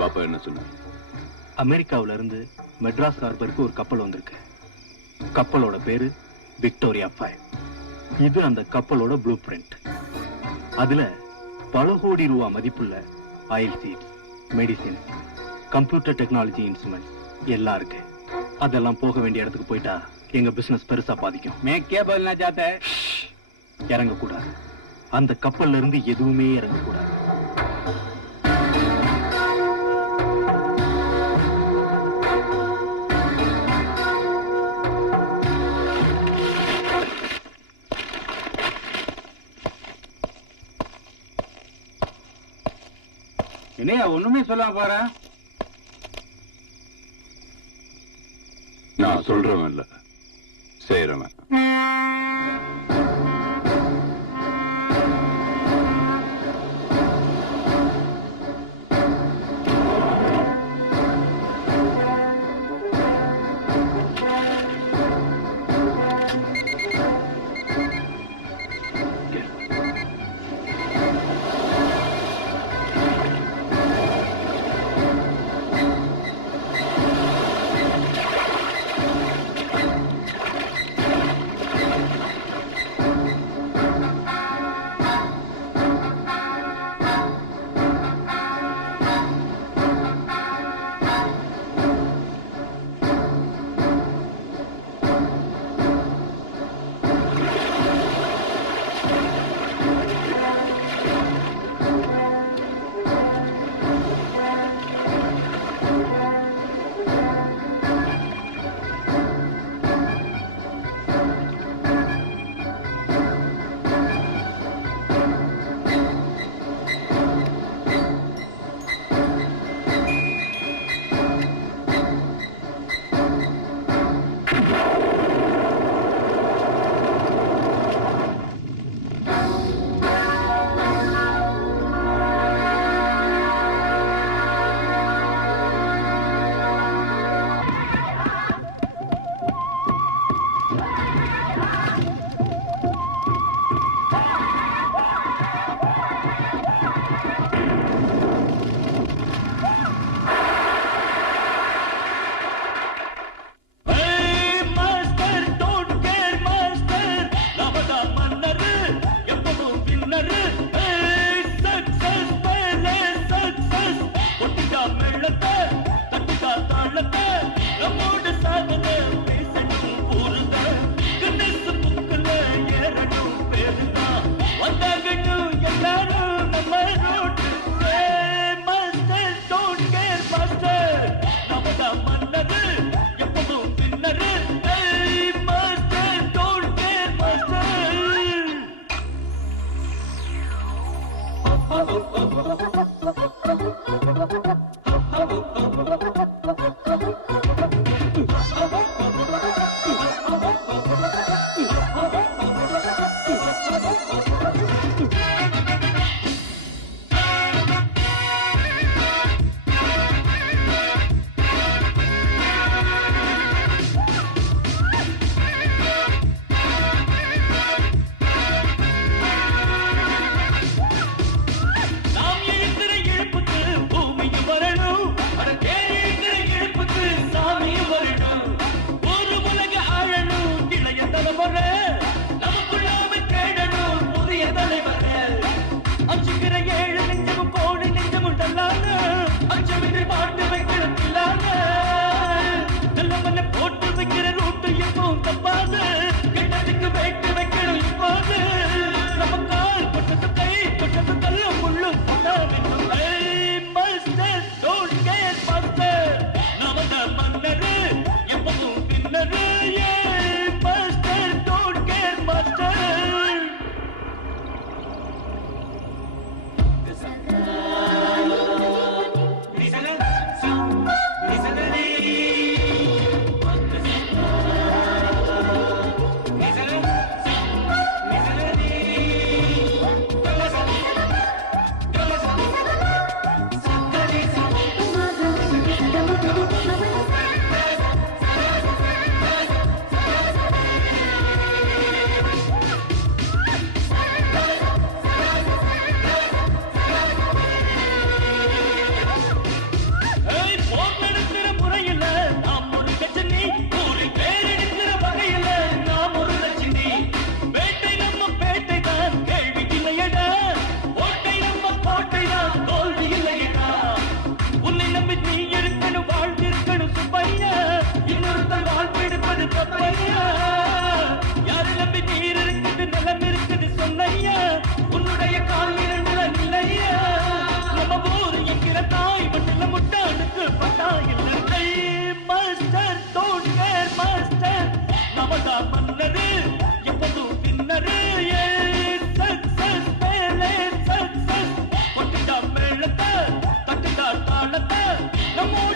பாப்பா என்ன சொன்ன? அமெரிக்காவில இருந்து மெட்ராஸ் ஹார்பருக்கு ஒரு கப்பல் வந்திருக்கு. கப்பலோட பேரு விக்டோரியா 5. இது அந்த கப்பலோட ப்ளூ பிரிண்ட். அதுல பல கோடி ரூபா மதிப்புள்ள oil seeds, medicines, computer technology instruments எல்லாம் இருக்கு. அதெல்லாம் போக வேண்டிய இடத்துக்கு போயிட்டா எங்க பிசினஸ் பெருசா பாதிக்கும். இறங்க கூடாது. அந்த கப்பல்ல இருந்து எதுவுமே இறங்க கூடாது. என்னையா ஒண்ணுமே சொல்லாம பாரு. நான் சொல்றவன் இல்ல, செய்யறவன்.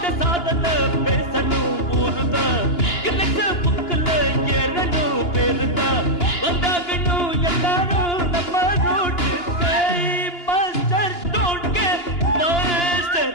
இந்த சாதனை பேசணும் ஊருதான் கிழக்கு புக்கல ஏறணும் பேருதான் வந்தாகணும் எல்லாரும் நம்ம road master don't get master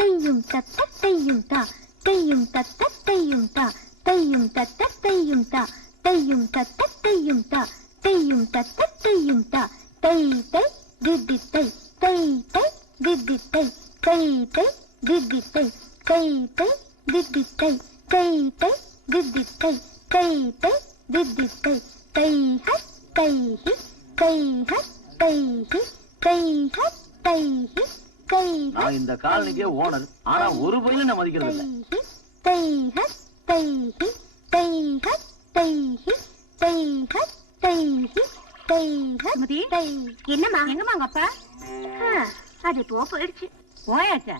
தையும் தத்த தையும் தா தையும் தத்த தையும் தா தையும் தத்த தையும் தா தையும் தத்த தையும் தா தையும் தத்த தையும் தா தை தை திதி தை தை தை திதி தை தை தை திதி தை தை தை திதி தை தை தை திதி தை தை தை திதி தை தை ஹ தை ஹி தை ஹ தை ஹி தை ஹ தை ஹி தை நான் இந்த காலனிக்கே ஓனர். ஆனா ஒரு பையன் நான் மதிக்கிறது இல்ல. தை ஹ தை ஹி தை ஹ தை ஹி தை ஹ தை ஹி தை ஹ தை. என்னம்மா எங்கம்மா உங்க அப்பா? அது போயிடுச்சு. போயாச்சா?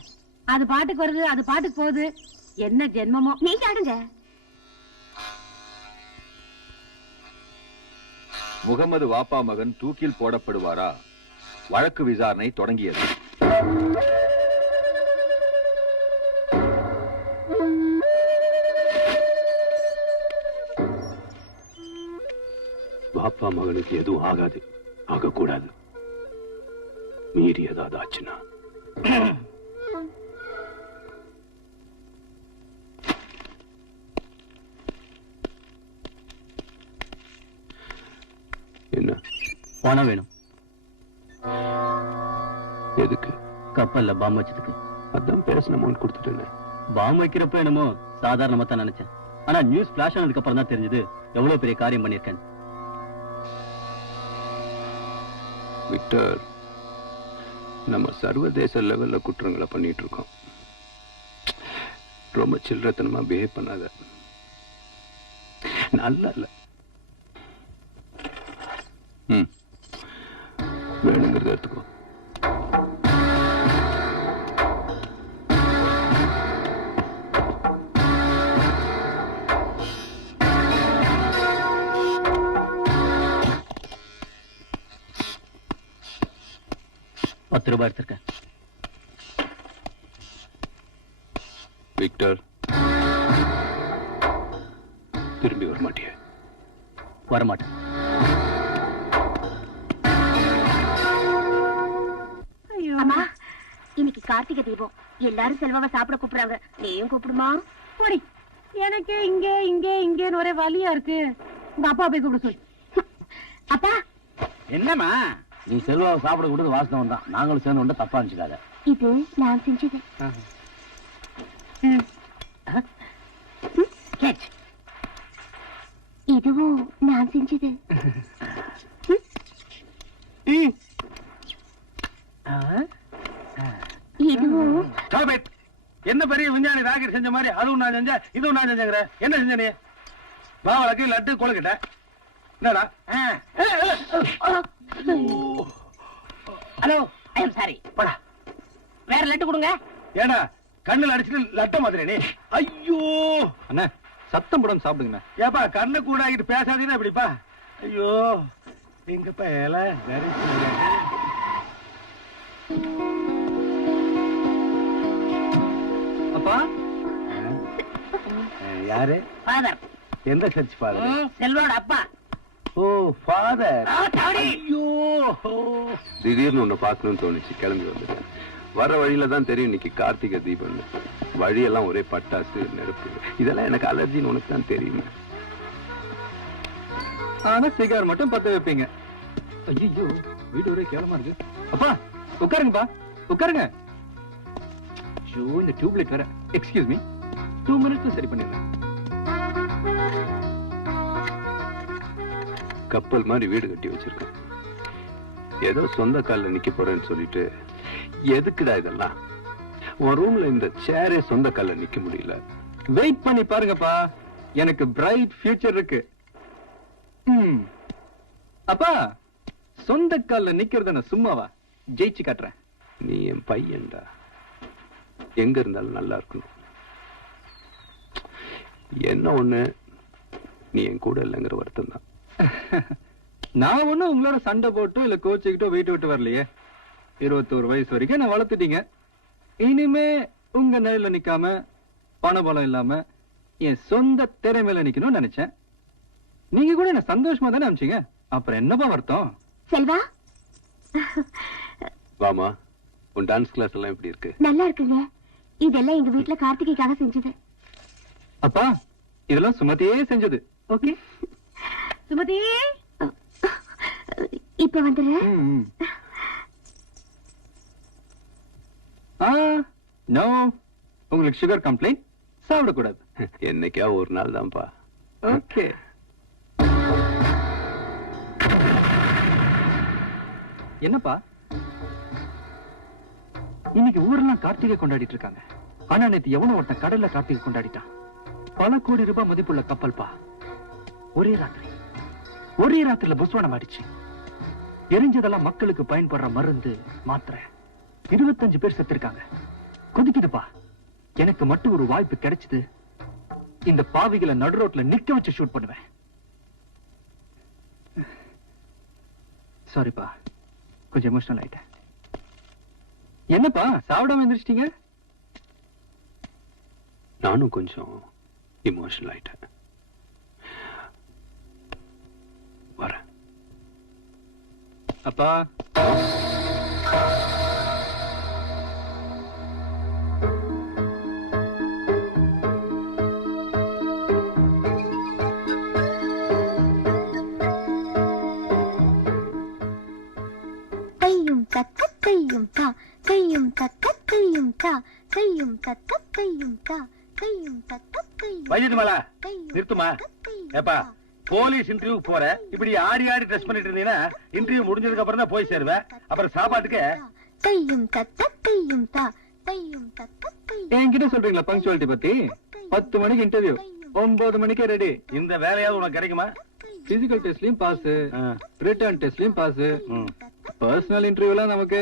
அது பாட்டுக்கு வருது, அது பாட்டுக்கு போகுது. என்ன ஜென்மமோ. நீங்க ஆடுங்க. முகமது வாப்பா மகன் தூக்கில் போடப்படுவாரா? வழக்கு விசாரணை தொடங்கியது. பாப்பா மகனுக்கு எதுவும் ஆகாது, ஆகக்கூடாது. மீறி ஏதாவது ஆச்சுன்னா என்ன பணம் வேணும். எதுக்கு? கப்பல்ல பாம்பு வச்சதுக்கு. அதான் பேசின அமௌண்ட் கொடுத்துட்டேன். பாம்பு வைக்கிறப்ப என்னமோ சாதாரணமா தான் நினைச்சேன். ஆனா நியூஸ் பிளாஷ் ஆனதுக்கு அப்புறம் தான் தெரிஞ்சது எவ்வளவு பெரிய காரியம் பண்ணிருக்கேன். விக்டர், நம்ம சர்வதேச லெவல்ல குற்றங்களை பண்ணிட்டு இருக்கோம். ரொம்ப சில்லறத்தனமா பிஹேவ் பண்ணாத. நல்லா இல்ல. வேணுங்கிறத எடுத்துக்கோ. ₹10 எடுத்திருக்கேன். விக்டர், திரும்பி வரமாட்டிய? வரமாட்டேன். அம்மா, இன்னைக்கு கார்த்திகை தீபம். எல்லாரும் செல்வாவை சாப்பிட கூப்பிடுறாங்க. நீயும் கூப்பிடுமா? போடி. எனக்கு இங்க இங்க இங்கன்னு ஒரே வலியா இருக்கு. உங்க அப்பா போய் கூப்பிட சொல்லு. அப்பா, என்னம்மா? நீ செல்வாவை சாப்பிட கொடுத்து வாசனம் தான். நாங்களும் சேர்ந்து கொண்டு தப்பா நினைச்சுக்காத. இது நான் செஞ்சது. இதுவும் நான் செஞ்சது. இதுவும் என்ன பெரிய விஞ்ஞானி ராக்கெட் செஞ்ச மாதிரி அதுவும் நான் செஞ்சேன், இதுவும் நான் செஞ்சேங்கிற. என்ன செஞ்ச நீ? பாவலக்கு லட்டு கொழுக்கிட்ட. என்னடா? Hello, I am sorry. படா. வேற லட்டு கொடுங்க. ஏடா கண்ணுல அடிச்சுட்டு லட்ட மாதிரி நீ? ஐயோ அண்ணா, சத்தம் போடாம சாப்பிடுங்க. ஏப்பா கண்ணு கூட ஆகிட்டு பேசாதீங்கன்னா எப்படிப்பா? ஐயோ எங்கப்பா ஏல வெரி அப்பா, யாரு? ஃபாதர். எந்த சர்ச் ஃபாதர்? செல்வாவோட அப்பா. Oh father. தவடி. ஐயோ திடீர்னு உன்னை பார்க்கணும்னு தோணுச்சு, கிளம்பி வந்துட்டேன். வர வழியில தான் தெரியும் இன்னைக்கு கார்த்திகை தீபம். வழியெல்லாம் ஒரே பட்டாசு, நெருப்பு. இதெல்லாம் எனக்கு அலர்ஜின்னு உனக்கு தான் தெரியுமே. ஆனா சிகார் மட்டும் பத்த வைப்பீங்க. ஐயோ, வீடு ஒரே கேவலமா இருக்கு. அப்பா உட்காருங்கப்பா, உட்காருங்க. ஐயோ, இந்த டியூப்லைட் வேற. எக்ஸ்கியூஸ் மீ, 2 மினிட்ஸ்ல சரி பண்ணிடுறேன். கப்பல் மாதிரி வீடு கட்டி வச்சிருக்கேன். ஏதோ சொந்த காலில் நிக்க போறேன்னு சொல்லிட்டு எதுக்குடா இதெல்லாம்? உன் ரூம்ல இந்த சேரே சொந்த காலில் நிக்க முடியல. வெயிட் பண்ணி பாருங்கப்பா, எனக்கு பிரைட் ஃபியூச்சர் இருக்கு. அப்பா, சொந்த கால்ல நிக்கிறது நான் சும்மாவா? ஜெயிச்சு காட்டுறேன். நீ என் பையன்டா, எங்க இருந்தாலும் நல்லா இருக்கணும். என்ன ஒண்ணு, நீ என் கூட இல்லைங்கிற வருத்தம் தான். நான் ஒண்ணும் உங்களோட சண்டை போட்டோ இல்ல கோச்சுக்கிட்டோ வீட்டு விட்டு வரலையே. 21 வயசு வரைக்கும் நான் வளர்த்துட்டீங்க. இனிமே உங்க நிலையில நிக்காம பணபலம் இல்லாம என் சொந்த திறமையில நிக்கணும்னு நினைச்சேன். நீங்க கூட என்ன சந்தோஷமா தானே அனுப்பிச்சீங்க. அப்புறம் என்னப்பா வருத்தம்? செல்வா, வாமா, உன் டான்ஸ் கிளாஸ் எல்லாம் எப்படி இருக்கு? நல்லா இருக்குங்க. இதெல்லாம் எங்க வீட்டுல கார்த்திகைக்காக செஞ்சது. அப்பா, இதெல்லாம் சுமதியே செஞ்சது. ஓகே சுமதி, இப்ப வந்துரு. நோ, உங்களுக்கு சுகர் கம்ப்ளைண்ட், சாப்பிடக்கூடாது. என்னைக்கா ஒரு நாள் தான்ப்பா. ஓகே. என்னப்பா, இன்னைக்கு ஊரெல்லாம் கார்த்திகை கொண்டாடிட்டு இருக்காங்க. ஆனா நேத்து எவனோ ஒருத்தன் கடல்ல கார்த்திகை கொண்டாடிட்டான். பல கோடி ரூபாய் மதிப்புள்ள கப்பல்பா. ஒரே ராத்திரில புஸ்வானம் ஆயிடுச்சு. எரிஞ்சதெல்லாம் மக்களுக்கு பயன்படுற மருந்து மாத்திரை. 25 பேர் செத்துருக்காங்க. கொதிக்குதுப்பா. எனக்கு மட்டும் ஒரு வாய்ப்பு கிடைச்சது, இந்த பாவிகளை நடு ரோட்ல நிக்க வச்சு ஷூட் பண்ணுவேன். சாரிப்பா, கொஞ்சம் எமோஷனல் ஆயிட்டேன். என்னப்பா சாப்பிடாம எந்திரிச்சிட்டீங்க? நானும் கொஞ்சம் இமோஷனல் ஆயிட்டேன். வரேன். அப்பா, கையும் தக்க கையும் தா, கையும் தக்க கையும் தா, கையும் தக்க கையும் தா, கையும் தக்க கையும். வைஜெயந்தி மாலா, கையும் நிறுத்துமா. தக்க கையும் ஏப்பா, தா. போலீஸ் இன்டர்வியூக்கு போற, இப்படி ஆடி ட்ரெஸ் பண்ணிட்டு இருந்தீங்கன்னா இன்டர்வியூ முடிஞ்சதுக்கு அப்புறம் தான் போய் சேருவேன். அப்புறம் சாப்பாட்டுக்கு கையும் தக்க கையும் தா, கையும் தக்க கையும். என்கிட்ட சொல்றீங்களா பங்க்சுவாலிட்டி பத்தி? 10 மணிக்கு இன்டர்வியூ, 9 மணிக்கே ரெடி. இந்த வேலையாவது உனக்கு கிடைக்குமா? பிசிக்கல் டெஸ்ட்லயும் பாஸ், ஆ. ரிட்டன் டெஸ்ட்லயும் பாஸ், ம். பர்சனல் இன்டர்வியூலாம் நமக்கு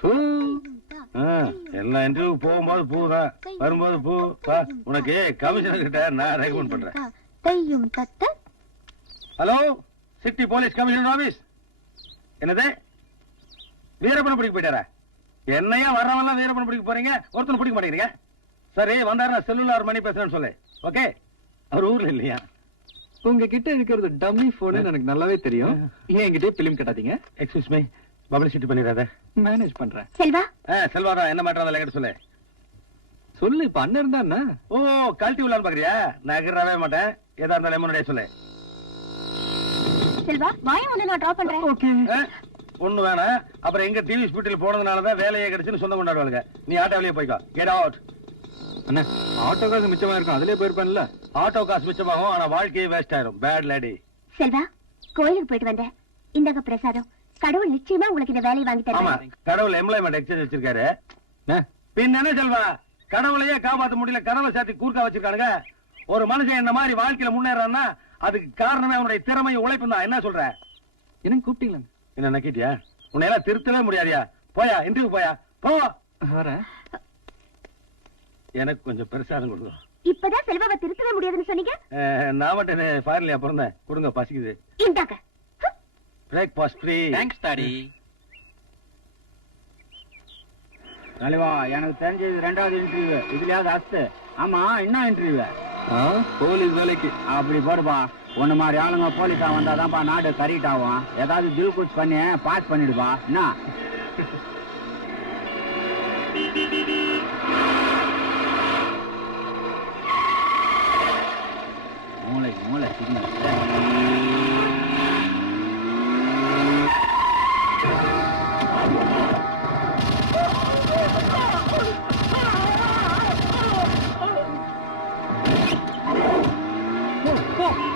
full. எல்லா இன்டர்வியூ போகும்போது பூ தான், வரும்போது பூ. வா, உனக்கு கமிஷனர் கிட்ட நான் ரெக்கமெண்ட் பண்றேன். கையும் தக்க. Hello, city police commissioner office. என்னது, வீரப்பனை பிடிக்க போயிட்டாரா? என்னையா வர்றவெல்லாம் வீரப்பனை பிடிக்க போறீங்க, ஒருத்தனை பிடிக்க மாட்டேங்கிறீங்க. சரி, வந்தாரு, செல்லுலார் மணி பேசுறேன்னு சொல்லு. ஓகே, அவர் ஊர்ல இல்லையா? உங்ககிட்ட இருக்கிறது டம்மி போன் எனக்கு நல்லாவே தெரியும். ஏன் என்கிட்ட பிலிம் கட்டாதீங்க. எக்ஸ்கியூஸ் மீ, பப்ளிசிட்டி பண்ணிடாத. மேனேஜ் பண்றேன். செல்வா, செல்வாரா, என்ன மேட்டர் அதில் கேட்டு சொல்லு. சொல்லு, இப்ப அண்ணன் இருந்தா என்ன? ஓ, கழட்டி விடலான்னு பாக்குறியா? நான் எகிறவே மாட்டேன், ஏதா இருந்தாலும் முன்னாடியே சொல்லு. செல்வா, வாயை ஒண்ணு நான் டிராப் பண்றேன். ஓகே. ஒண்ணு வேணாம். அப்புறம் எங்க டிவி ஸ்பீட்டில் போனதுனாலதான் வேலையே கிடைச்சுன்னு சொந்த கொண்டாடுவாங்க. நீ ஆட்டோவிலேயே போய்க்கோ. Get out. அண்ணா, ஆட்டோ காசு மிச்சமா இருக்கும், அதுலயே போயிருப்பேன்ல. ஆட்டோ காசு மிச்சமாகும், ஆனா வாழ்க்கையே வேஸ்ட் ஆயிரும். Bad lady. செல்வா, கோயிலுக்கு போயிட்டு வந்தேன். இந்தாங்க பிரசாதம். கடவுள் நிச்சயமா உங்களுக்கு இந்த வேலையை வாங்கி ஆமா, தருவாங்க. கடவுள் எம்ப்ளாய்மெண்ட் எக்ஸ்சேஞ்ச் வச்சிருக்காரு. பின்ன என்ன செல்வா, கடவுளையே காப்பாத்த முடியல, கடவுளை சாத்தி கூர்க்கா வச்சிருக்கானுங்க. ஒரு மனுஷன் என்ன மாதிரி வாழ்க்கையில முன்னேறான்னா அதுக்கு காரணமே அவனுடைய திறமையும் உழைப்பும் தான். என்ன சொல்ற? எனக்கு கூப்பிட்டீங்களா? என்ன நக்கிட்டியா? உன்னை எல்லாம் திருத்தவே முடியாதியா? போயா, இன்டர்வியூ போயா, போ. வரேன். எனக்கு கொஞ்சம் பெருசாக கொடுங்க. இப்பதான் செல்வாவை திருத்தவே முடியாதுன்னு சொன்னீங்க. நான் மட்டும் ஃபாரின்லயா பிறந்தேன்? கொடுங்க, பசிக்குது. இந்தாங்க. Breakfast free. Thanks daddy. தலைவா, எனக்கு தெரிஞ்சது 2வது இன்டர்வியூ. இதுலயாவது அஸ்து. ஆமா, என்ன இன்டர்வியூ? போலீஸ் வேலைக்கு. அப்படி போடுப்பா. ஒண்ணு மாதிரி ஆளுங்க போலீஸா வந்தாதான்ப்பா நாடு கரெக்ட் ஆகும். ஏதாவது டியூ குட்ஸ் பண்ணி பாஸ் பண்ணிடுப்பா. என்ன மூளை சிக்னல்.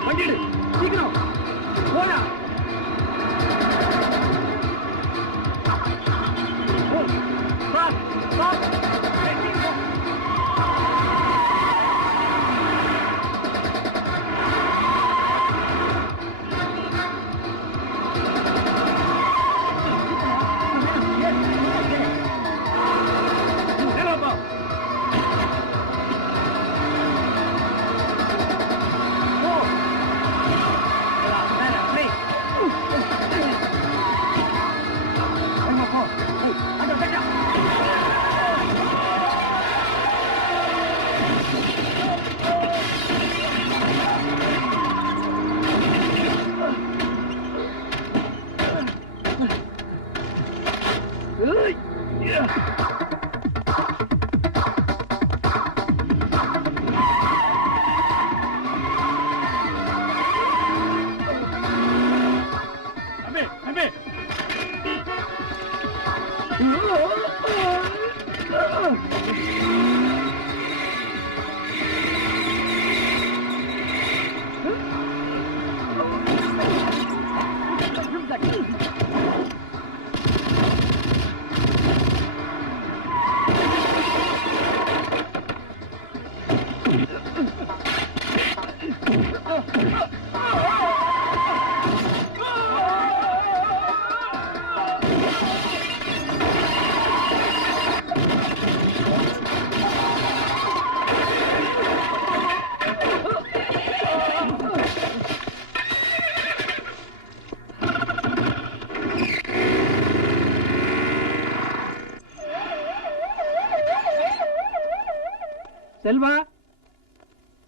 வண்டிடு, சீக்கிரம் போயா. செல்வா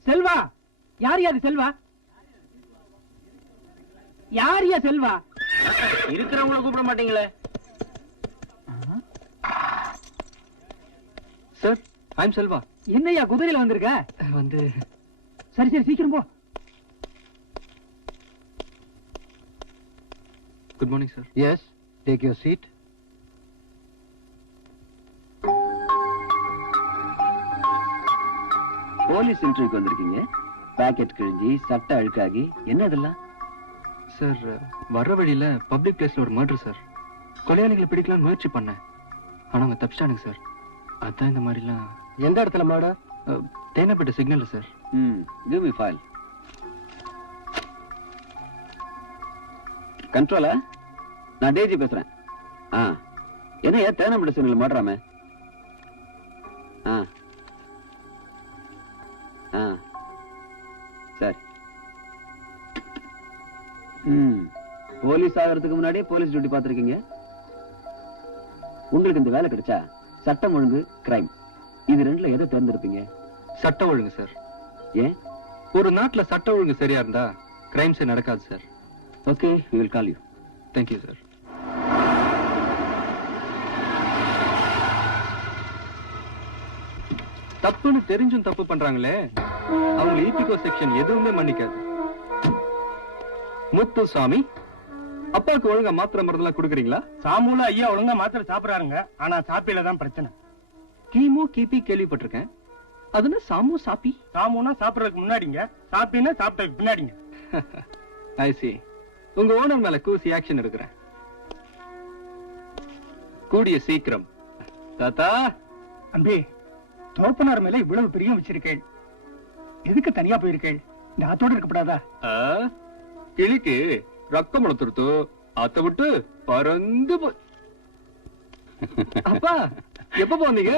செல்வா யார் யாரு செல்வா யார் யா செல்வா இருக்கிறவங்கள கூப்பிட மாட்டீங்களே. Sir I'm Selva. என்னையா குதிரையில வந்திருக்க? வந்து சரி சரி சீக்கிரம் போ. Good morning sir. Yes take your seat. Police இன்டர்வியூக்கு வந்திருக்கீங்க. பாக்கெட் கிழிஞ்சி சட்டை அழுக்காகி என்ன இதெல்லாம்? சார் வர்ற வழியில பப்ளிக் பிளேஸ்ல ஒரு மர்டர் சார். கொலையாளிகளை பிடிக்கலாம்னு முயற்சி பண்ணேன், ஆனா அவங்க தப்பிச்சிட்டானுங்க சார். அதான் இந்த மாதிரிலாம். எந்த இடத்துல மர்டர்? தேனப்பட்ட signal sir. Give me file. கண்ட்ரோலா? நான் டேஜி பேசுறேன். என்ன தேனப்பட்ட சிக்னல் மர்டராமே? சரி. போலீஸ் ஆகிறதுக்கு முன்னாடி போலீஸ் டியூட்டி பார்த்திருக்கீங்க. உங்களுக்கு இந்த வேலை கிடைச்சா சட்டம் ஒழுங்கு, கிரைம், இது ரெண்டுல எதை தேர்ந்தெடுப்பீங்க? சட்டம் ஒழுங்கு சார். ஏன்? ஒரு நாட்டுல சட்டம் ஒழுங்கு சரியா இருந்தா கிரைம்ஸே நடக்காது sir. Okay, we will call you. Thank you sir. தப்புன்னு தெரிஞ்சும் தப்பு பண்றாங்களே, அவங்க ஈபிகோ செக்ஷன் எதுவுமே மன்னிக்காது. முத்துசாமி, அப்பாவுக்கு ஒழுங்கா மாத்திரை மருந்தெல்லாம் கொடுக்குறீங்களா? சாமுல ஐயா ஒழுங்கா மாத்திரை சாப்பிடுறாருங்க, ஆனா சாப்பியில தான் பிரச்சனை. கீமோ கிபி கேள்விப்பட்டிருக்கேன். அதுனா சாமு சாப்பி? சாமுனா சாப்பிடுறதுக்கு முன்னாடிங்க, சாப்பினா சாப்பிட்டதுக்கு பின்னாடிங்க. ஐ see. உங்க ஓனர் மேல கூசி ஆக்ஷன் எடுக்கிறேன் கூடிய சீக்கிரம். தாத்தா. அம்பி, தோப்பனார் மேல இவ்வளவு பிரியம் வச்சிருக்கேன், எதுக்கு தனியா போயிருக்கேன்? இந்த ஆத்தோட இருக்கப்படாதா? கிளிக்கு ரத்தம் வளர்த்துருத்து, அத்தை விட்டு பறந்து அப்பா எப்ப போனீங்க?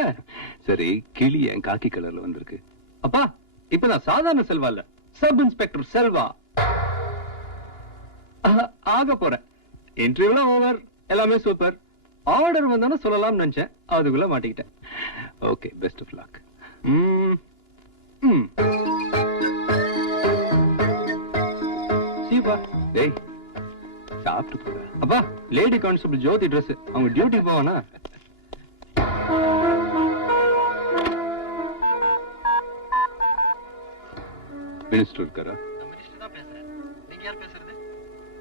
சரி, கிளி என் காக்கி கலர்ல வந்திருக்கு. அப்பா இப்ப நான் சாதாரண செல்வா இல்ல, சப் இன்ஸ்பெக்டர் செல்வா ஆக போறேன். இன்டர்வியூல ஓவர், எல்லாமே சூப்பர். ஆர்டர் வந்தானே சொல்லலாம்னு நினைச்சேன், அதுக்குள்ள மாட்டிக்கிட்டேன். Okay, best of luck. சீப்பா. டேய், சாப்பிட்டு போற. அப்பா லேடி கான்ஸ்டபிள் ஜோதி Dress, அவங்க டியூட்டிக்கு போவானா? மினிஸ்டர் இருக்காரா?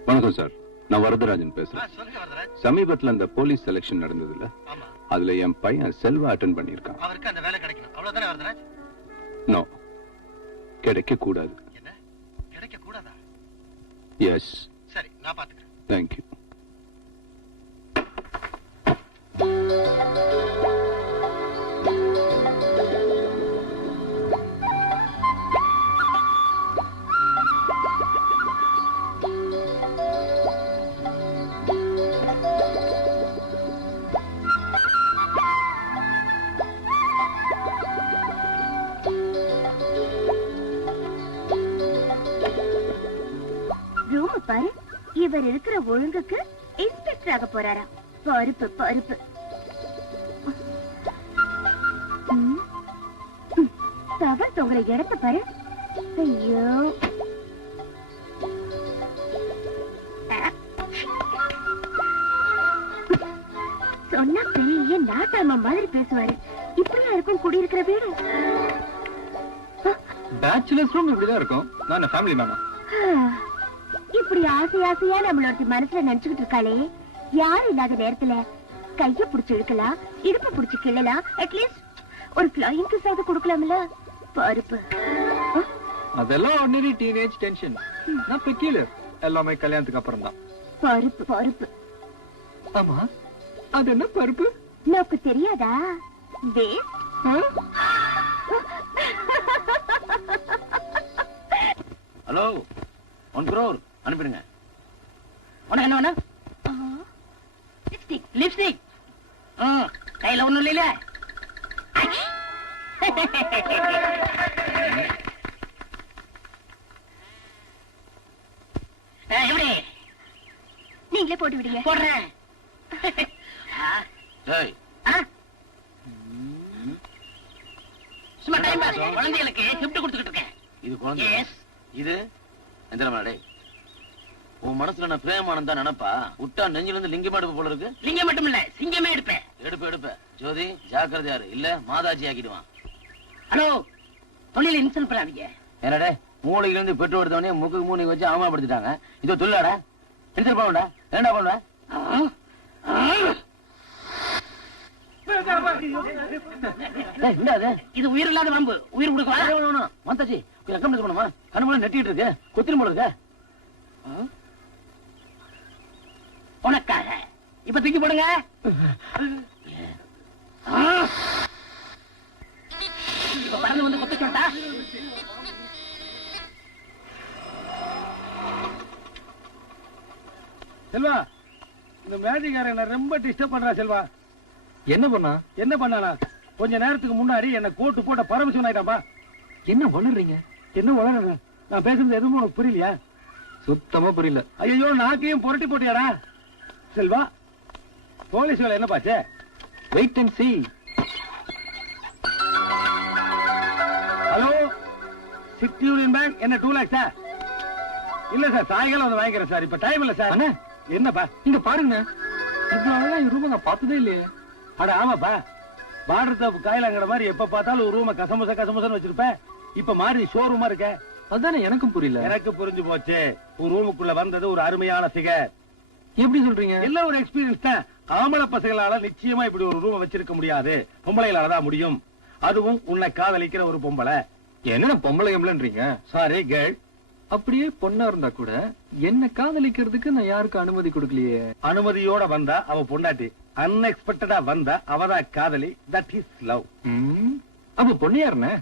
வணக்கம் சார், நான் வரதராஜன் பேசுறேன். சமீபத்துல அந்த போலீஸ் செலக்ஷன் நடந்ததுல, அதுல என் பையன் செல்வா அட்டெண்ட் பண்ணிருக்கான். அவருக்கு அந்த வேலை கிடைக்கணும், அவ்வளவுதானே வரதராஜ்? நோ, கிடைக்க கூடாது. என்ன கிடைக்க கூடாதா? எஸ். சரி, நான் பாத்துக்கிறேன். தேங்க்யூ. பாரு, இவர் இருக்கிற ஒழுங்குக்கு இன்ஸ்பெக்டர் ஆக போறாரா? பருப்பு பருப்பு. தவறு தொங்குற இடத்த பாரு. ஐயோ, சொன்னா பெரிய நாட்டாம மாதிரி பேசுவாரு. இப்படியா இருக்கும் குடியிருக்கிற வீடு? பேச்சுலர்ஸ் ரூம் இப்படிதான் இருக்கும். நான் ஃபேமிலி மேனா? இப்படி ஆசை ஆசையா நம்மளோட மனசுல நினைச்சுக்கிட்டு இருக்காளே, யாரும் இல்லாத நேரத்துல கைய புடிச்சு இழுக்கலாம், இடுப்ப புடிச்சு கிள்ளலாம், அட்லீஸ்ட் ஒரு ஃப்ளையிங் கிஸ் ஆவது கொடுக்கலாம்ல. பருப்பு. அதெல்லாம் ஆர்டினரி டீனேஜ் டென்ஷன். நான் பெக்யூலர், எல்லாமே கல்யாணத்துக்கு அப்புறம் தான். பருப்பு பருப்பு. ஆமா, அது என்ன பருப்பு? நமக்கு தெரியாதா? ஹலோ, 1 crore அனுப்பிடுங்க. உனக்கு என்ன வேணும்? லிப்ஸ்டிக். லிப்ஸ்டிக்? கையில ஒண்ணும் இல்லையில? எப்படி? நீங்களே போட்டு விடுங்க. போடுறேன். சும்மா டைம் பாஸ். குழந்தைகளுக்கு gift கொடுத்துக்கிட்டு இருக்கேன். இது குழந்தை Yes. இது எந்திரமாடே உன் மனசுல நான் பிரேமானந்தா நினைப்பா விட்டா நெஞ்சில இருந்து லிங்கம் எடுப்பு போல இருக்கு. லிங்கம் மட்டும் இல்ல, சிங்கமே எடுப்பேன். எடுப்ப ஜோதி ஜாக்கிரதையாரு இல்ல மாதாஜி ஆக்கிடுவான். ஹலோ, தொழில இன்சல்ட் பண்ணாதீங்க. என்னடே மூளையில இருந்து பெட்ரோல் எடுத்தவனே முக்கு மூணி வச்சு அவமானப்படுத்திட்டாங்க. இதோ தொழிலாடா இன்சல்ட் பண்ணுடா. என்னடா பண்ணுவ? இது உயிர் இல்லாத வம்பு. உயிர் கொடுக்கலாம். மாதாஜி ரக்கம் பண்ணுமா? கண்ணு நெட்டிட்டு இருக்கு கொத்திரும் போல இருக்க. உனக்காக இப்ப தூக்கி போடுங்க. பறந்து வந்து கொத்த சொல்லிட்டா. செல்வா, இந்த மேஜிக்காரன் என்ன ரொம்ப டிஸ்டர்ப் பண்றா. செல்வா என்ன பண்ணா? என்ன பண்ணானா? கொஞ்ச நேரத்துக்கு முன்னாடி என்ன கோட்டு போட்ட பரமசிவன் ஆயிட்டாப்பா. என்ன வளர்றீங்க? என்ன வளரணும்? நான் பேசுறது எதுவும் உனக்கு புரியலையா? சுத்தமா புரியல. ஐயோ, நாக்கையும் புரட்டி போட்டியாடா. செல்வா, போலீஸ் வேலை என்ன பாச்சு? Wait and see. Hello, city union bank. என்ன 2 lakhs? இல்ல சார், சாயங்காலம் வந்து வாங்கிக்கிறேன் சார். இப்ப டைம் இல்ல சார். என்னப்பா இங்க பாருங்க, இவ்வளவு ரூபா நான் பார்த்ததே இல்லையே. அட ஆமாப்பா, பார்டர் தப்பு காயிலாங்கிற மாதிரி எப்ப பார்த்தாலும் ஒரு ரூம கசமுசன்னு வச்சிருப்பேன். இப்ப மாறி ஷோரூமா இருக்க. அதானே எனக்கும் புரியல. எனக்கு புரிஞ்சு போச்சு. ஒரு ரூமுக்குள்ள வந்தது ஒரு அருமையான ஃபிகர். எப்படி சொல்றீங்க? எல்லாம் ஒரு எக்ஸ்பீரியன்ஸ் தான். ஆம்பளை பசங்களால நிச்சயமா இப்படி ஒரு ரூம் வச்சிருக்க முடியாது. பொம்பளைகளால தான் முடியும். அதுவும் உன்னை காதலிக்கிற ஒரு பொம்பளை. என்ன பொம்பளை எம்பளன்றீங்க? Sorry girl. அப்படியே பொண்ணா இருந்தா கூட என்ன காதலிக்கிறதுக்கு நான் யாருக்கும் அனுமதி கொடுக்கலையே. அனுமதியோட வந்தா அவ பொண்டாட்டி, அன்எக்ஸ்பெக்டடா வந்தா அவதான் காதலி. That is love. அப்ப பொண்ணு யாருன்னு?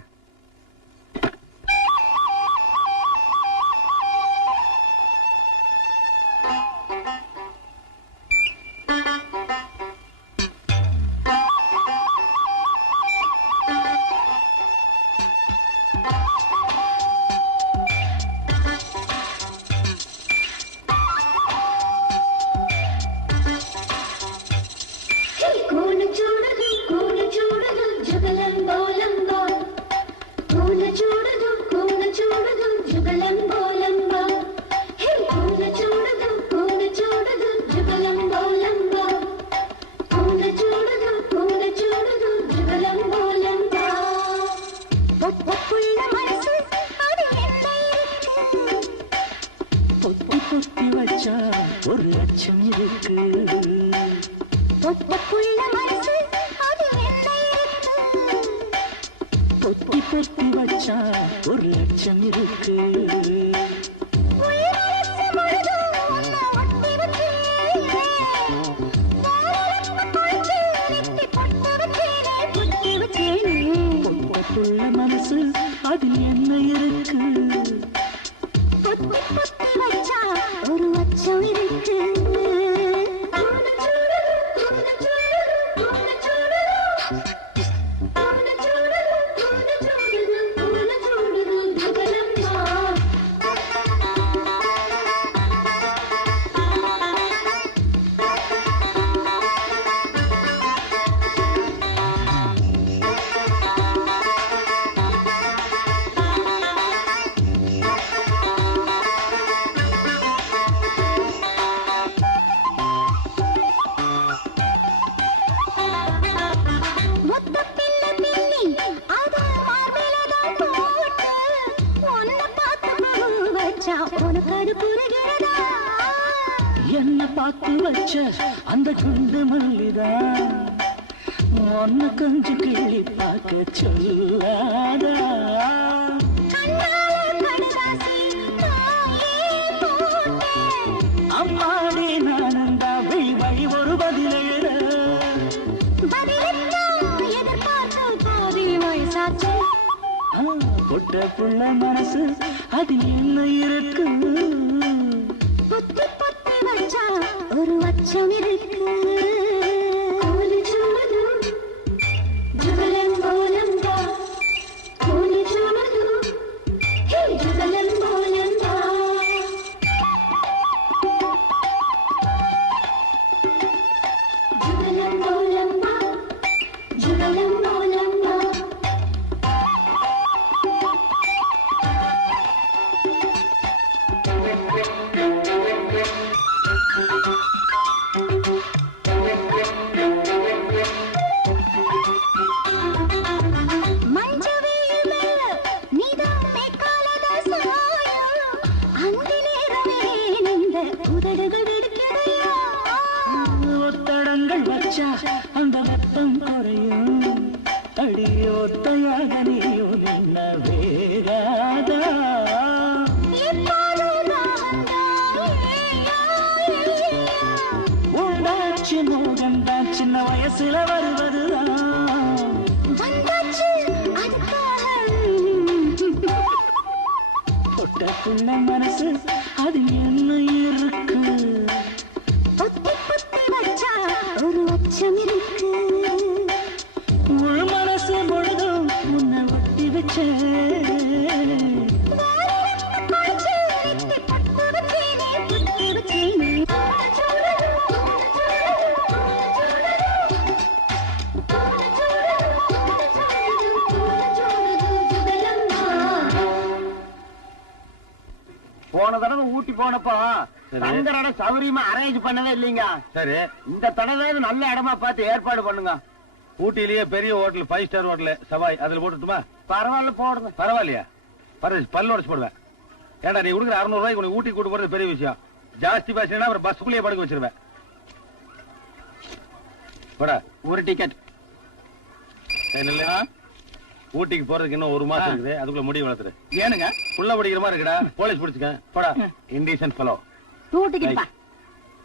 ஒரு அச்சம் இருக்கு. பொத்தி பொத்தி வச்சா ஒரு லட்சம் இருக்கு. பொத்துள்ள மனசு அதில் என்ன இருக்கு? ஒரு அச்சம் இருக்கு. என்ன பார்த்து வச்ச அந்த குண்டு மல்லிதான் ஒன்னு கொஞ்சம் கிள்ளி பார்க்க சொல்லாதா? அம்மாடி நானந்தா வழி ஒரு பதில் எழுத பொட்ட புள்ள மனசு அது என்ன இருக்கு? ஒரு அச்சம் இருக்கு. உள்ள மனசு அது என்ன இருக்கு பொத்தி பொத்தி வச்சா ஒரு அச்சம் இருக்கு உள் மனசு முழுதும் உன்னை ஒட்டி வச்சேன் போன தடவை ஊட்டி போனப்போ தங்கரோட சௌரியமா அரேஞ்ச் பண்ணவே இல்லைங்க. சரி, இந்த தடவை நல்ல இடமா பார்த்து ஏற்பாடு பண்ணுங்க. ஊட்டிலேயே பெரிய ஹோட்டல் 5 ஸ்டார் ஹோட்டல் சவாய் அதுல போட்டுட்டுமா? பரவாயில்ல போடுங்க. பரவாயில்லையா? பல்லு உடச்சு போடுவேன். ஏடா நீ கொடுக்குற 600 ரூபாய்க்கு உனக்கு ஊட்டி கூட்டு போறது பெரிய விஷயம். ஜாஸ்தி பேசினா அப்புறம் பஸ்ஸுக்குள்ளேயே படுக்க வச்சிருவேன். போடா ஒரு டிக்கெட். இல்லையா ஊட்டிக்கு போறதுக்கு இன்னும் 1 மாசம் இருக்குது. அதுக்குள்ள முடி வளர்த்துரு. ஏனுங்க புள்ள படிக்கிற மாதிரி இருக்குடா. போலீஸ் பிடிச்சுக்க. போடா இண்டீசன்ட் ஃபெலோ. டூட்டிக்கிட்டா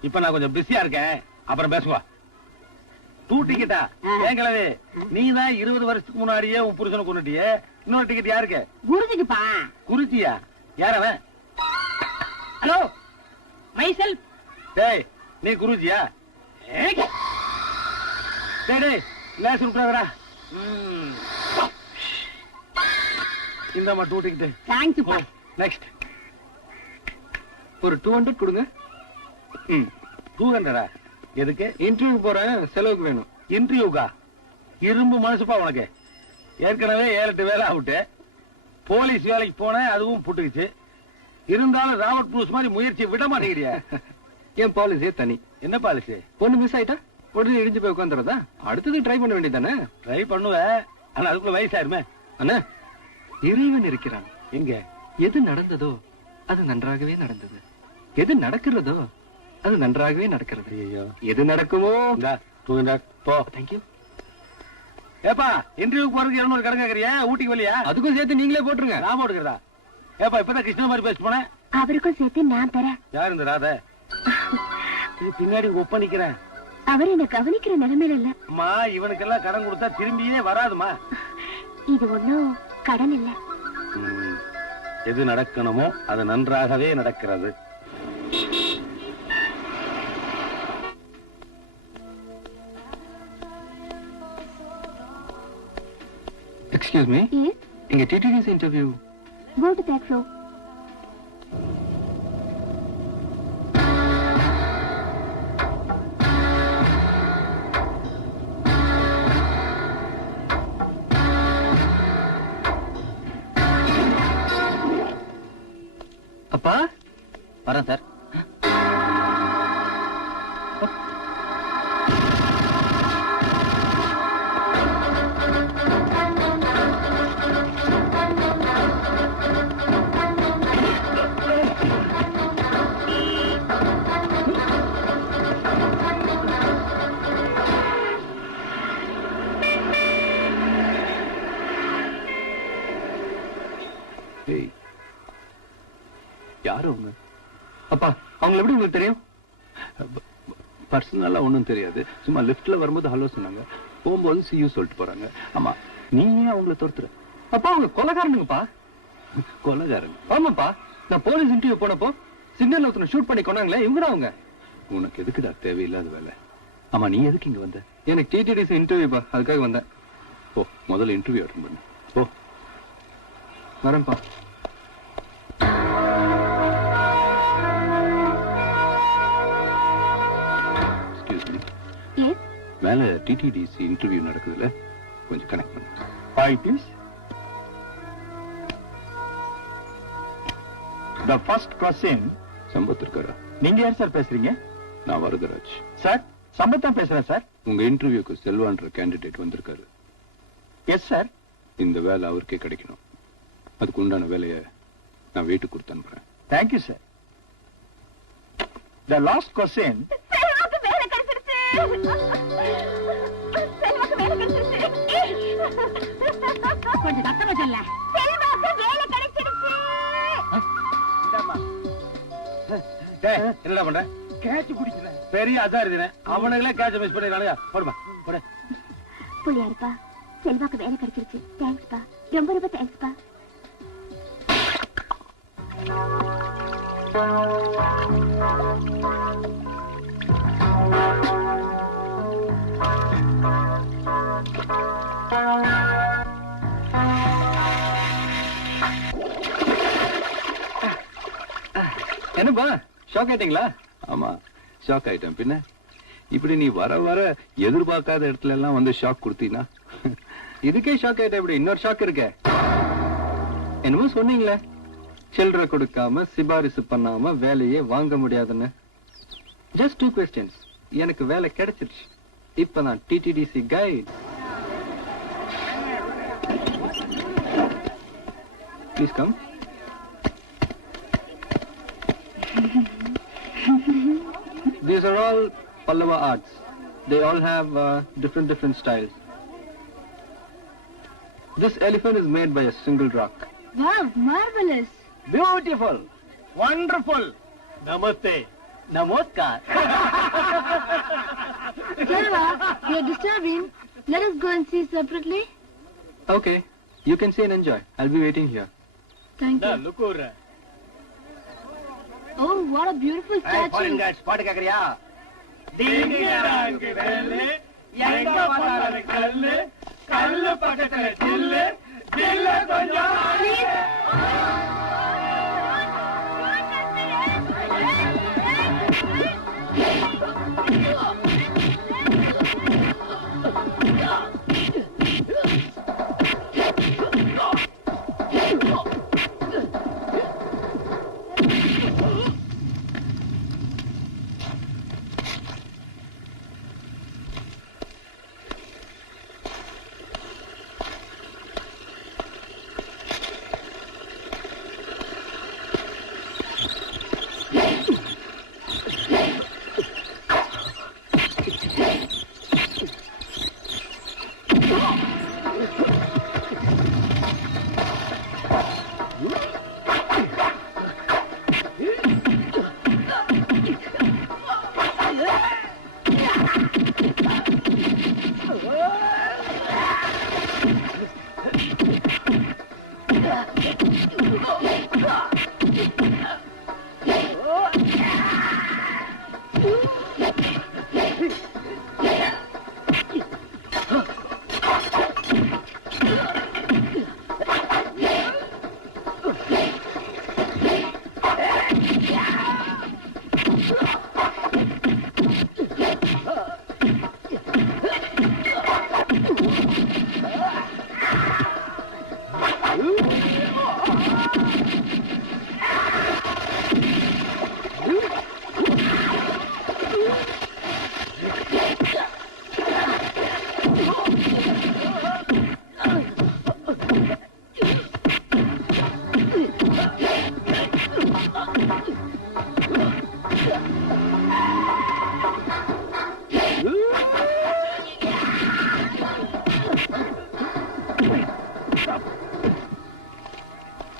இப்ப நான் கொஞ்சம் பிஸியா இருக்கேன், அப்புறம் பேசுவா. 2 டிக்கெட்டா? ஏன் கிழவி, நீ தான் 20 வருஷத்துக்கு முன்னாடியே உன் புருஷனை கொண்டுட்டியே. இன்னொரு டிக்கெட் யாருக்கு? குருஜிக்குப்பா. குறிச்சியா? யார் அவன்? Hello my self. டேய் நீ குருஜியா? டேய் டேய் லேஸ் விட்டுறாதடா. இந்தாம்மா 2 டிக்கெட். தேங்க்ஸ்ப்பா. நெக்ஸ்ட் ஒரு 200 கொடுங்க. 200 எதுக்கு? இன்டர்வியூ போறேன், செலவுக்கு வேணும். இன்டர்வியூக்கா? இரும்பு மனசுப்பா உனக்கு. ஏற்கனவே 7-8 வேலை ஆகுட்டு. போலீஸ் வேலைக்கு போனேன், அதுவும் புட்டுக்குச்சு. இருந்தாலும் ராபர்ட் ப்ரூஸ் மாதிரி முயற்சியை விட மாட்டேங்கிறியா? என் பாலிசியே தனி. என்ன பாலிசி? பொண்ணு மிஸ் ஆயிட்டா உடனே இடிஞ்சு போய் உட்காந்துறதா? அடுத்தது ட்ரை பண்ண வேண்டியதானே? ட்ரை பண்ணுவேன், ஆனா அதுக்குள்ள வயசாயிருமே. அண்ணா, இறைவன் இருக்கிறான். எங்க? எது நடந்ததோ அது நன்றாகவே நடந்தது, எது நடக்கிறதோ அது நன்றாகவே நடக்கிறது. ஐயோ, எது நடக்குமோ. 200 போ. தேங்க்யூ. ஏப்பா இன்டர்வியூக்கு போறதுக்கு 200 கடன் கேக்குறியா? ஊட்டிக்கு வழியா? அதுக்கும் சேர்த்து நீங்களே போட்டுருங்க. நான் போட்டுக்கிறதா? ஏப்பா இப்பதான் கிருஷ்ண மாதிரி பேச போனேன். அவருக்கும் சேர்த்து நான் தரேன். யார் இந்த ராத? இது பின்னாடி ஒப்ப நிக்கிறேன். அவர் என்ன கவனிக்கிற நிலைமையில இல்ல. அம்மா இவனுக்கெல்லாம் கடன் கொடுத்தா திரும்பியே வராதுமா. இது ஒண்ணும் கடன் இல்ல. எது நடக்கணுமோ அது நன்றாகவே நடக்கிறது. எக்ஸ்கியூஸ் மீ, இங்க டிடிடிஸ் interview. Go to that floor. அப்பா வரேன் சார். யாரு அவங்க? அப்பா அவங்களை எப்படி உங்களுக்கு தெரியும்? பர்சனலா ஒண்ணும் தெரியாது. சும்மா லிப்ட்ல வரும்போது ஹலோ சொன்னாங்க, போகும்போது சியூ சொல்லிட்டு போறாங்க. ஆமா, நீ ஏன் அவங்கள தோர்த்துற? அப்பா அவங்க கொலைகாரனுங்கப்பா. கொலைகாரன்? ஆமாப்பா, நான் போலீஸ் இன்டர்வியூ போனப்போ சிக்னல் ஒருத்தனை ஷூட் பண்ணி கொண்டாங்களே, இவங்க தான் அவங்க. உனக்கு எதுக்குடா தேவையில்லாத வேலை? ஆமா, நீ எதுக்கு இங்க வந்த? எனக்கு டிடிடிஸ் இன்டர்வியூப்பா, அதுக்காக வந்தேன். ஓ, முதல்ல இன்டர்வியூ அட்டெண்ட் பண்ணு. ஓ, வரேன்ப்பா. மேல டிடிடிசி இன்டர்வியூ நடக்குதுல, கொஞ்சம் கனெக்ட் பண்ணு. Hi, please. The first question. Sampath இருக்காரா? நீங்க யார் சார் பேசுறீங்க? நான் வரதராஜ் சார். சம்பத் தான் பேசுறேன் சார். உங்க இன்டர்வியூக்கு செல்வான்ற கேண்டிடேட் வந்திருக்காரு. Yes sir. இந்த வேலை அவருக்கே கிடைக்கணும். அதுக்கு உண்டான வேலையை நான் வீட்டுக்கு கொடுத்து அனுப்புறேன். Thank you sir. The last question. செல்வாக்கு வேலை கிடைச்சிருச்சு. செல்வாக்கு வேலை கிடைச்சிருச்சு. கொஞ்சம் சத்தமா சொல்ல. செல்வாக்கு வேலை கிடைச்சிருச்சு. டேய், என்னடா பண்ற? கேட்ச் பிடிக்கிறேன். பெரிய அதாரிதே. அவனுங்களே கேட்ச் மிஸ் பண்ணிடுறானுங்க. போடுமா, போடு. புள்ளியாருப்பா, செல்வாக்கு வேலை கிடைச்சிருச்சு. தேங்க்ஸ்ப்பா, ரொம்ப ரொம்ப தேங்க்ஸ்ப்பா. என்னப்பா ஷாக் ஆயிட்டீங்களா? ஆமா, ஷாக் ஆயிட்டேன். பின்ன இப்படி நீ வர வர எதிர்பார்க்காத இடத்துல எல்லாம் வந்து ஷாக் கொடுத்தீங்கன்னா இதுக்கே ஷாக் ஆயிட்ட இப்படி இன்னொரு ஷாக் இருக்கே. என்னமோ சொன்னீங்களே, சில்லறை கொடுக்காம சிபாரிசு பண்ணாம வேலையே வாங்க முடியாதுன்னு. Just 2 questions. எனக்கு வேலை கிடைச்சிருச்சு. இப்ப நான் DTDC guide. Please come. These are all Pallava arts. They all have different styles. This elephant is made by a single rock. Wow, marvelous. Beautiful. Wonderful. Namaste. Namaskar. Sarva, we are disturbing. Let us go and see separately. Okay, you can see and enjoy. I'll be waiting here. Thank you. Look over. Oh, what a beautiful statue. பாட்டு கேக்குறியா? கல்லு பக்கத்துல சில்லு சில்ல கொஞ்சம்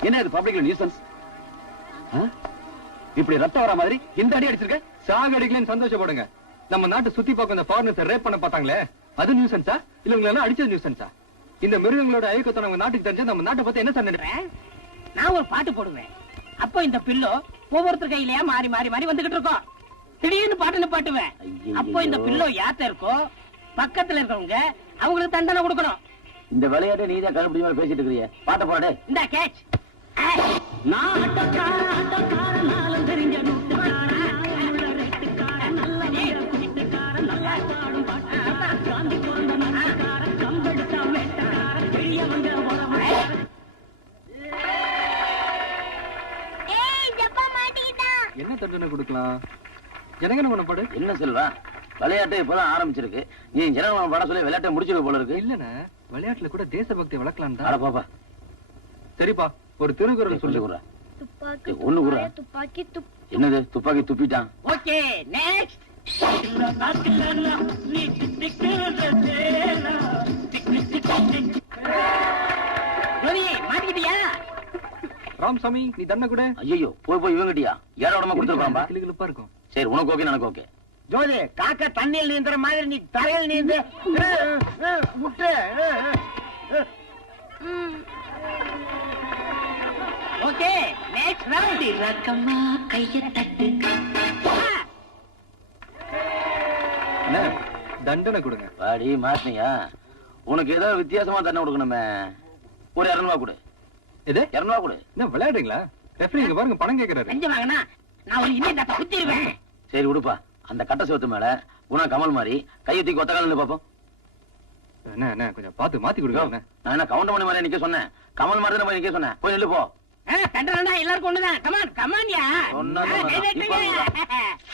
என்ன இது public nuisance? இப்படி ரத்தம் வர மாதிரி இந்த அடி அடிச்சிருக்க. சாக அடிக்கலன்னு சந்தோஷப்படுங்க. நம்ம நாட்டு சுத்தி பார்க்க இந்த ஃபாரினர்ஸ் ரேப் பண்ண பார்த்தாங்களே, அது நியூசன்ஸா இல்ல உங்களை எல்லாம் அடிச்சது நியூசன்ஸா? இந்த மிருகங்களோட ஐயக்கத்தை நம்ம நாட்டுக்கு தெரிஞ்சா நம்ம நாட்டை பத்தி என்ன சொன்ன? நான் ஒரு பாட்டு போடுவேன். அப்போ இந்த பில்லோ ஒவ்வொருத்தர் கையிலயா மாறி மாறி மாறி வந்துகிட்டு இருக்கோம். திடீர்னு பாட்டுன்னு பாட்டுவேன். அப்போ இந்த பில்லோ யாத்த இருக்கோ பக்கத்துல இருக்கவங்க அவங்களுக்கு தண்டனை கொடுக்கணும். இந்த விளையாட்டு நீதான் கண்டுபிடி மாதிரி பேசிட்டு இருக்கிறீங்க. பாட்ட போறாடே. இந்த கேட்ச். நான் ஆட்டக்காரன் தெரிஞ்ச என்ன தண்டனை கொடுக்கலாம்? ஜனகன பண்ணப்பாடு என்ன செல்வா, விளையாட்டு இப்பதான் ஆரம்பிச்சிருக்கு. நீ ஜனகன பட சொல்லி விளையாட்டை முடிச்சிருக்க போல இருக்கு. இல்லண்ணா, விளையாட்டுல கூட தேசபக்தி வளர்க்கலாம். அட பாப்பா, சரிப்பா, ஒரு திருக்குறள் சொல்லி கொடுறா. ஒண்ணு குறா. என்னது துப்பாக்கி துப்பிட்டான்? Okay, next. மாட்டிக்கிட்டியா? ராமசாமி, நீ தண்ண கூட. ஐயோ, போய் போய் இவங்கிட்டியா? ஏற உடம்பா கொடுத்துருப்பாம்பா. கிளுகிளுப்பா இருக்கும். சரி, உனக்கு ஓகே, எனக்கு ஓகே. ஜோதி, காக்கா தண்ணியில் நீந்துற மாதிரி நீ தரையில் நீந்து முட்டு. ஓகே. ஓகே நெக்ஸ்ட் ரவுண்ட் ரக்கமா கைய தட்டு. தண்டனை கொடுங்க. வாடி மாட்டினியா? உனக்கு ஏதோ வித்தியாசமா தண்டனை கொடுக்கணுமே. ஒரு 200 ரூபா கொடு. இது 200 ரூபா கொடு. என்ன விளையாடுறீங்களா? ரெஃபரி இங்க பாருங்க, பணம் கேக்குறாரு. லஞ்சம் வாங்கினா நான் ஒரு இன்னும் தட்ட குத்திடுவேன். சரி விடுப்பா. அந்த கட்ட சோத்து மேல குணா கமல் மாதிரி கையை தூக்கி ஒத்த காலில் பாப்போம். என்ன கொஞ்சம் பார்த்து மாத்தி கொடுங்க. நான் என்ன கவுண்ட் பண்ணி மாதிரி நிக்க சொன்னேன்? கமல் மாதிரி தான் நிக்க சொன்னேன். போய் நில்லு போ. தண்டனா எல்லாருக்கும் ஒண்ணுதான். கமான் கமான்யா.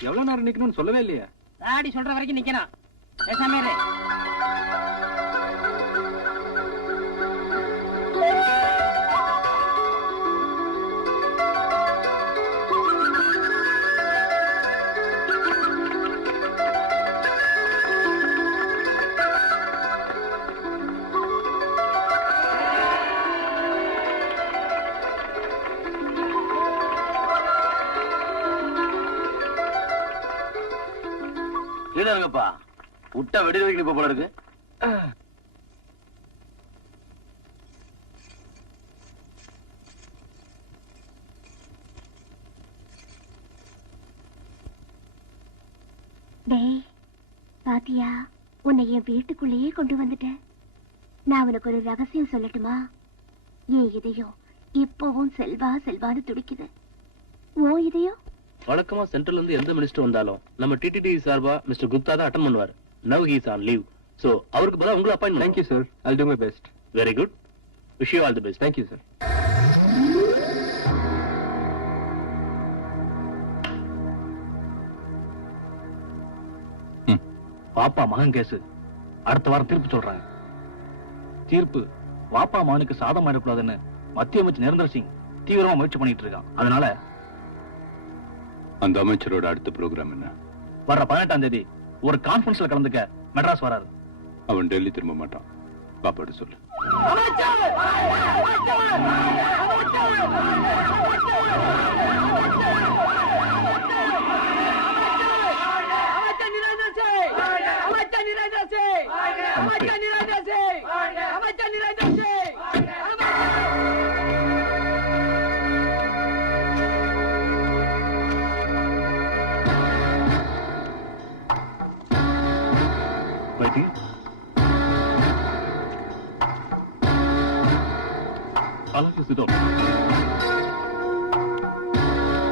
எவ்வளவு நேரம் நிக்கணும்னு சொல்லவே இல்லையா? தாடி சொல்ற வரைக்கும் நிக்கணும். பேசாம இரு. கீழே இருங்கப்பா. விட்டா வெடி வைக்கணும் போல இருக்கு. டேய் பாத்தியா, உன்னை என் வீட்டுக்குள்ளேயே கொண்டு வந்துட்டேன். நான் உனக்கு ஒரு ரகசியம் சொல்லட்டுமா? என் இதயம் இப்பவும் செல்வா செல்வான்னு துடிக்குது. ஓ இதயம் வழக்கமா சென்ட்ரல்ல இருந்து எந்த மினிஸ்டர் வந்தாலும் நம்ம டிடிடி சார்பா மிஸ்டர் குப்தா தான் அட்டெண்ட் பண்ணுவார். Now he is on leave. So அவருக்கு பதிலா உங்களை appointment. Thank you sir, I'll do my best. Very good. Wish you all the best. Thank you sir. பாப்பா மகன் கேஸ் அடுத்த வாரம் தீர்ப்பு சொல்றாங்க. தீர்ப்பு வாப்பா மகனுக்கு சாதமா இருக்கக்கூடாதுன்னு மத்திய அமைச்சர் நரேந்திர சிங் தீவிரமா முயற்சி பண்ணிட்டு இருக்கான். அதனால அந்த அமைச்சரோட அடுத்த ப்ரோக்ராம் என்ன? வர்ற 18ஆம் தேதி ஒரு கான்ஃபரன்ஸ்ல கலந்துக்க மெட்ராஸ் வராரு. அவன் டெல்லி திரும்ப மாட்டான். பாப்பாட்டு சொல்லு.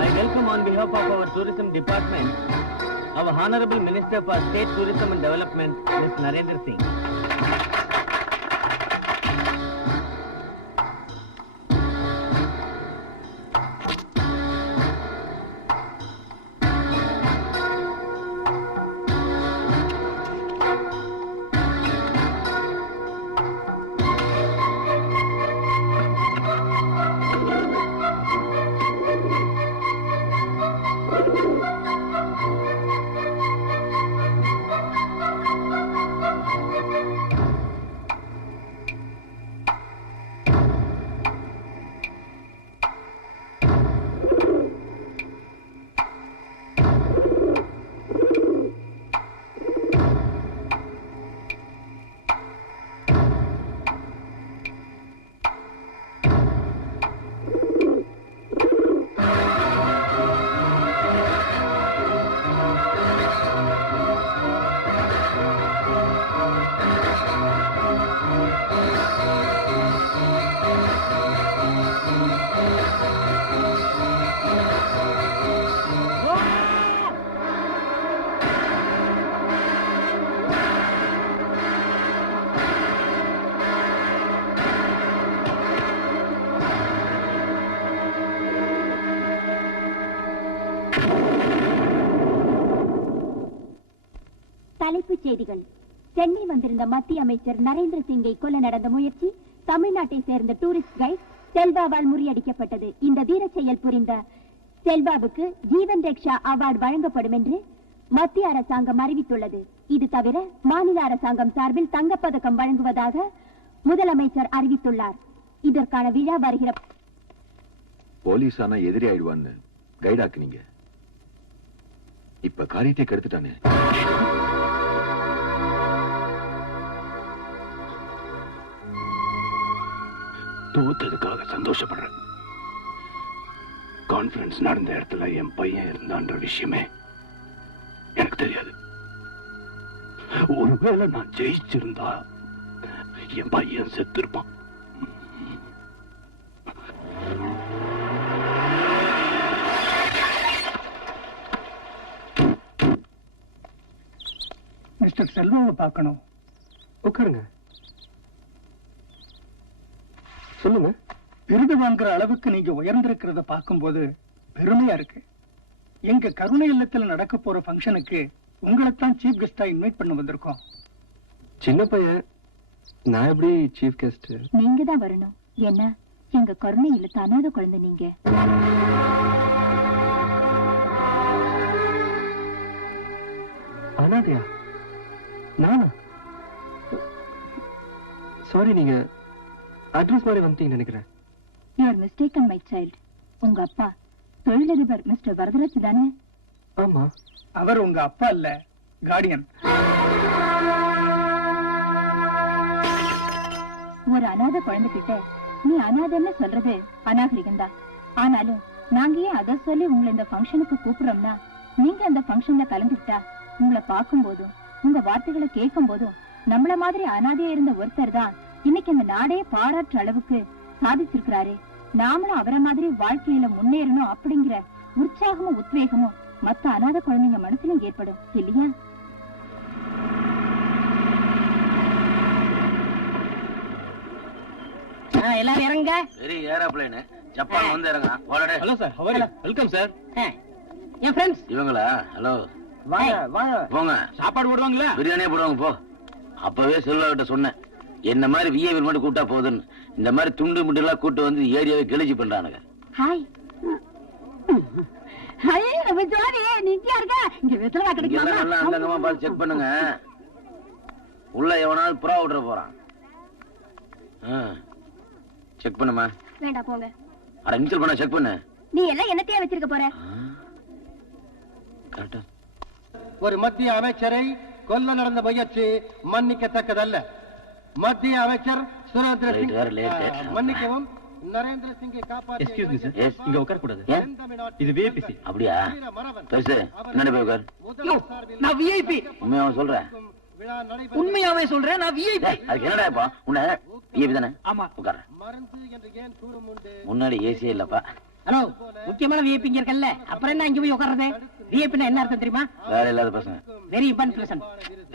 I welcome on behalf of our tourism department our Honorable Minister for State Tourism and Development, Ms. Narendra Singh. தலைப்புச் செய்திகள். சென்னை வந்திருந்த மத்திய அமைச்சர் நரேந்திர சிங்கை கொல்ல நடந்த முயற்சி தமிழ்நாட்டை சேர்ந்த டூரிஸ்ட் கைட் செல்வாவால் முறியடிக்கப்பட்டது. இந்த வீர செயல் புரிந்த செல்வாவுக்கு ஜீவன் ரக்ஷா அவார்டு வழங்கப்படும் என்று மத்திய அரசாங்கம் அறிவித்துள்ளது. இது தவிர மாநில அரசாங்கம் சார்பில் தங்கப்பதக்கம் வழங்குவதாக முதலமைச்சர் அறிவித்துள்ளார். இதற்கான விழா வருகிற போலீஸ் ஆனா எதிரி ஆயிடுவான்னு கைடாக்குனீங்க. இப்ப காரியத்தை கெடுத்துட்டானே. தோத்ததுக்காக சந்தோஷப்படுறேன். கான்ஃபரன்ஸ் நடந்த இடத்துல என் பையன் இருந்தான்ற விஷயமே எனக்கு தெரியாது. ஒருவேளை நான் ஜெயிச்சிருந்தா என் பையன் செத்துருப்பான். மிஸ்டர் செல்வாவை பார்க்கணும். உட்காருங்க. சொல்லுங்க. விருது வாங்குற அளவுக்கு நீங்க உயர்ந்திருக்கிறத பார்க்கும்போது பெருமையா இருக்கு. எங்க கருணை இல்லத்துல நடக்க போற ஃபங்க்ஷனுக்கு உங்களைத்தான் சீஃப் கெஸ்டா இன்வைட் பண்ண வந்திருக்கோம். சின்ன பையன், நான் எப்படி சீஃப் கெஸ்ட்? நீங்க தான் வரணும். என்ன, எங்க கருணை இல்ல அனாதை குழந்தை நீங்க. அனாதையா? நானா? சாரி, நீங்க அட்ரஸ் மாதிரி வந்துட்டீங்கன்னு நினைக்கிறேன். You are mistaken my child. உங்க அப்பா தொழிலதிபர் மிஸ்டர் வரதராஜ் தானே? ஆமா. அவர் உங்க அப்பா இல்ல, கார்டியன். ஒரு அனாதை குழந்தைகிட்ட நீ அனாதைன்னு சொல்றது அநாகரிகம் தான். ஆனாலும் நாங்க ஏன் அதை சொல்லி உங்களை இந்த ஃபங்க்ஷனுக்கு கூப்பிடுறோம்னா, நீங்க அந்த ஃபங்க்ஷன்ல கலந்துக்கிட்டா உங்களை பார்க்கும் போதும் உங்க வார்த்தைகளை கேட்கும் போதும் நம்மள மாதிரி அனாதையா இருந்த ஒருத்தர் தான் இன்னைக்கு அந்த நாடே பாராட்டுற அளவுக்கு சாதிச்சிருக்கிறாரு. நாமளும் அவரை மாதிரி வாழ்க்கையில முன்னேறணும் அப்படிங்கிற உற்சாகமும் உத்வேகமும் மத்த அனாதை குழந்தைங்க மனசுலயும் ஏற்படும் இல்லையா? எல்லாரும் இறங்க. பெரிய ஏரோப்ளேன் ஜப்பான் வந்து இறங்க. Hello sir, how are you? Welcome sir. N friends. இவங்களா? ஹலோ, வாங்க வாங்க. போங்க. சாப்பாடு போடுவாங்களா? பிரியாணியே போடுவாங்க. போ. அப்பவே செல்வா கிட்ட சொன்னேன், என்ன மாதிரி விஐபி மட்டும் கூட்டா போகுதுன்னு. இந்த மாதிரி துண்டு முட்டு எல்லாம் கூட்டு வந்து ஏரியாவை கிழிச்சு பண்றானுங்க. ஹாய். ஹாய், நம்ம ஜோடி நீங்க இருக்க. இங்க வெத்தலை கிடைக்குமா? நல்லா அங்கமா பார்த்து செக் பண்ணுங்க. உள்ள எவனாவது புறா விட்டுற போறான். செக் பண்ணுமா? வேண்டாம் போங்க. அட இன்சல் பண்ண செக் பண்ணு. நீ எல்லாம் என்னத்தையா வச்சிருக்க போற? கரெக்டா. ஒரு மத்திய அமைச்சரை கொல்ல நடந்த முயற்சி மன்னிக்கத்தக்கதல்ல. மத்திய அமைச்சர் சுரேந்திர சிங் மன்னிக்கவும், நரேந்திர சிங்கை காப்பாற்ற. எக்ஸ்கியூஸ் மீ சார், இங்க உட்கார கூடாது. இது விஐபி. அப்படியா? பெருசு என்னடி போய் உட்கார். நான் விஐபி. உண்மையாவே சொல்றேன். உண்மையாவே சொல்றேன், நான் விஐபி. அதுக்கு என்னடா இப்போ உன்ன விஐபி தானே? ஆமா. உட்கார. முன்னாடி ஏசியே இல்லப்பா. ஹலோ, முக்கியமான விஐபி இங்க இருக்கல்ல, அப்புறம் என்ன இங்க போய் உட்கார்றது? விஐபினா என்ன அர்த்தம் தெரியுமா? வேலை இல்லாத பசங்க. Very important person.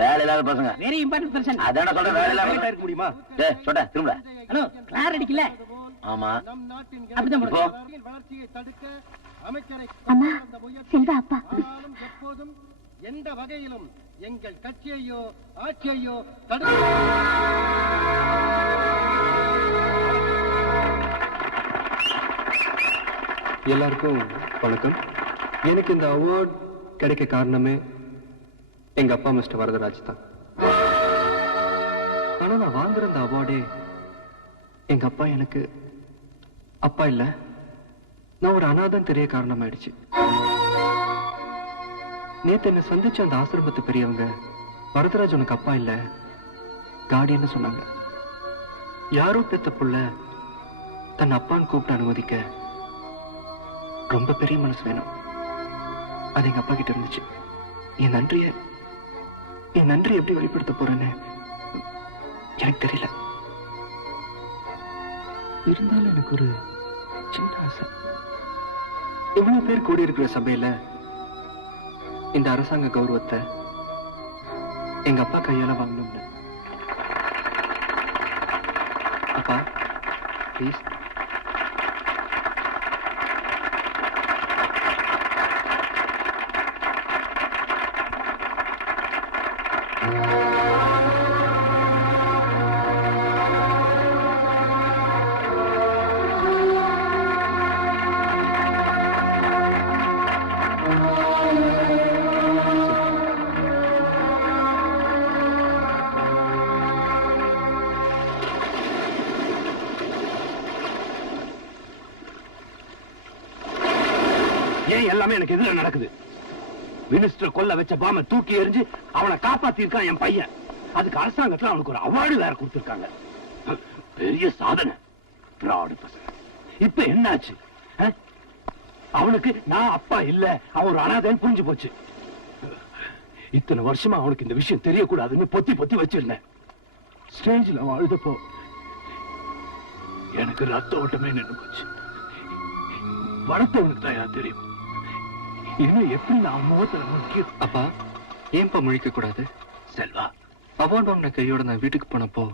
வேலை இல்லாத பசங்க. Very important person. அதான சொல்றேன், வேலை இல்லாத இருக்க முடியுமா? டேய் சொட திரும்ப. ஹலோ, கிளார் அடிக்கல. ஆமா. அப்படிதான் இப்போ அம்மா, செல்வா அப்பா. எப்போதும் எந்த வகையிலும் எங்கள் கட்சியையோ ஆட்சியையோ எல்லாருக்கும் வணக்கம். எனக்கு இந்த அவார்ட் கிடைக்க காரணமே எங்க அப்பா மிஸ்டர் வரதராஜ் தான். ஆனா நான் வாங்குற இந்த அவார்டே எங்க அப்பா எனக்கு அப்பா இல்ல, நான் ஒரு அனாதன் தெரிய காரணமாயிடுச்சு. நேத்து என்ன சந்திச்ச அந்த ஆசிரமத்து பெரியவங்க வரதராஜ் உனக்கு அப்பா இல்ல, கார்டியன்னு சொன்னாங்க. யாரோ பெத்த புள்ள தன் அப்பான்னு கூப்பிட்டு அனுமதிக்க ரொம்ப பெரிய மனசு வேணும். அது எங்க அப்பா கிட்ட இருந்துச்சு. என் நன்றி எப்படி வெளிப்படுத்த போறேன்னு எனக்கு தெரியல. இருந்தாலும் எனக்கு ஒரு சின்ன ஆசை. இவ்வளவு பேர் கூடி இருக்கிற சபையில இந்த அரசாங்க கௌரவத்தை எங்க அப்பா கையால வாங்கணும்னு. அப்பா ப்ளீஸ். ஏன் எல்லாமே எனக்கு எதிர நடக்குது? மினிஸ்டர் கொல்ல வச்ச பாம தூக்கி எறிஞ்சு அவனை காப்பாத்தி இருக்கான் என் பையன். அதுக்கு அரசாங்கத்துல அவனுக்கு ஒரு அவார்டு வேற கொடுத்திருக்காங்க. பெரிய சாதனை. பிராடு பசங்க. இப்ப என்னாச்சு? அவனுக்கு நான் அப்பா இல்ல, அவன் ஒரு அனாதைன்னு புரிஞ்சு போச்சு. இத்தனை வருஷமா அவனுக்கு இந்த விஷயம் தெரியக்கூடாதுன்னு பொத்தி பொத்தி வச்சிருந்தேன். ஸ்டேஜ்ல அவன் அழுதப்போ எனக்கு ரத்த ஓட்டமே நின்று போச்சு. வளர்த்தவனுக்கு தான் தெரியும். இன்னும் எப்படி நான் முகத்துல முக்கிய. அப்பா ஏன்பா முழிக்க கூடாது? செல்வா, அவார்டு வாங்கின கையோட நான் வீட்டுக்கு போனப்போ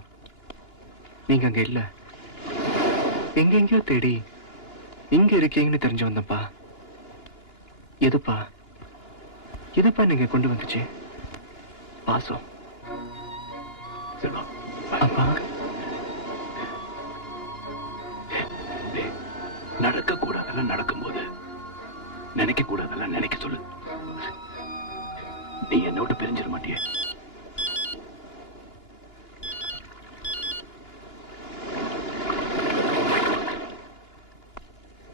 நீங்க அங்க இல்ல. எங்கெங்கயோ தேடி இங்க இருக்கீங்கன்னு தெரிஞ்சு வந்தப்பா. எதுப்பா நீங்க கொண்டு வந்துச்சு? பாசம். செல்வா, அப்பா நடக்க கூடாதெல்லாம் நடக்கும்போது நினைக்க கூடாதெல்லாம் நினைக்க சொல்லு. நீ என்னை விட்டு பிரிஞ்சிட மாட்டிய.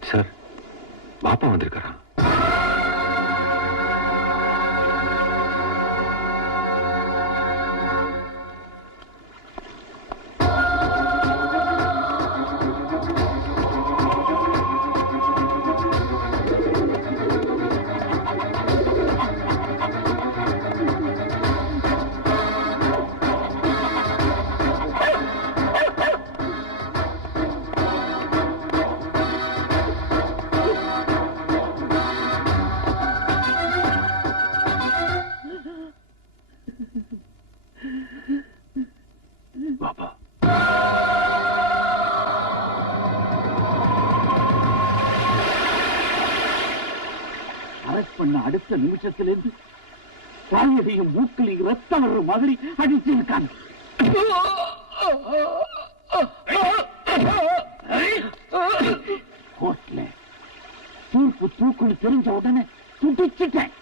சார், பாப்பா வந்திருக்காரா? பாப்பா, அரெஸ்ட் பண்ண அடுத்த நிமிஷத்திலிருந்து வாயதையும் மூக்கிலையும் ரத்தம் வர்ற மாதிரி அடிச்சிருக்காங்க. கோர்ட்ல தூர்ப்பு தூக்குன்னு தெரிஞ்ச உடனே துடிச்சிட்டேன்.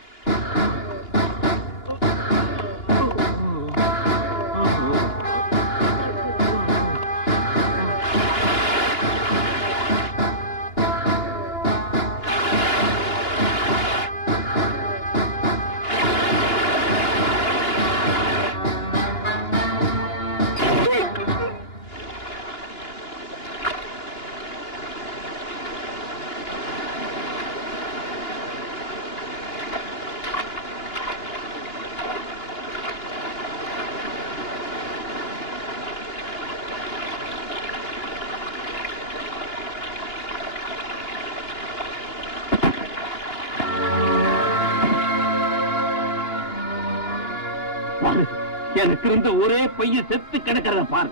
எனக்கு இருந்த ஒரே பையன் செத்து கிடக்கிறத பாரு.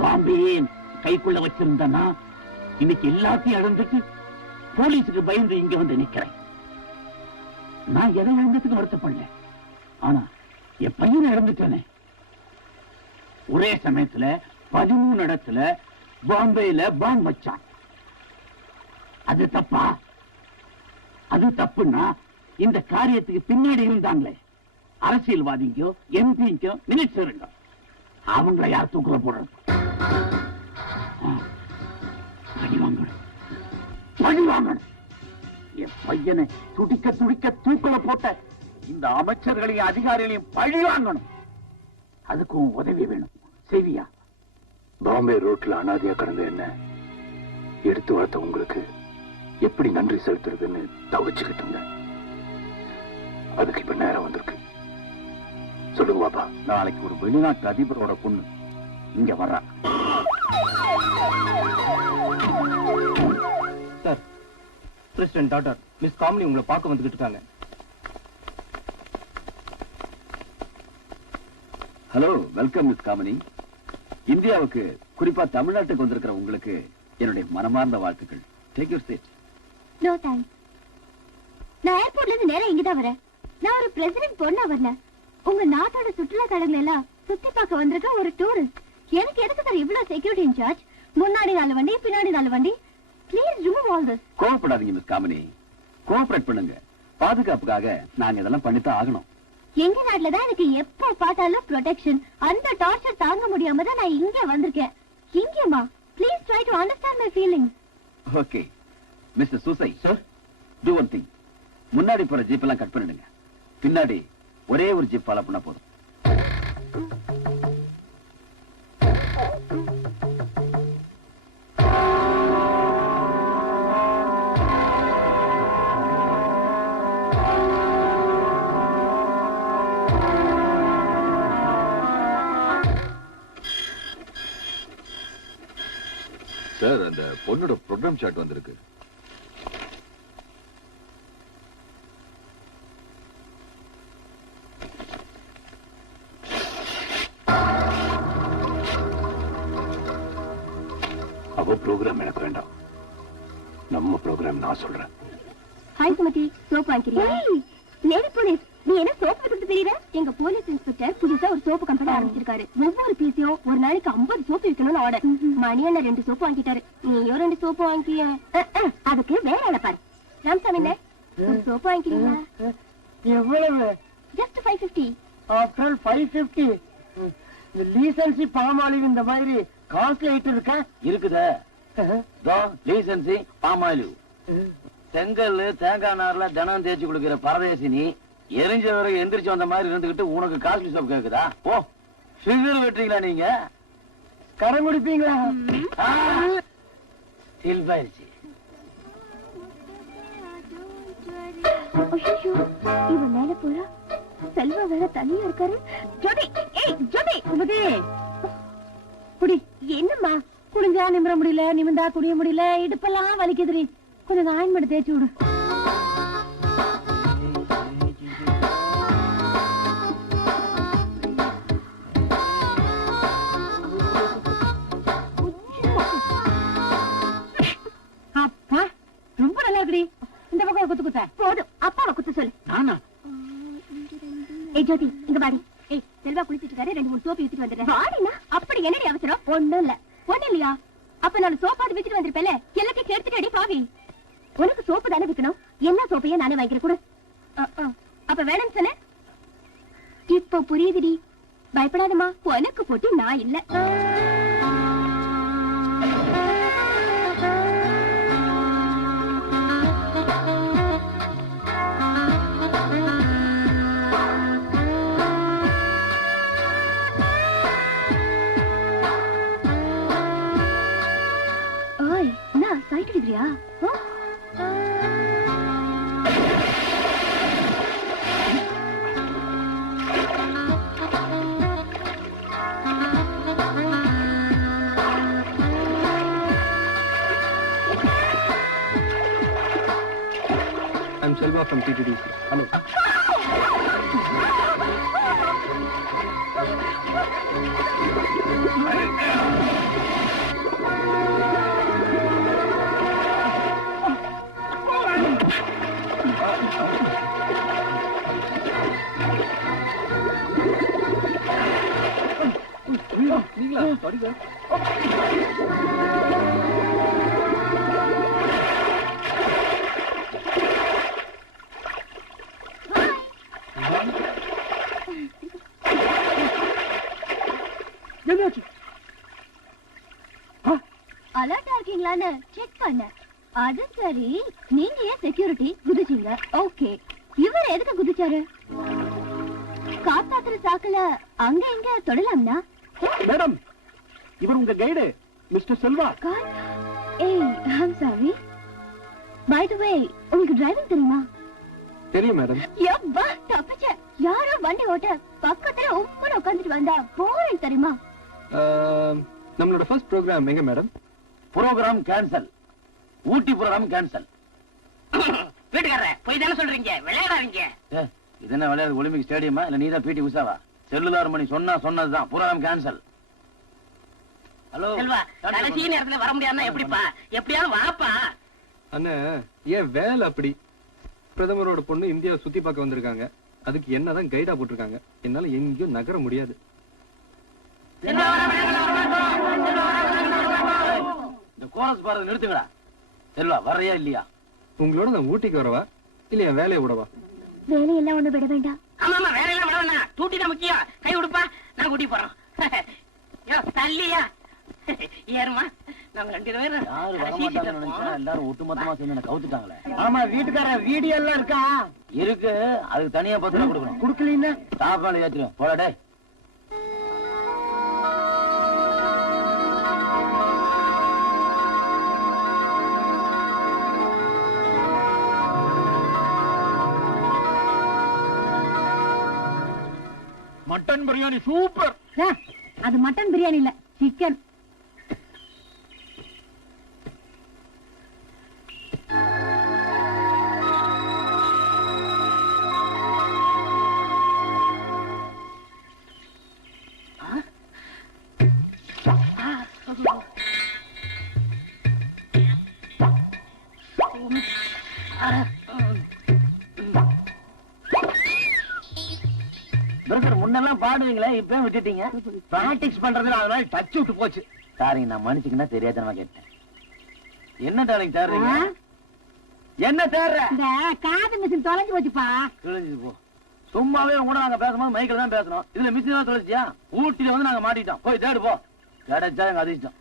பாம்பேயே கைக்குள்ள வச்சிருந்தனா இன்னைக்கு எல்லாத்தையும் இழந்துட்டு போலீஸுக்கு பயந்து இங்க வந்து நிக்கிறேன். நான் எதை இழந்ததுக்கு வருத்தப்படல, ஆனா என் பையனை இழந்துட்டேனே. ஒரே சமயத்துல 13 இடத்துல பாம்பேல பாம்பு வச்சான். அது தப்பா? அது தப்புன்னா இந்த காரியத்துக்கு பின்னாடி இருந்தாங்களே அரசியல்வாதிங்கோ, எம்பிங்கோ, மினிஸ்டருங்க, அவங்களை யார் தூக்குல போடுறது? பழி வாங்கணும். என் பையனை துடிக்க துடிக்க தூக்குல போட்ட இந்த அமைச்சர்களையும் அதிகாரிகளையும் பழி வாங்கணும். அதுக்கும் உதவி வேணும். செய்வியா? பாம்பே ரோட்ல அனாதையா கடந்த என்ன எடுத்து வளர்த்த உங்களுக்கு எப்படி நன்றி செலுத்துறதுன்னு தவிச்சுக்கிட்டு இருந்தேன். அதுக்கு இப்ப நேரம் வந்திருக்கு. சொல்லுங்க பாப்பா. நாளைக்கு ஒரு வெளிநாட்டு அதிபரோட பொண்ணு இங்க வர்றா. Sir, president doctor miss Kamini உங்களை பார்க்க வந்துகிட்டு இருக்காங்க. Hello, welcome miss Kamini. இந்தியாவுக்கு, குறிப்பா தமிழ்நாட்டுக்கு வந்திருக்கிற உங்களுக்கு என்னுடைய மனமார்ந்த வாழ்த்துக்கள். Take your seat. No thanks. நான் ஏர்போர்ட்ல இருந்து நேரா இங்கதான் வரேன். நான் ஒரு பிரசிடென்ட் பொண்ணா வரல. உங்க நாட்டோட சுற்றுலா தலங்களை எல்லாம் சுத்தி பார்க்க வந்திருக்க ஒரு டூரிஸ்ட். எனக்கு எதுக்கு சார் இவ்வளவு செக்யூரிட்டி இன்சார்ஜ்? முன்னாடி 4 வண்டி, பின்னாடி 4 வண்டி. Please remove all this. கோவப்படாதீங்க மிஸ் காமினி, கோஆபரேட் பண்ணுங்க. பாதுகாப்புக்காக நாங்க இதெல்லாம் பண்ணித்தான் ஆகணும். எங்க நாட்டுல தான் எனக்கு எப்ப பார்த்தாலும் ப்ரொடெக்ஷன். அந்த டார்ச்சர் தாங்க முடியாம தான் நான் இங்க வந்திருக்கேன். இங்கேமா? Please try to understand my feelings. Okay mister Soosai sir, do one thing. முன்னாடி போற ஜீப் எல்லாம் கட் பண்ணிடுங்க. பின்னாடி ஒரே ஒரு ஜீப் ஃபாலோ பண்ண போதும். சார் அந்த பொண்ணோட ப்ரோக்ராம் சார்ட் வந்திருக்கு. அவ ப்ரோக்ராம் எனக்கு வேண்டாம், நம்ம ப்ரோக்ராம் நான் சொல்றேன். ஹாய் சுமதி, சோப்பு வாங்கிக்கிறியா? லேடி போலீஸ், நீ என்ன சோப்பு வித்துட்டு தெரியற? எங்க போலீஸ் இன்ஸ்பெக்டர் புதுசா ஒரு சோப்பு கம்பெனி ஆரம்பிச்சிருக்காரு. ஒவ்வொரு பீஸையும் ஒரு நாளைக்கு 50 சோப்பு விற்கணும்னு ஆர்டர். மணி அண்ணா 2 சோப்பு வாங்கிட்டாரு. நீயும் 2 சோப்பு வாங்கிய. அதுக்கு வேற ஆளை பாரு. ராமசாமி ஒரு சோப்பு வாங்கிக்கிறீங்களா? எவ்வளவு? ஜஸ்ட் 550. ஆஃப்டர் 550. லீசன்சி பாமாலிவ் இந்த மாதிரி காஸ்ட்லி ஐட்டம் இருக்கா? இருக்குதே. லீசன்சி பாமாலிவ், செங்கல் தேங்காய் நார்ல தினம் தேய்ச்சி கொடுக்கிற பரதேசினி எரிஞ்ச வரைக்கும் எந்திரிச்சு வந்த மாதிரி இருந்துகிட்டு உனக்கு காஸ்ட்லி சோப் கேக்குதா? ஓ, சுகர் வெட்டுறீங்களா நீங்க? கரை முடிப்பீங்களா? சில்பாயிருச்சு. இவன் மேல போறா, செல்வா வேற தனியா இருக்காரு. ஜோதி, ஏய் ஜோதி, சுமதி குடி. என்னம்மா? குடிஞ்சா நிமிர முடியல, நிமிந்தா குடிய முடியல, இடுப்பெல்லாம் வலிக்குதுரி. கொஞ்சம் ஆயின்மெண்ட் தேய்ச்சி விடு. அப்பா ரொம்ப நல்லா இருக்குடி. இந்த பக்கம் குத்து குத்த போதும், அப்பாவை குத்து சொல்லு. நானா? ஏய் ஜோதி, இங்க பாடி. ஏய் செல்வா குளிச்சிட்டு இருக்காரு, 2-3 சோப்பு எடுத்துட்டு வந்துடுறேன். வாடினா அப்படி என்னடி அவசரம்? ஒண்ணும் இல்லையா? அப்ப நான் சோப்பாது வித்துட்டு வந்திருப்பேல, எல்லாத்தையும் சேர்த்துட்டு அடி பாவி. உனக்கு சோப்பு தானே விற்கணும், என்ன சோப்பையே நானே வாங்கிக்கிறேன் கூட. அப்ப வேணும்னு சொன்ன, இப்போ புரியுதுடி. பயப்படாதம்மா, உனக்கு போட்டி நான் இல்ல. ஓய், நான் சைட் அடிக்கிறியா? I'm Selva from TTDC. Hello. நீங்களா? Sorry sir. அலர்ட்டா இருக்கீங்களான்னு செக் பண்ண. அது சரி, நீங்க ஏன் செக்யூரிட்டி குதிச்சீங்க? ஓகே, இவர் எதுக்கு குதிச்சாரு? காப்பாத்துற சாக்கல அங்க எங்க தொடலாம்னா? மேடம், இவர் உங்க கைடு மிஸ்டர் செல்வா. ஏய், ஐம் சாரி. பை தி வே, உங்களுக்கு டிரைவிங் தெரியுமா? தெரியும் மேடம். யப்பா, தப்பிச்ச. யாரோ வண்டி ஓட்ட பக்கத்துல உப்புன்னு உட்காந்துட்டு வந்தா போறேன் தெரியுமா? நம்மளோட ஃபர்ஸ்ட் ப்ரோக்ராம் எங்க madam? Program cancel. Ooty program cancel. வீட்டுக்காரர போய் தானே சொல்றீங்க, விளையாடாதீங்க. இது என்ன விளையாடு ஒலிம்பிக் ஸ்டேடியமா இல்ல நீதான் பிடி உஷாவா? செல்லுலார் மணி சொன்னதுதான் ப்ரோக்ராம் கேன்சல். ஹலோ செல்வா, கடைசி நேரத்துல வர முடியாதுன்னா எப்படிப்பா? எப்படியாவது வாப்பா. அண்ணா, ஏன் வேலை அப்படி? பிரதமரோட பொண்ணு இந்தியாவை சுத்தி பார்க்க வந்திருக்காங்க, அதுக்கு என்னதான் கைடா போட்டிருக்காங்க. என்னால எங்கேயும் நகர முடியாது. இந்த கோரஸ் பாடுறது நிறுத்துங்களா. செல்வா வர்றையா இல்லையா? உங்களோட நான் ஊட்டிக்கு வரவா இல்ல என் வேலையை விடவா? வேலையெல்லாம் ஒண்ணு விட வேண்டாம். ஆமா, வேற எல்லாம் விட வேணாம். டூட்டி தான் முக்கியம். கை கொடுப்பா, நான் கூட்டி போறோம். யோ தள்ளியா ஏறுமா. நாங்க 2 பேரும் யாரு வரமாட்டாங்கன்னு நினைச்சா எல்லாரும் ஒட்டுமொத்தமா சேர்ந்து கவுத்துட்டாங்களே. ஆமா, வீட்டுக்கார வீடியோ எல்லாம் இருக்கா? இருக்கு, அதுக்கு தனியா 10 ரூபா கொடுக்கணும். குடுக்கலீன்னா சாப்பாடு ஏத்துறேன் போடா. Mutton biryani super. அது மட்டன் பிரியாணி இல்ல, சிக்கன். பாடுவீங்களே இப்ப விட்டுட்டீங்க. பிராக்டிஸ் பண்றதுல அதனால டச் விட்டு போச்சு. சாரிங்க, நான் மன்னிச்சுக்கினா தெரியாதனமா கேட்டேன். என்ன டார்லிங் தேடுறீங்க? என்ன தேடுற? இந்த காது மிஷின் தொலைஞ்சு போச்சுப்பா. கிழிஞ்சு போ. சும்மாவே உங்க கூட நாங்க பேசும்போது மைக்கில் தான் பேசணும். இதுல மிஷின் தான் தொலைச்சியா? ஊட்டில வந்து நாங்க மாட்டிட்டோம். போய் தேடு போ. கிடைச்சா எங்க அதிர்ஷ்டம்.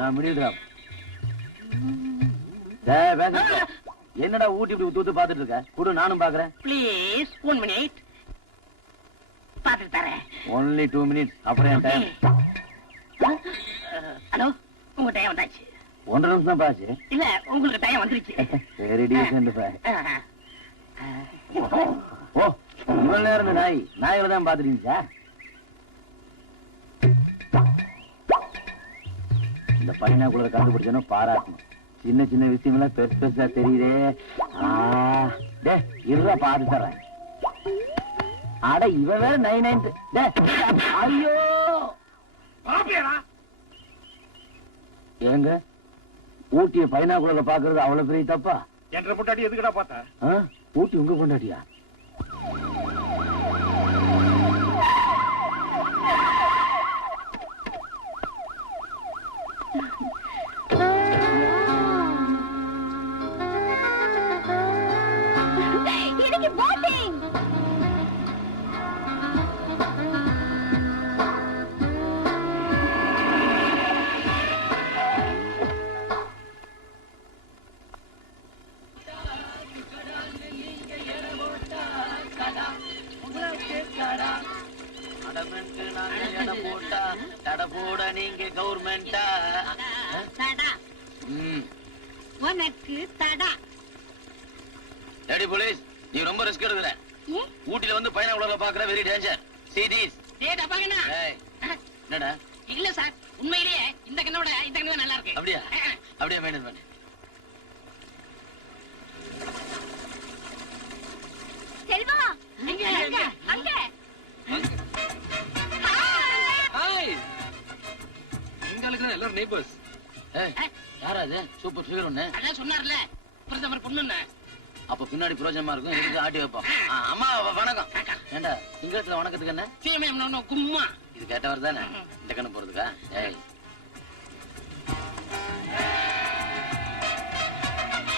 நான் மிடில் டிராப். என்னடா ஊட்டி இப்படி தூத்து பாத்துட்டு இருக்க? கூட நானும் பாக்குறேன். ப்ளீஸ் 1 மினிட் பாத்து தரேன். Only 2 minutes. அப்புறம் என் டைம். ஹலோ, உங்க டைம் வந்தாச்சு. 1.5 நிமிஷம் தான் பாச்சு. இல்ல, உங்களுக்கு டைம் வந்துருச்சு. வெரி டீசென்ட் பாய். ஓ, இவ்வளவு நேரம் நாய்களை தான் பாத்துட்டீங்க. இந்த பனினாக்குள்ள கண்டுபிடிச்சோன்னா பாராட்டணும். சின்ன சின்ன விஷயம் எல்லாம் பெருசு பெருசா தெரியுதே. இருவா பாத்து தர்றேன். அட இவன் வேற 9 ஐயோ ஏங்க, ஊட்டிய பைனாக்குள்ள பாக்குறது அவ்வளவு பெரிய தப்பா? என்ற பொண்டாட்டி எதுக்குடா பார்த்தா? ஊட்டி உங்க பொண்டாட்டியா? இன்னைக்கு போட்டிங். உனக்கு தடா. லேடி போலீஸ், நீ ரொம்ப ரிஸ்க் எடுக்கற. ஊட்டில வந்து பைனாகுலர்ல பாக்குற வெரி டேஞ்சர். See this. டேய் டபாங்கனா. என்னடா? இல்ல சார், உண்மையிலேயே இந்த கண்ணோட இந்த கண்ணு நல்லா இருக்கு. அப்படியே அப்படியே மெயின்டைன் பண்ணு. செல்வா, அங்க அங்க. ஹாய். உங்களுக்கு எல்லாரும் நெய்பர்ஸ். யாரா அது? சூப்பர் ஃபிகர் ஒண்ணு. அதான் சொன்னார்ல, பிரதமர் பொண்ணுன்னு. அப்ப பின்னாடி பிரயோஜனமா இருக்கும். எதுக்கு ஆட்டி வைப்போம். அம்மா வணக்கம். ஏண்டா சிங்களத்துல வணக்கத்துக்கு என்ன? சீமே கும்மா. இது கேட்டவர் தானே இந்த கண்ணு போறதுக்கா? ஏய்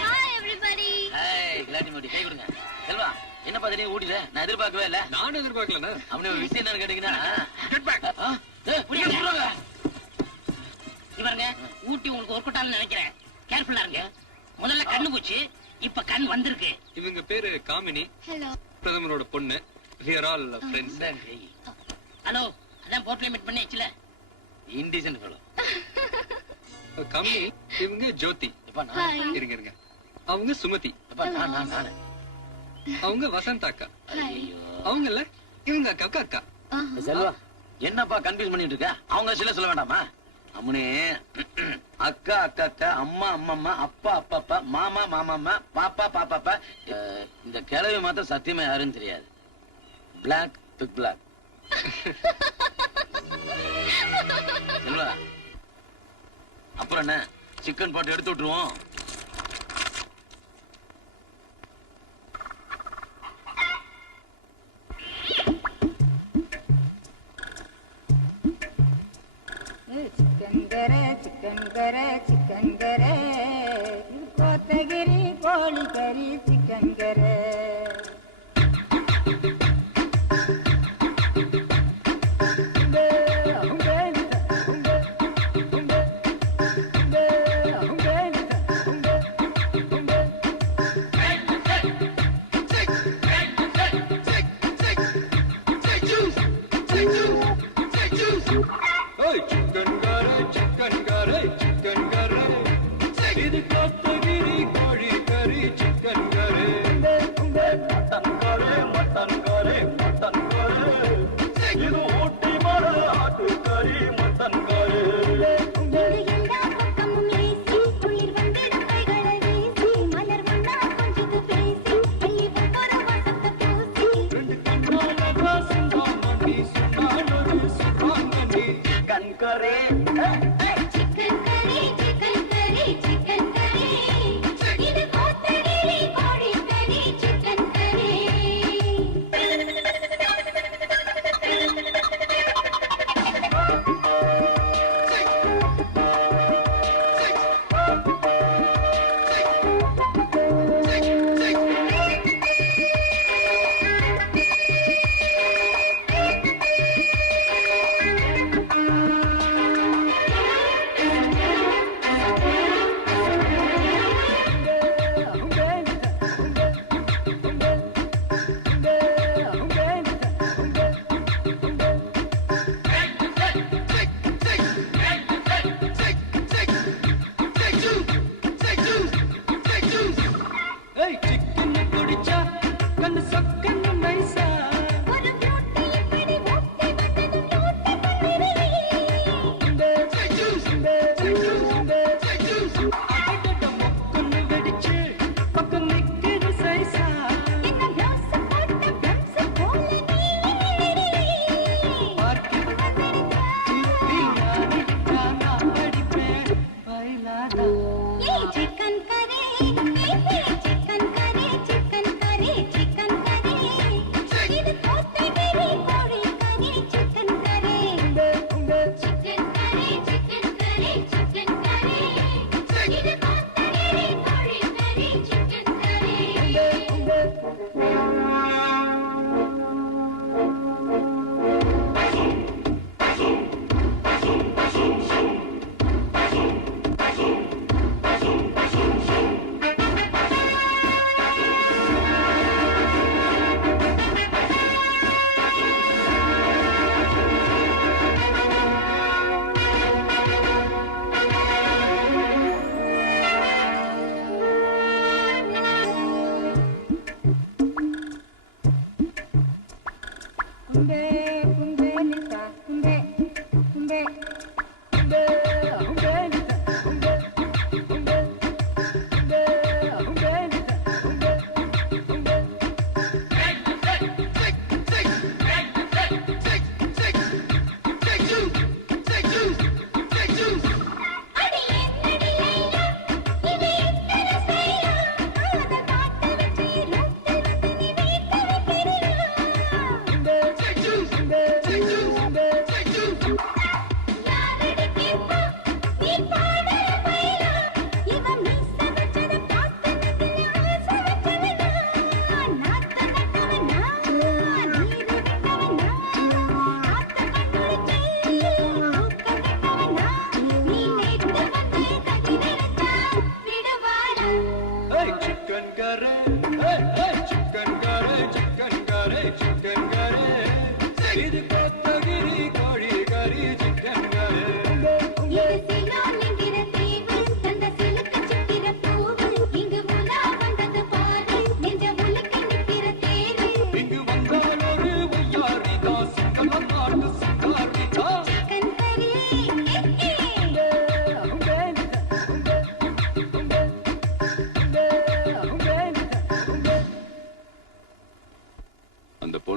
ஹாய் எவரிபடி. ஏய் கிளாடி மோடி கை கொடுங்க. செல்வா, என்ன பாத்து நீ ஊட்டில? நான் எதிர்பார்க்கவே இல்ல. நானும் எதிர்பார்க்கலண்ணா. அப்படி ஒரு விஷயம் என்னன்னு கேட்டீங்கன்னா, கெட் பேக். இவருங்க, ஊட்டி உங்களுக்கு ஒர்க் அவுட் ஆகும்னு நினைக்கிறேன். கேர்ஃபுல்லா இருங்க. முதல்ல கண்ணு போச்சு, இப்ப கண் வந்திருக்கு. இவங்க பேரு காமினி. ஹலோ. பிரதமரோட பொண்ணு. We are all friends. Hello, அதான் போர்ட்ல மீட் பண்ணியாச்சுல. இன்டிசென்ட் ஃபெலோ. காமினி, இவங்க ஜோதி. எப்பா நான் இருங்க. அவங்க சுமதி. எப்பா நான் அவங்க வசந்த் அக்கா. ஐயோ அவங்கல்ல இவங்க அக்கா அக்கா. செல்வா, என்னப்பா கன்ஃபியூஸ் பண்ணிட்டு இருக்க? அவங்க சில சொல்ல வேண்டாமா? அம்முனே, அக்கா அக்கா அக்கா, அம்மா அம்மா, அப்பா அப்பா அப்பா, மாமா மாமா, பாப்பா பாப்பா. இந்த கிழவி மாத்திரம் சத்தியமா யாருன்னு தெரியாது. Black big black. செல்வா, அப்புறம் என்ன, சிக்கன் போட்டு எடுத்து விட்டுருவோம். சிக்கன் கரே கோத்தகிரி கோழி கறி சிக்கன் கரே. இது கோத்தகிரி கோழி கறி சிக்கன் கரே.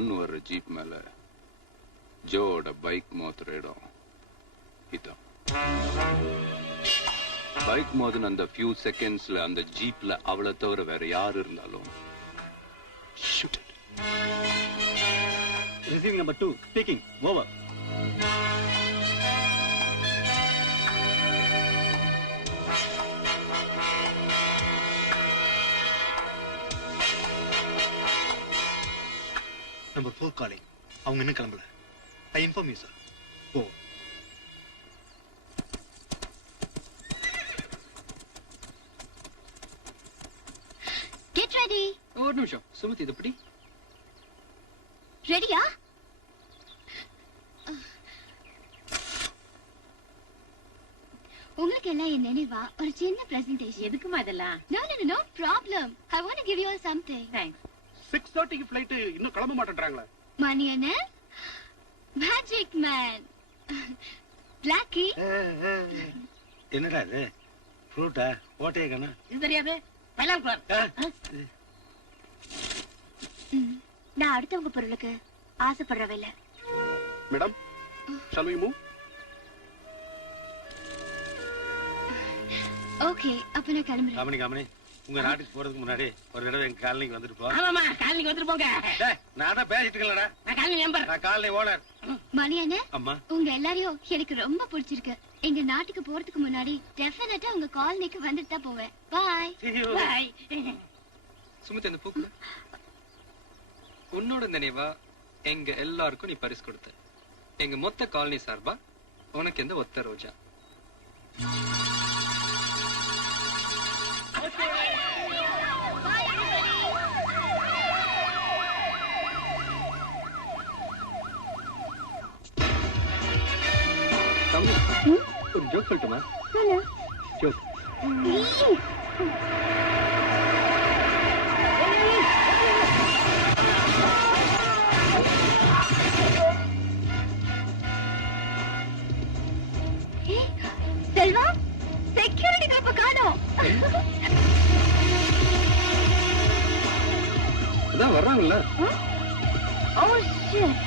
பொண்ணு வர்ற ஜீப் மேல ஜோவோட பைக் மோதுற இடம் இதான். பைக் மோதின அந்த ஃபியூ செகண்ட்ஸ்ல அந்த ஜீப்ல அவளை தவிர வேற யாரு இருந்தாலும் shoot it. Receiving number 2 speaking. Over. Number 4 calling. அவங்க இன்னும் கிளம்பல. I inform you, sir. Over. Get ready. ஒரு நிமிஷம் சுமதி இது எப்படி ரெடியா? உங்களுக்கு எல்லாம் என் நினைவா ஒரு சின்ன பிரசன்டேஷன். எதுக்குமா இதெல்லாம்? No problem. I want to give you all something. Thanks. 6:30க்கு ஃளைட் இன்னும் கிளம்ப மாட்டேன்றாங்களே. மணி என்ன? Magic man. பிளாக்கி. என்னடா இது? ஃப்ரூட்டா? ஓட்டே கண்ணா? இது தெரியாது. பைலான் குளர். நான் அடுத்தவங்க பொருளுக்கு ஆசைப்படுறவே இல்ல. Madam, shall we move? Okay, அப்ப நான் கிளம்புறேன். காமனி உங்க நாட்டுக்கு போறதுக்கு முன்னாடி ஒரு தடவை எங்க காலனிக்கு வந்துட்டு போ. ஆமாமா, காலனிக்கு வந்துட்டு போங்க. டேய், நானா பேசிட்டு இருக்கலடா. நான் காலனி மெம்பர். நான் காலனி ஓனர். மணி அண்ணே, அம்மா, உங்க எல்லாரையும் எனக்கு ரொம்ப பிடிச்சிருக்கு. எங்க நாட்டுக்கு போறதுக்கு முன்னாடி டெஃபினட்டா உங்க காலனிக்கு வந்துட்டு தான் போவேன். பாய். பாய். சுமதி அந்த பூக்கு உன்னோட நினைவா எங்க எல்லாருக்கும் நீ பரிசு கொடுத்த. எங்க மொத்த காலனி சார்பா உனக்கு எந்த ஒத்த ரோஜா. ஒரு ஜோக் சொல்லட்டுமா? ஜோக். செல்வா, செக்யூரிட்டி கிளப்ப காணோம். அதான் வர்றாங்கல்ல. Oh shit.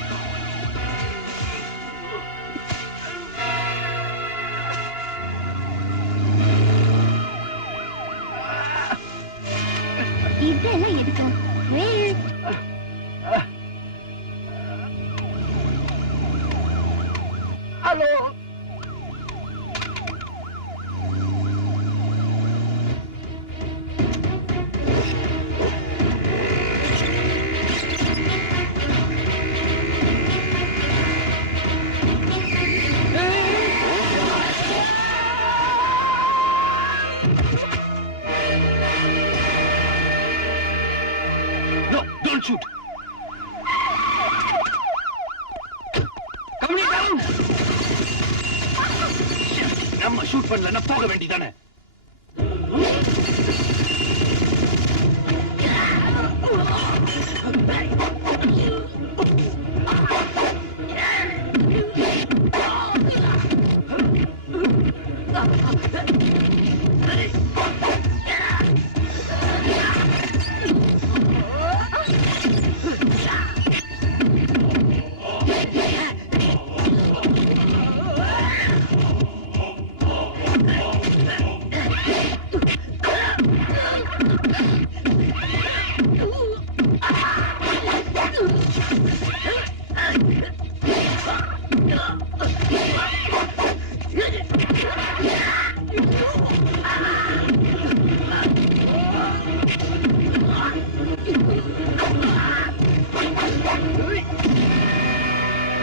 இதெல்லாம் எதுக்கு? Wait. Hello. No, don't shoot. Come down. நம்ம ஷூட் பண்ணலன்னா போக வேண்டியதானே?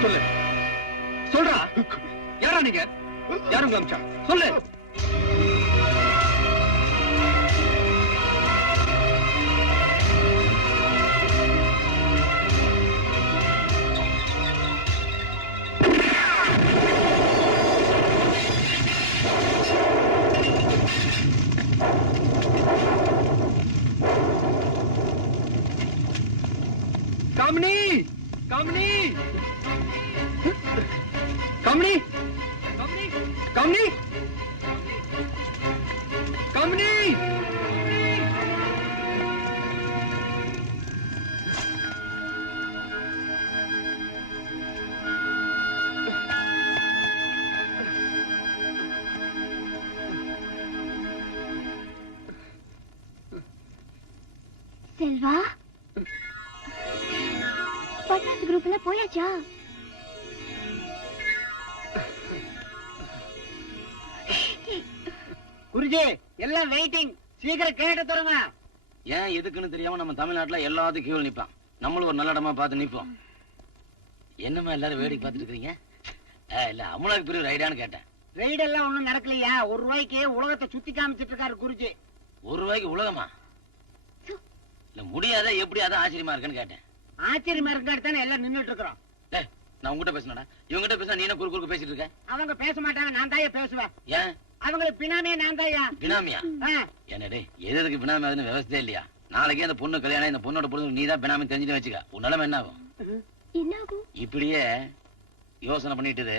சொல்லு, சொல்றா. யாரா நீங்க? யாரு உங்க அம்சா? சொல்லு. காமினி, காமினி, காமினி, காமினி, காமினி, காமினி. செல்வா பட்டாசு குரூப்ல போயாச்சா? குருஜி எல்லாம் வெயிட்டிங், சீக்கிரம் கேட்டு தருங்க. ஏன் எதுக்குன்னு தெரியாம நம்ம தமிழ்நாட்டுல எல்லாத்துக்கும் கீழ் நிப்பான். நம்மளும் ஒரு நல்ல இடமா பார்த்து நிப்போம். என்னமா எல்லாரும் வேடிக்கை பார்த்துட்டு இருக்கீங்க? இல்ல அமுலாக்கு பிரிவு ரைடான்னு கேட்டேன். ரைடெல்லாம் ஒண்ணும் நடக்கலையா? ₹1 உலகத்தை சுத்தி காமிச்சிட்டு இருக்காரு குருஜி. ₹1 உலகமா? இல்ல முடியாத எப்படி அதான் ஆச்சரியமா இருக்குன்னு கேட்டேன். ஆச்சரியமா இருக்காரு தானே எல்லாம் நின்னுட்டு இருக்கிறோம். நான் உங்ககிட்ட பேசினடா, இவங்ககிட்ட பேசினா நீ என்ன குறுக்கு பேசிட்டு இருக்க? அவங்க பேச மாட்டாங்க, நான் தாயா பேசுவேன். ஏன்? அவங்களுக்கு பினாமே நான் தாயா. பினாமியா? என்னடே எதுக்கு பினாமி அதுன்னு விவசாய இல்லையா? நாளைக்கே அந்த பொண்ணு கல்யாணம், இந்த பொண்ணோட பொண்ணு நீ தான் பினாமி தெரிஞ்சுட்டு வச்சுக்க, உன் நிலைமை என்ன ஆகும்? இப்படியே யோசனை பண்ணிட்டு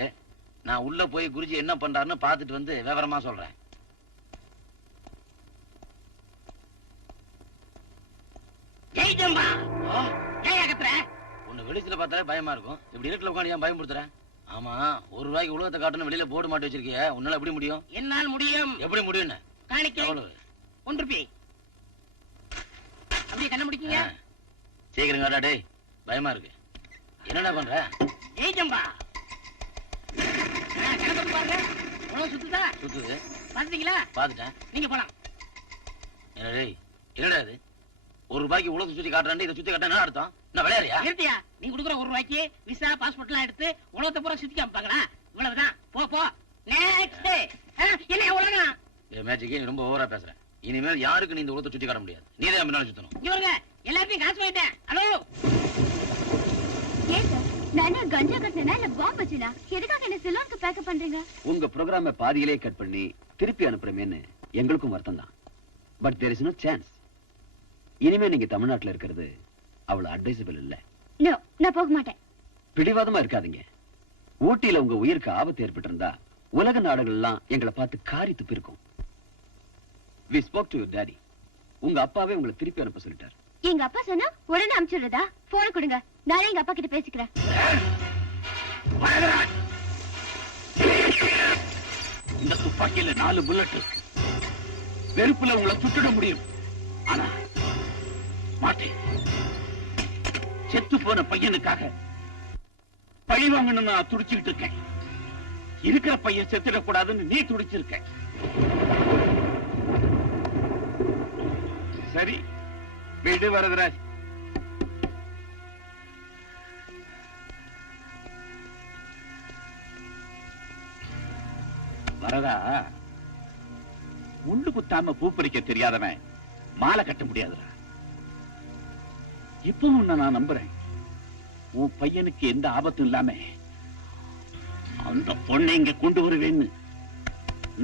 நான் உள்ள போய் குருஜி என்ன பண்றாருன்னு பாத்துட்டு வந்து விவரமா சொல்றேன். உன்னை வெளிச்சல பார்த்தாலே பயமா இருக்கும். இப்படி இருட்டுல உட்காந்து ஏன் பயன்படுத்துற? ஆமா, ₹1 உலகத்தை காட்டணும் வெளியில போர்டு மாட்டி வச்சிருக்கிய, உன்னால எப்படி முடியும்? என்னால் முடியும். எப்படி முடியும்? காணிக்க ₹1. அப்படியே கண்ண முடிக்கீங்க. சீக்கிரம் காட்டா டேய், பயமா இருக்கு. என்னடா பண்ற? ஜெயிச்சம்பா. கணக்கு பாருங்க, உலகம் சுத்துதா? சுத்துது. பாத்தீங்களா? பாத்துட்டேன். நீங்க போலாம். என்ன டேய், என்னடா இது? ₹1 உலகத்தை சுத்தி காட்டுறான், இதை சுத்தி காட்ட என்ன அர்த்தம்? என்ன விளையாடுறியா? இருட்டியா? நீ கொடுக்குற ₹1 விசா பாஸ்போர்ட் எல்லாம் எடுத்து உலகத்தை பூரா சுத்தி காமிப்பாங்களா? இவ்வளவுதான். போ போ. நெக்ஸ்ட். என்ன உலகம்? மேஜிக்கே நீ ரொம்ப ஓவரா பேசுற. இனிமேல் யாருக்கு நீ இந்த உலகத்தை சுத்தி காட்ட முடியாது. நீ தான் பின்னால சுத்தணும். இவருங்க எல்லாத்தையும் காசு வாங்கிட்டேன். ஹலோ ஏன் சார், நான் கஞ்சா கட்டினா இல்ல பாம்பு வச்சுனா? எதுக்காக என்ன சிலோனுக்கு பேக்கப் பண்றீங்க? உங்க ப்ரோகிராம பாதியிலே கட் பண்ணி திருப்பி அனுப்புறமேன்னு எங்களுக்கும் வருத்தம் தான். But there is no chance. இனிமே நீங்க தமிழ்நாட்டுல இருக்கிறது அவ்வளவு அட்வைசபிள் இல்ல. நோ, நான் போக மாட்டேன். பிடிவாதமா இருக்காதீங்க. ஊட்டியில உங்க உயிருக்கு ஆபத்து ஏற்பட்டிருந்தா உலக நாடுகள் எல்லாம் எங்களை பார்த்து காரி துப்பி இருக்கும். We spoke to your daddy. உங்க அப்பாவே உங்களை திருப்பி அனுப்ப சொல்லிட்டார். எங்க அப்பா சொன்னா உடனே அனுப்பிச்சுடுறதா? போன கொடுங்க, நானே எங்க அப்பா கிட்ட பேசிக்கிறேன். இந்த துப்பாக்கியில 4 புல்லட் இருக்கு. வெறுப்புல உங்களை சுட்டுட முடியும், ஆனா மாட்டேன். செத்து போன பையனுக்காக பழி வாங்கணும்னு நான் துடிச்சுக்கிட்டு இருக்கேன். இருக்கிற பையன் செத்துடக்கூடாதுன்னு நீ துடிச்சிருக்க. சரி, விடு வரதராஜ். வரதா, முள்ளு குத்தாம பூ பறிக்க தெரியாதவன் மாலை கட்ட முடியாதுடா. இப்போ உன்னை நான் நம்புறேன். உன் பையனுக்கு எந்த ஆபத்தும் இல்லாம அந்த பொண்ணை இங்க கொண்டு வருவேன்னு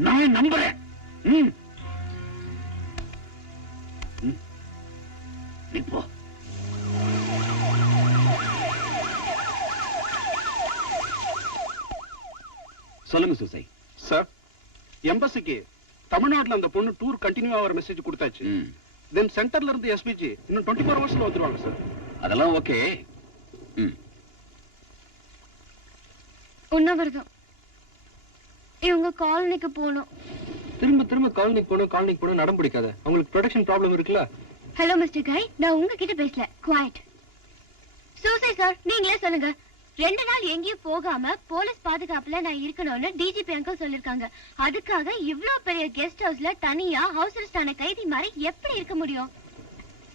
நான் நம்புறேன். நீ போ. சொல்லுங்க சுசை. சார், எம்பசிக்கு தமிழ்நாட்டுல அந்த பொண்ணு டூர் கண்டினியூ ஆகிற மெசேஜ் கொடுத்தாச்சு. தென் சென்டர்ல இருந்து எஸ்பிஜி இன்னும் 24 ஹவர்ஸ்ல வந்துருவாங்க சார். அதெல்லாம் ஓகே. உண்ணாவிரதம். இவங்க காலனிக்கு போகணும். திரும்ப திரும்ப காலனிக்கு போகணும் நடம் பிடிக்காத. அவங்களுக்கு ப்ரொடக்ஷன் ப்ராப்ளம் இருக்குல்ல. ஹலோ மிஸ்டர் கை, நான் உங்ககிட்ட பேசல. குவைட். சூசை சார், நீங்களே சொல்லுங்க. 2 நாள் எங்கேயும் போகாம போலீஸ் பாதுகாப்புல நான் இருக்கணும்னு டிஜிபி அங்கிள் சொல்லிருக்காங்க. அதுக்காக இவ்ளோ பெரிய கெஸ்ட் ஹவுஸ்ல தனியா ஹவுஸ் அரெஸ்ட் ஆன கைதி மாதிரி எப்படி இருக்க முடியும்?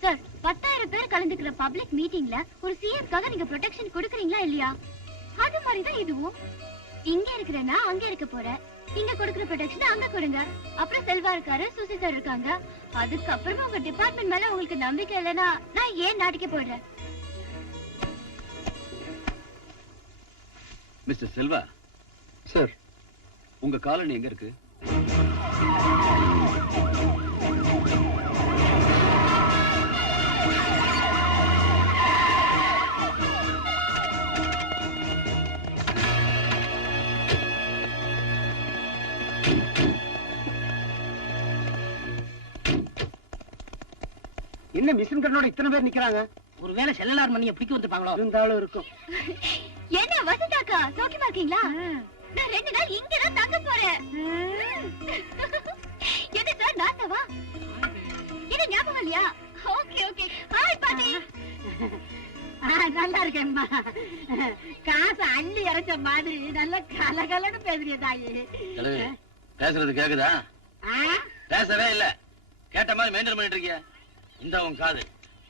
சார், 10,000 பேர் கலந்துக்கிற பப்ளிக் மீட்டிங்ல ஒரு சிஎஸ்க்காக நீங்க ப்ரொடெக்ஷன் கொடுக்குறீங்களா இல்லையா? அது மாதிரிதான் இதுவும். இங்க இருக்கிறேன்னா அங்க இருக்க போறேன். இங்க கொடுக்குற ப்ரொடெக்ஷன் அங்க கொடுங்க. அப்புறம் செல்வா இருக்காரு, சுசி சார் இருக்காங்க. அதுக்கப்புறமா உங்க டிபார்ட்மெண்ட் மேல உங்களுக்கு நம்பிக்கை இல்லைன்னா நான் ஏன் நாட்டுக்கே போயிடுறேன்? மிஸ்டர் செல்வா. சார், உங்க காலனி எங்க இருக்கு? என்ன மிஷின் கண்ணோட இத்தனை பேர் நிக்கிறாங்க? ஒருவேளை செல்லலார் மணியை பிடிக்க வந்துப்பாங்களோ? இருந்தாலும் இருக்கும். என்ன வசந்தாக்கா, சௌக்கியமா இருக்கீங்களா? நான் 2 நாள் இங்கதான் தங்க போறேன். என்ன சார், நாசவா? என்ன ஞாபகம் இல்லையா? Okay okay. இருக்கேம்மா. காசு அள்ளி இறைச்ச மாதிரி நல்ல கலகலன்னு பேசுறிய தாயி. பேசுறது கேக்குதா? பேசவே இல்ல, கேட்ட மாதிரி மெயின்டைன் பண்ணிட்டு இருக்கிய. இந்த உன் காது.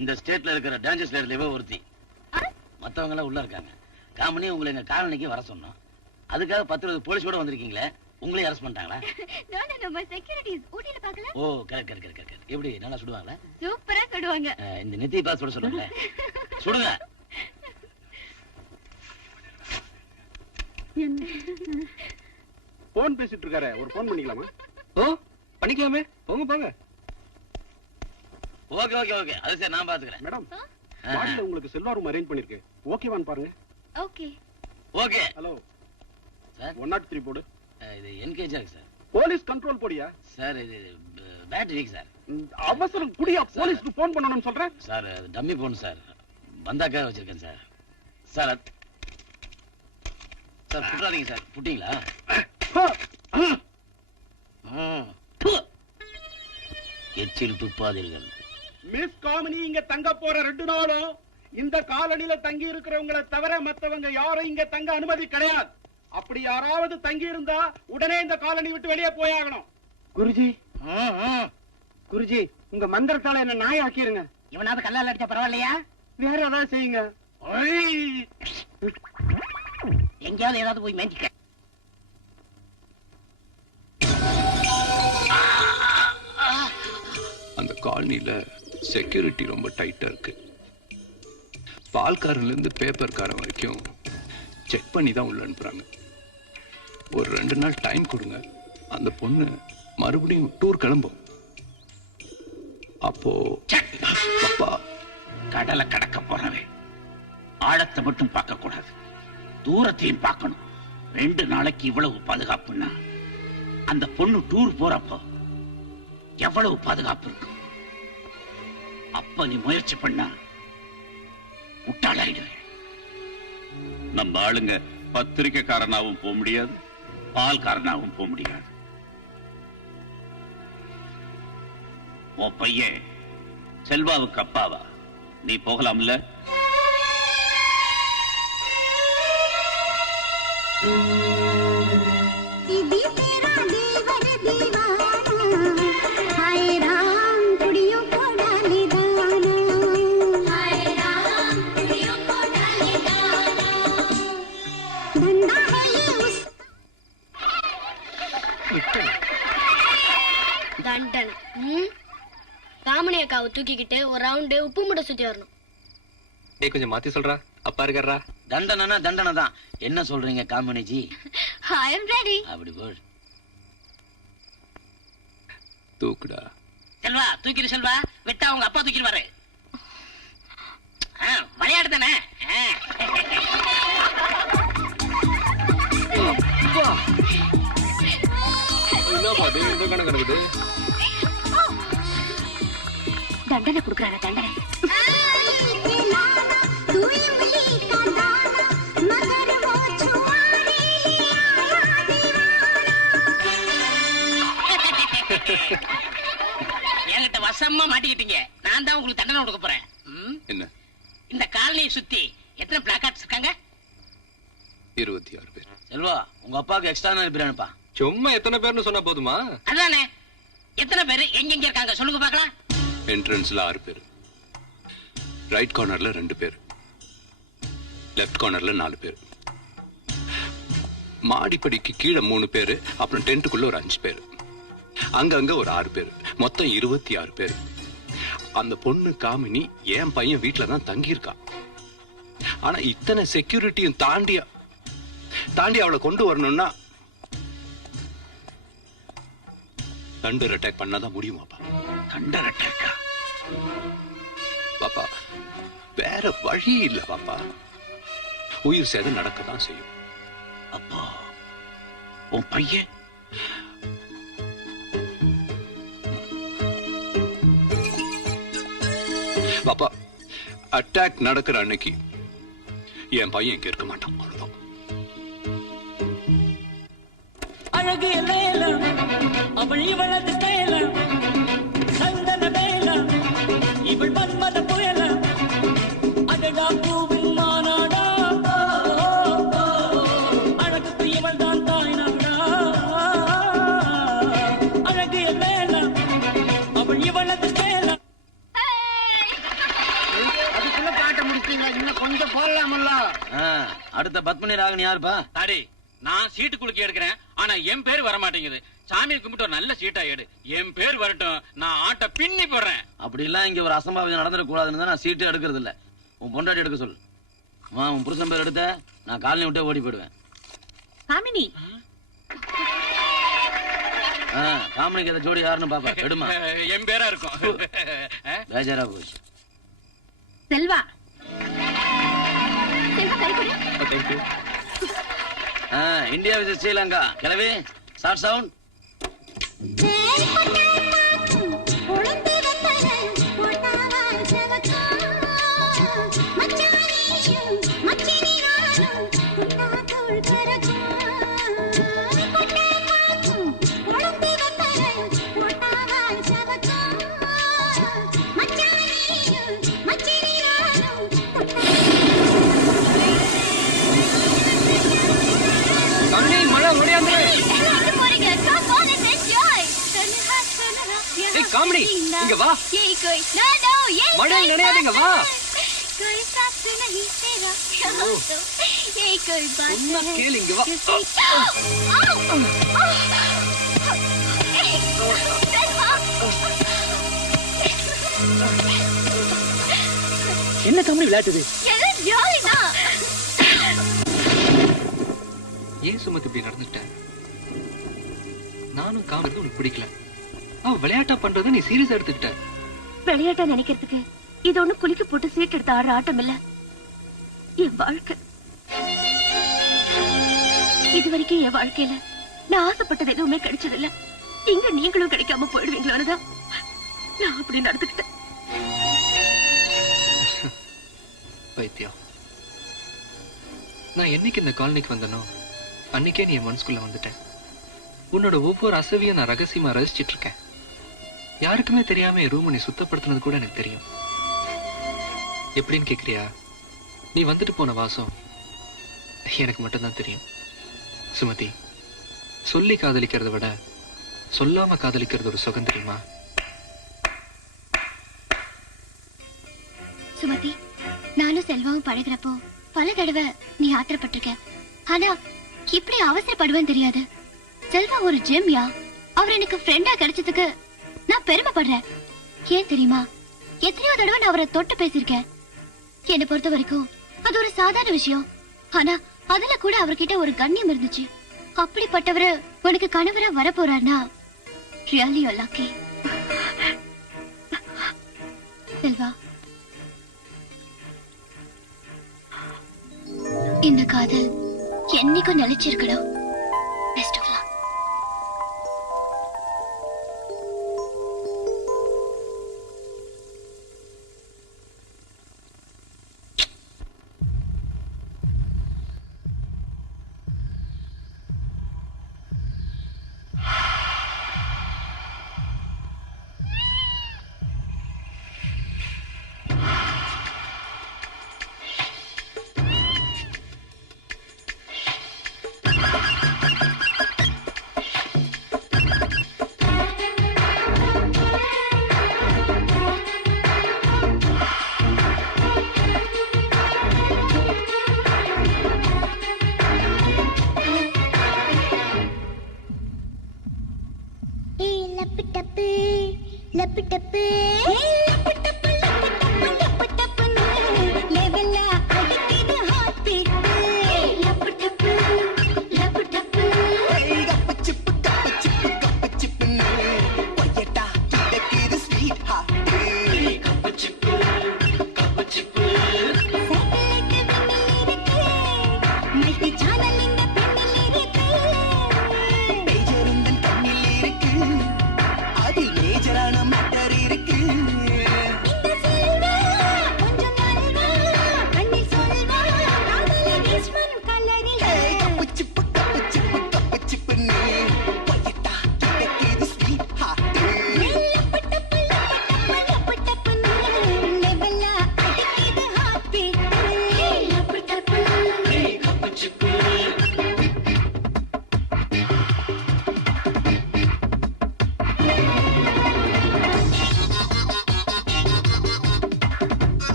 இந்த ஸ்டேட்ல இருக்கிற டேஞ்சர்ஸ் லேயர்ல இவ ஒருத்தி. மத்தவங்க எல்லாம் உள்ள இருக்காங்க. காமனி உங்களை எங்க காலனிக்கு வர சொன்னோம். அதுக்காக 10 போலீஸ் கூட வந்திருக்கீங்களே, உங்களையும் அரெஸ்ட் பண்ணிட்டாங்களா? ஓ கரெக்ட். எப்படி நல்லா சுடுவாங்களா? சூப்பரா சுடுவாங்க. இந்த நெத்தி பாஸ் சுட சொல்லுங்க. சுடுங்க. போன் பேசிட்டு இருக்காரு, ஒரு போன் பண்ணிக்கலாமா? ஓ பண்ணிக்கலாமே, போங்க. ஓகே அது சரி, நான் பாத்துக்கிறேன். மேடம், பாடியில உங்களுக்கு செல்வா ரூம் அரேஞ்ச் பண்ணிருக்கு. ஓகேவான்னு பாருங்க. ஓகே. ஹலோ சார், 103 போடு. இது என்கேஜ் ஆகு சார். போலீஸ் கண்ட்ரோல் போடியா சார்? இது பேட்டரி சார். அவசரம் குடியா, போலீஸ்க்கு போன் பண்ணணும்னு சொல்றேன். சார் அது டம்மி போன் சார், வந்தாக்காக வச்சிருக்கேன் சார். சார் சார் புட்டாதீங்க சார். புட்டீங்களா? எச்சில் துப்பாதீர்கள். மிஸ் காமினி இங்க தங்க போற 2 நாளும் இந்த காலனில தங்கி இருக்கிறவங்களை தவிர மத்தவங்க யாரும் இங்க தங்க அனுமதி கிடையாது. அப்படி யாராவது தங்கி இருந்தா உடனே இந்த காலனி விட்டு வெளியே போயாகணும். குருஜி, உங்க மந்திரத்தால என்ன நாய் ஆக்கிருங்க. இவனாவது கல்லால் அடிச்சா பரவாயில்லையா? வேற ஏதாவது செய்யுங்க. எங்கேயாவது ஏதாவது போய் மேய்ச்சிக்க. அந்த காலனில செக்யூரிட்டி ரொம்ப டைட்டா இருக்கு. பால்காரன்ல இருந்து பேப்பர்காரன் வரைக்கும் செக் பண்ணி தான் உள்ள அனுப்புறாங்க. ஒரு 2 நாள் டைம் கொடுங்க, அந்த பொண்ணு மறுபடியும் டூர் கிளம்பும். அப்போ அப்பா, கடலை கடக்க போறவன் ஆழத்தை மட்டும் பார்க்க கூடாது, தூரத்தையும் பார்க்கணும். 2 நாளைக்கு இவ்வளவு பாதுகாப்புன்னா அந்த பொண்ணு டூர் போறப்போ எவ்வளவு பாதுகாப்பு இருக்கு? அப்ப நீ முயற்சி பண்ணா முட்டாளாயிடுவேன். நம்ம ஆளுங்க பத்திரிக்கைக்காரனாவும் போக முடியாது, பால்காரனாவும் போக முடியாது. உன் பையன் செல்வாவுக்கு அப்பாவா? நீ போகலாம்ல? தண்டன் காமனி அக்காவை தூக்கிக்கிட்டு ஒரு ரவுண்டு உப்பு மூட்டை சுத்தி வரணும். டேய் கொஞ்சம் மாத்தி சொல்றா, அப்பா இருக்காரா? தண்டனை தான். என்ன சொல்றீங்க காமினிஜி? I am ready. அப்படி போல் தூக்குடா. செல்வா தூக்கிடு செல்வா, விட்டா உங்க அப்பா தூக்கிடுவாரு. விளையாடு தானே. தண்டனை கொடுக்கறாங்க, தண்டனை. என்கிட்ட வசமா மாட்டிக்கிட்டீங்க. நான் தான் உங்களுக்கு தண்டனை கொடுக்க போறேன். என்ன? இந்த காலனியை சுத்தி எத்தனை பிளாக்கார்ட்ஸ் இருக்காங்க? 26 பேர். செல்வா, உங்க அப்பாவுக்கு எக்ஸ்ட்ரா அனுப்பிடுறேன்ப்பா. சும்மா எத்தனை பேர்னு சொன்னா போதுமா? அதானே, எத்தனை பேர் எங்க இருக்காங்க சொல்லுங்க பார்க்கலாம். என்ட்ரன்ஸ்ல 6 பேர், ரைட் கார்னர்ல 2 பேர், லெஃப்ட் கார்னர்ல 4 பேர், மாடிப்படிக்கு கீழே 3 பேர், அப்புறம் டென்ட்டுக்குள்ள ஒரு 5 பேர், அங்கங்க ஒரு 6 பேர், மொத்தம் 26 பேர். அந்த பொண்ணு காமினி என் பையன் வீட்டுல தான் தங்கி இருக்கா. ஆனா இத்தனை செக்யூரிட்டியும் தாண்டி அவளை கொண்டு வரணும்னா தண்டர் அட்டாக் பண்ணாதான் முடியுமாப்பா? தண்டர் அட்டாக்கா? பாப்பா, வேற வழி இல்ல பாப்பா. உயிர் சேதம் நடக்கதான் செய்யும். அப்பா, உன் பையன் பாப்பா, அட்டாக் நடக்கிற அன்னைக்கு என் பையன் இங்க இருக்க மாட்டான். அவ்வளவுதான். அழகிய லேலம் அவள் இவளது ஸ்டைலம், சந்தன வேலம் இவள் மன்மத புயலம், அடடா பூவின் மானா இந்த பத்மினி ராகன் யாருப்பா? அடே நான் சீட்டு குலுக்கி எடுக்கிறேன், ஆனா என் பேர் வர மாட்டேங்குது. சாமியை கும்பிட்டு ஒரு நல்ல சீட்டா எடு, என் பேர் வரட்டும், நான் ஆட்டை பின்னி போடுறேன். அப்படி எல்லாம் இங்க ஒரு அசம்பாவிதம் நடந்துடக்கூடாதுன்னு தான் நான் சீட்டு எடுக்கிறது இல்ல. உன் பொண்டாட்டி எடுக்க சொல்லு. உன் புருஷன் பேர் எடுத்த நான் காலனி விட்டே ஓடி போயிடுவேன். காமினி காமனிக்கு எதை ஜோடி யாருன்னு பாப்பா. எடுமா. என் பேரா இருக்கும். பேஜாரா போச்சு. Selva India with Sri Lanka. கிளவி ஷார்ட் சவுண்ட். காமெடி இங்க வா. மழை நினையாதீங்க வா. கேளு இங்க வா. என்ன காமெடி விளையாட்டுது? ஏன் சுமதி இப்படி நடந்துட்டேன்? நானும் காமெடி உனக்கு பிடிக்கல. அவன் விளையாட்டா பண்றத நீ சீரியஸா எடுத்துக்கிட்ட. விளையாட்டா நினைக்கிறதுக்கு இது ஒண்ணு குளிக்க போட்டு சீட் எடுத்து ஆடுற ஆட்டம் இல்ல. என் வாழ்க்கை இது வரைக்கும் என் வாழ்க்கையில நான் ஆசைப்பட்டது எதுவுமே கிடைச்சதில்ல. இங்க நீங்களும் கிடைக்காம போயிடுவீங்களோதான் நான் அப்படி நடந்துக்கிட்டேன். பைத்தியம். நான் என்னைக்கு இந்த காலனிக்கு வந்தனோ அன்னைக்கே நீ என் மனசுக்குள்ள வந்துட்டேன். உன்னோட ஒவ்வொரு அசைவையும் நான் ரகசியமா ரசிச்சிட்டு இருக்கேன். யாருக்குமே தெரியாம என் ரூம் நீ சுத்தப்படுத்தினது கூட எனக்கு தெரியும். எப்படின்னு கேக்குறியா? நீ வந்துட்டு போன வாசம் எனக்கு மட்டும்தான் தெரியும். சுமதி, சொல்லி காதலிக்கிறத விட சொல்லாம காதலிக்கிறது ஒரு சுகம் தெரியுமா? சுமதி, நானும் செல்வாவும் பழகிறப்போ பல தடவை நீ ஆத்திரப்பட்டிருக்க. ஆனா இப்படி அவசரப்படுவேன்னு தெரியாது. செல்வா ஒரு ஜெம்யா. அவர் எனக்கு ஃப்ரெண்டா கிடைச்சதுக்கு நான் பெருமைப்படுறேன். ஏன் தெரியுமா? எத்தனையோ தடவை நான் அவரை தொட்டு பேசியிருக்கேன். என்னை பொறுத்த வரைக்கும் அது ஒரு சாதாரண விஷயம். ஆனா அதுல கூட அவர்கிட்ட ஒரு கண்ணியம் இருந்துச்சு. அப்படிப்பட்டவரு உனக்கு கணவரா வரப்போறாருன்னா ரியலி யூ லக்கி. செல்வா, இந்த காதல் என்னைக்கும் நிலைச்சிருக்கணும். Best of luck.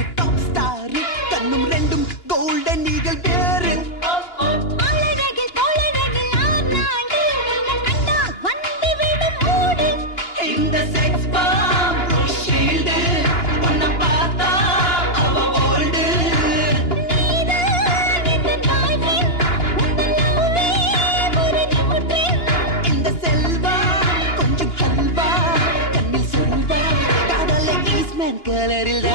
Hollywood top star கண்ணும் ரெண்டும் கோல்டன் ஈகிள் பேரு இந்த செக்ஸ் பாம் ஷீல்டு உன்னை பார்த்தா அவ ஓல்டு இந்த செல்வா கொஞ்சம் ஹல்வா கண்ணில் சொல்வா காதலை ஈஸ்மேன் கலரில்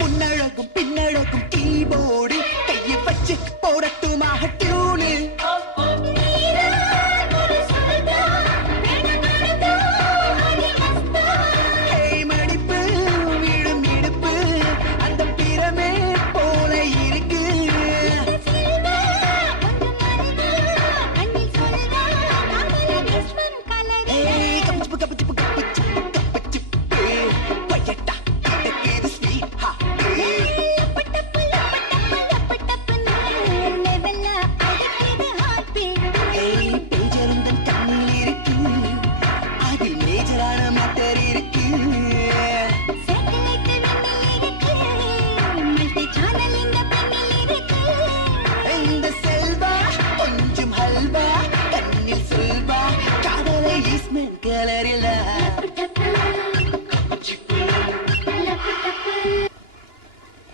முன்னழகும் பின்னழகும் கீபோர்டு கையை வச்சு போடட்டுமாக டியூனு மடிப்பு விழும் இடுப்பு அந்த பிரமே போல இருக்கு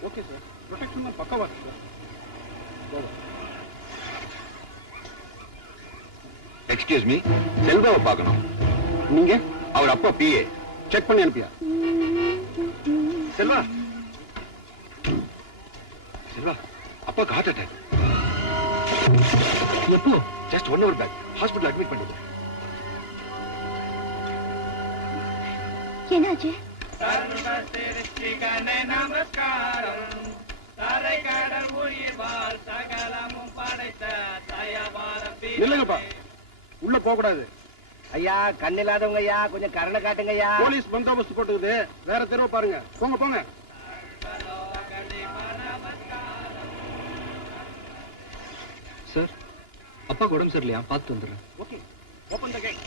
ஓகே சார் ப்ரொடெக்ஷன் பக்கவா எக்ஸ்கியூஸ் மீ செல்வாவை பார்க்கணும். நீங்க அவர் அப்பா பிஏ. செக் பண்ணி அனுப்பியா? செல்வா செல்வா அப்பாக்கு ஹார்ட் அட்டாக். எப்போ? Just 1 hour back hospital admit பண்ணிட்டு. என்னாச்சு? இல்லங்கப்பா உள்ள போக கூடாது. ஐயா கண் இல்லாதவங்க ஐயா கொஞ்சம் கருணை காட்டுங்க ஐயா. போலீஸ் பந்தோபஸ்து போட்டுக்குது, வேற தெருவை பாருங்க. போங்க போங்க. சார் அப்பாக்கு உடம்பு சரியில்லையா, பார்த்து வந்துடுறேன். Okay open the gate.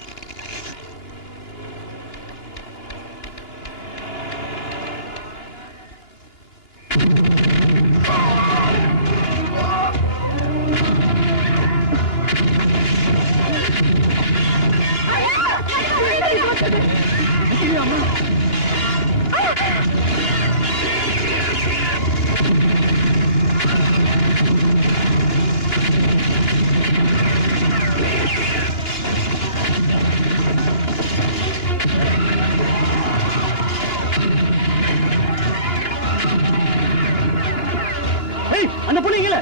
அந்த பொண்ணுங்கள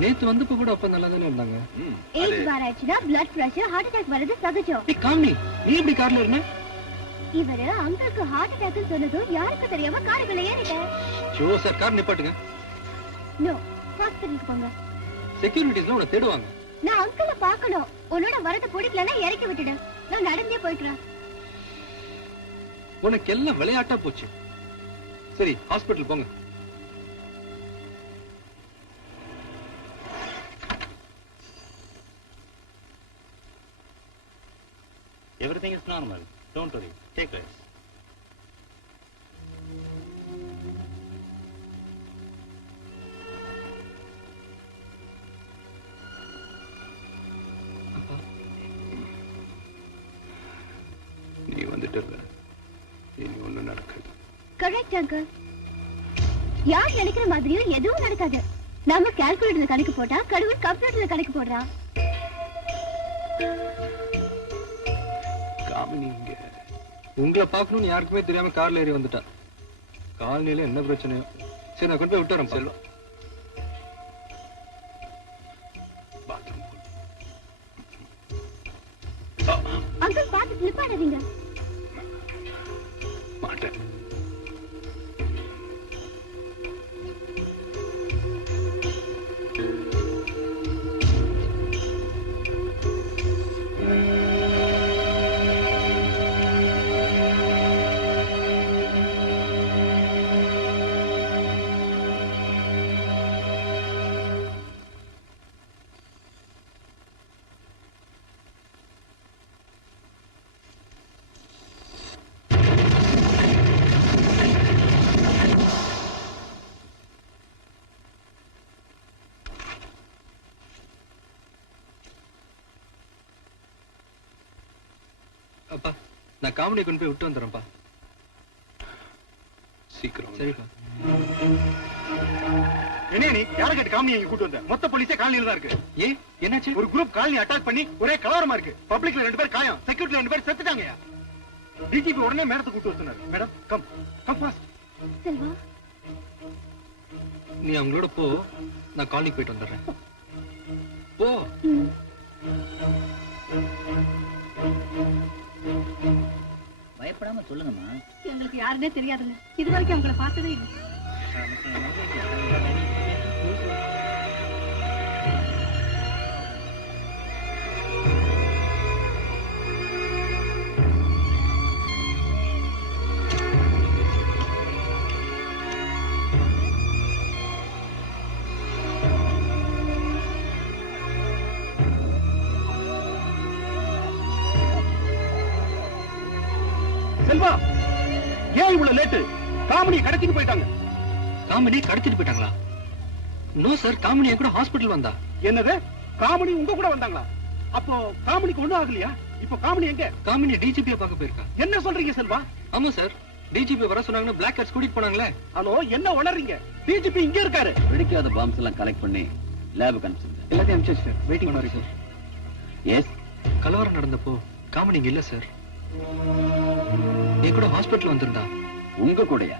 நேத்து வந்தப்ப கூட அப்பா நல்லா தானே இருந்தாங்க. ஏஜ் பாராச்சுனா பிளட் பிரஷர் ஹார்ட் அட்டாக் வரது சகஜம். காமி நீ இப்படி கார்ல இருந்த? இவரு அங்கிளுக்கு ஹார்ட் அட்டாக் சொன்னதும் யாருக்கு தெரியாம காருக்குள்ள ஏறிட்டேன். ஷோ சார் கார் நிப்பாட்டுங்க. நோ ஹாஸ்பிடலுக்கு போங்க. செக்யூரிட்டிஸ்ல உன்னை தேடுவாங்க. நான் அங்கிள பார்க்கணும். உன்னோட வரது பிடிக்கலன்னா இறக்கி விட்டுடு. நான் நடந்தே போயிடுறேன். உனக்கு எல்லாம் விளையாட்டா போச்சு. சரி ஹாஸ்பிடல் போங்க. Everything is normal. Don't worry. Take rest. நீ வந்துட்டு இனி ஒண்ணும் நடக்காது. Correct uncle. யார் நினைக்கிற மாதிரியும் எதுவும் நடக்காது. நம்ம கால்குலேட்டர்ல கணக்கு போட்டா கடவுள் கம்ப்யூட்டர்ல கணக்கு போடுறான். காமினி இங்க உங்களை பார்க்கணும்னு யாருக்குமே தெரியாம கார்ல ஏறி வந்துட்டா. காலனியில என்ன பிரச்சனையோ. சரி நான் கொண்டு போய் விட்டுறேன். செல்வா பாத்ரூம் அங்கிள் பார்த்து ஸ்லிப் ஆடாதீங்க. மாட்டேன். அப்பா நான் காமெடி கொண்டு போய் விட்டு வந்துடுறேன்ப்பா. சீக்கிரம் சரிப்பா. என்ன நீ யாரை கேட்டு காமி இங்க கூட்டு வந்த? மொத்த போலீஸே காலனில தான் இருக்கு. ஏ என்னாச்சு? ஒரு குரூப் காலனி அட்டாக் பண்ணி ஒரே கலவரமா இருக்கு. பப்ளிக்ல 2 பேர் காயம், செக்யூரிட்டில 2 பேர் செத்துட்டாங்க. டிஜிபி உடனே மேடத்தை கூட்டு வர சொன்னாரு. Madam come come fast. Selva நீ அவங்களோட போ, நான் காலனிக்கு போயிட்டு வந்துடுறேன். போ. பயப்படாம சொல்லுங்கம்மா. எங்களுக்கு யாருன்னே தெரியாதுங்க. இது வரைக்கும் அவங்கள பார்த்ததே இல்லை. செல்வா ஏன் இவ்வளவு லேட்டு? காமெடி கடத்திட்டு போயிட்டாங்க. காமெடி கடத்திட்டு போயிட்டாங்களா? நோ சார், காமெடி என் கூட ஹாஸ்பிடல் வந்தா. என்னது? காமெடி உங்க கூட வந்தாங்களா? அப்போ காமெடிக்கு ஒண்ணும் ஆகலையா? இப்போ காமெடி எங்க? காமெடி டிஜிபியை பார்க்க போயிருக்கா. என்ன சொல்றீங்க செல்வா? ஆமா சார், டிஜிபி வர சொன்னாங்கன்னு பிளாக் கேட்ஸ் கூட்டிட்டு போனாங்களே. ஹலோ, என்ன உளறீங்க? டிஜிபி இங்க இருக்காரு. வெடிக்காத பாம்ஸ் எல்லாம் கலெக்ட் பண்ணி லேபுக்கு அனுப்பிச்சிருந்தேன். எல்லாத்தையும் அனுப்பிச்சு சார். வெயிட்டிங் பண்ணாரு சார். எஸ், கலவரம் நடந்தப்போ காமெடி இங்க இல்ல சார். என் கூட ஹாஸ்பிடல் வந்திருந்தா. உங்க கூடயா?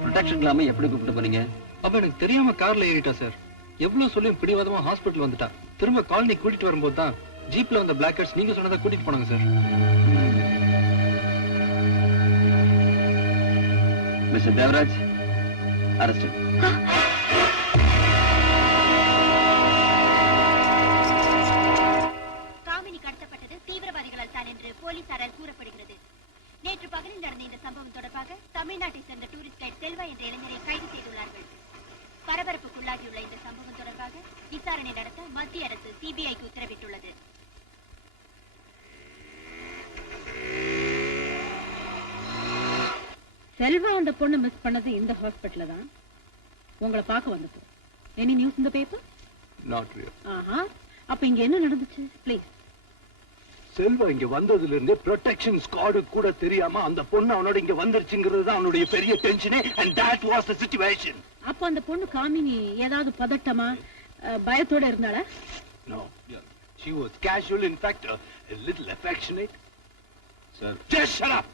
ப்ரொடெக்ஷன் இல்லாம எப்படி கூப்பிட்டு போனீங்க? அப்ப எனக்கு தெரியாம கார்ல ஏறிட்டா சார். எவ்வளவு சொல்லியும் பிடிவாதமா ஹாஸ்பிடல் வந்துட்டா. திரும்ப காலனி கூட்டிட்டு வரும்போது தான் ஜீப்ல வந்த பிளாக் கேட்ஸ் நீங்க சொன்னதை கூட்டிட்டு போனாங்க sir. Mister Devaraj, arrest. Kamini கடத்தப்பட்டது தீவிரவாதிகளால் தான் என்று போலீசாரால் கூறப்படுகிறது. நேற்று பகலில் நடந்த இந்த சம்பவம் தொடர்பாக தமிழ்நாட்டை சேர்ந்த டூரிஸ்ட் கைட் செல்வா என்ற இளைஞரை கைது செய்துள்ளார்கள். பரபரப்புக்குள்ளாகியுள்ள இந்த சம்பவம் தொடர்பாக விசாரணை நடத்த மத்திய அரசு சிபிஐக்கு உத்தரவிட்டுள்ளது. செல்வா அந்த பொண்ணு மிஸ் பண்ணது இந்த ஹாஸ்பிட்டல்ல தான். உங்களை பார்க்க வந்தப்போ எனி நியூஸ் இந்த பேப்பர்? Not real. ஆஹா, அப்ப இங்க என்ன நடந்துச்சு? ப்ளீஸ். செல்வா இங்க வந்ததுல இருந்து ப்ரொடெக்ஷன் ஸ்குவாடு கூட தெரியாம அந்த பொண்ணு அவனோட இங்க வந்துருச்சுங்கிறது தான் அவனுடைய பெரிய டென்ஷனே. and that was the situation. அப்ப அந்த பொண்ணு காமினி ஏதாவது பதட்டமா பயத்தோட இருந்தாளா? No, yeah. She was casual, in fact a little affectionate. Sir, just shut up.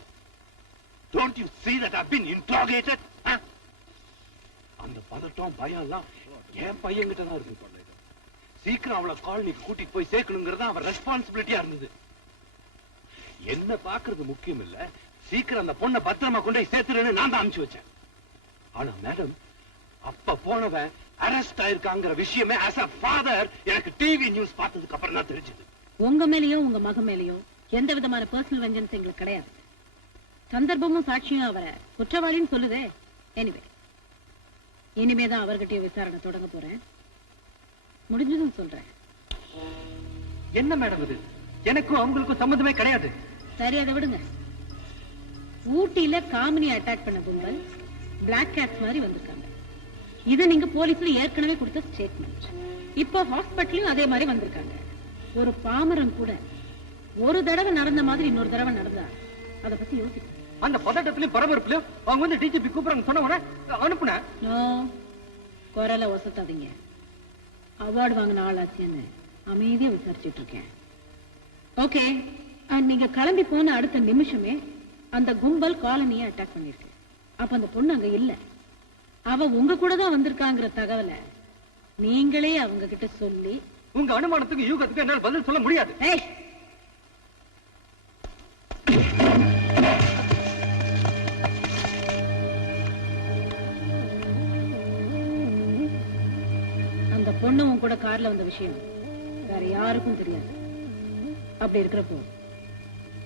Don't you see that I've been interrogated? Huh? அந்த பதட்டம் பயம் எல்லாம் என் பையன்கிட்ட தான் இருக்கு. சீக்கிரம் அவளை காலனிக்கு கூட்டிட்டு போய் சேர்க்கணுங்கிறது அவன் ரெஸ்பான்சிபிலிட்டியா இருந்தது. என்ன பாக்குறது முக்கியம் இல்ல, சீக்கிரம் அந்த பொண்ணை பத்திரமா கொண்டு போய் சேர்த்துருன்னு நான் தான் அனுப்பிச்சு வச்சேன். ஆனா மேடம், அப்ப போனவன் அரெஸ்ட் ஆயிருக்காங்கிற விஷயமே as a father எனக்கு டிவி நியூஸ் பார்த்ததுக்கு அப்புறம் தான் தெரிஞ்சது. உங்க மேலயும் உங்க மக மேலயும் எந்த விதமான பர்சனல் வெஞ்சன்ஸ் எங்களுக்கு கிடையாது. சந்தர்ப்பமும் சாட்சியும் அவரை குற்றவாளின்னு சொல்லுதே. எனிவே, இனிமேதான் அவர்கிட்டயும் விசாரணை தொடங்க போறேன். முடிஞ்சதும் சொல்றேன். என்ன மேடம் இது? எனக்கும் அவங்களுக்கும் சம்பந்தமே கிடையாது. சரி, அதை விடுங்க. ஊட்டியில காமினி அட்டாக் பண்ண கும்பல் பிளாக் கேட்ஸ் மாதிரி வந்திருக்காங்க. இதை நீங்க போலீஸ்ல ஏற்கனவே கொடுத்த ஸ்டேட்மெண்ட். இப்போ ஹாஸ்பிட்டலையும் அதே மாதிரி வந்திருக்காங்க. ஒரு பாமரன் கூட ஒரு தடவை நடந்த மாதிரி இன்னொரு தடவை நடந்தா அதை பத்தி யோசிக்க. அந்த பதட்டத்திலயும் பரபரப்புலயும் அவங்க வந்து டிஜிபி கூப்பிடுறாங்க சொன்ன உடனே அனுப்புனேன். நோ, குரலை ஒசத்தாதீங்க. அவார்டு வாங்கின ஆளாச்சுன்னு அமைதியா விசாரிச்சுட்டு இருக்கேன். ஓகே, நீங்க கிளம்பி போன அடுத்த நிமிஷமே அந்த கும்பல் காலனியை அட்டாக் பண்ணிருக்கு. அப்ப அந்த பொண்ணு அங்க இல்ல. அவ உங்க கூட தான் வந்திருக்காங்கிற தகவலை நீங்களே அவங்க கிட்ட சொல்லி உங்க அனுமானத்துக்கு யூகத்துக்கு என்னால் பதில் சொல்ல முடியாது. அந்த பொண்ணு உன் கூட கார்ல வந்த விஷயம் வேற யாருக்கும் தெரியாது. அப்படி இருக்கிறப்போ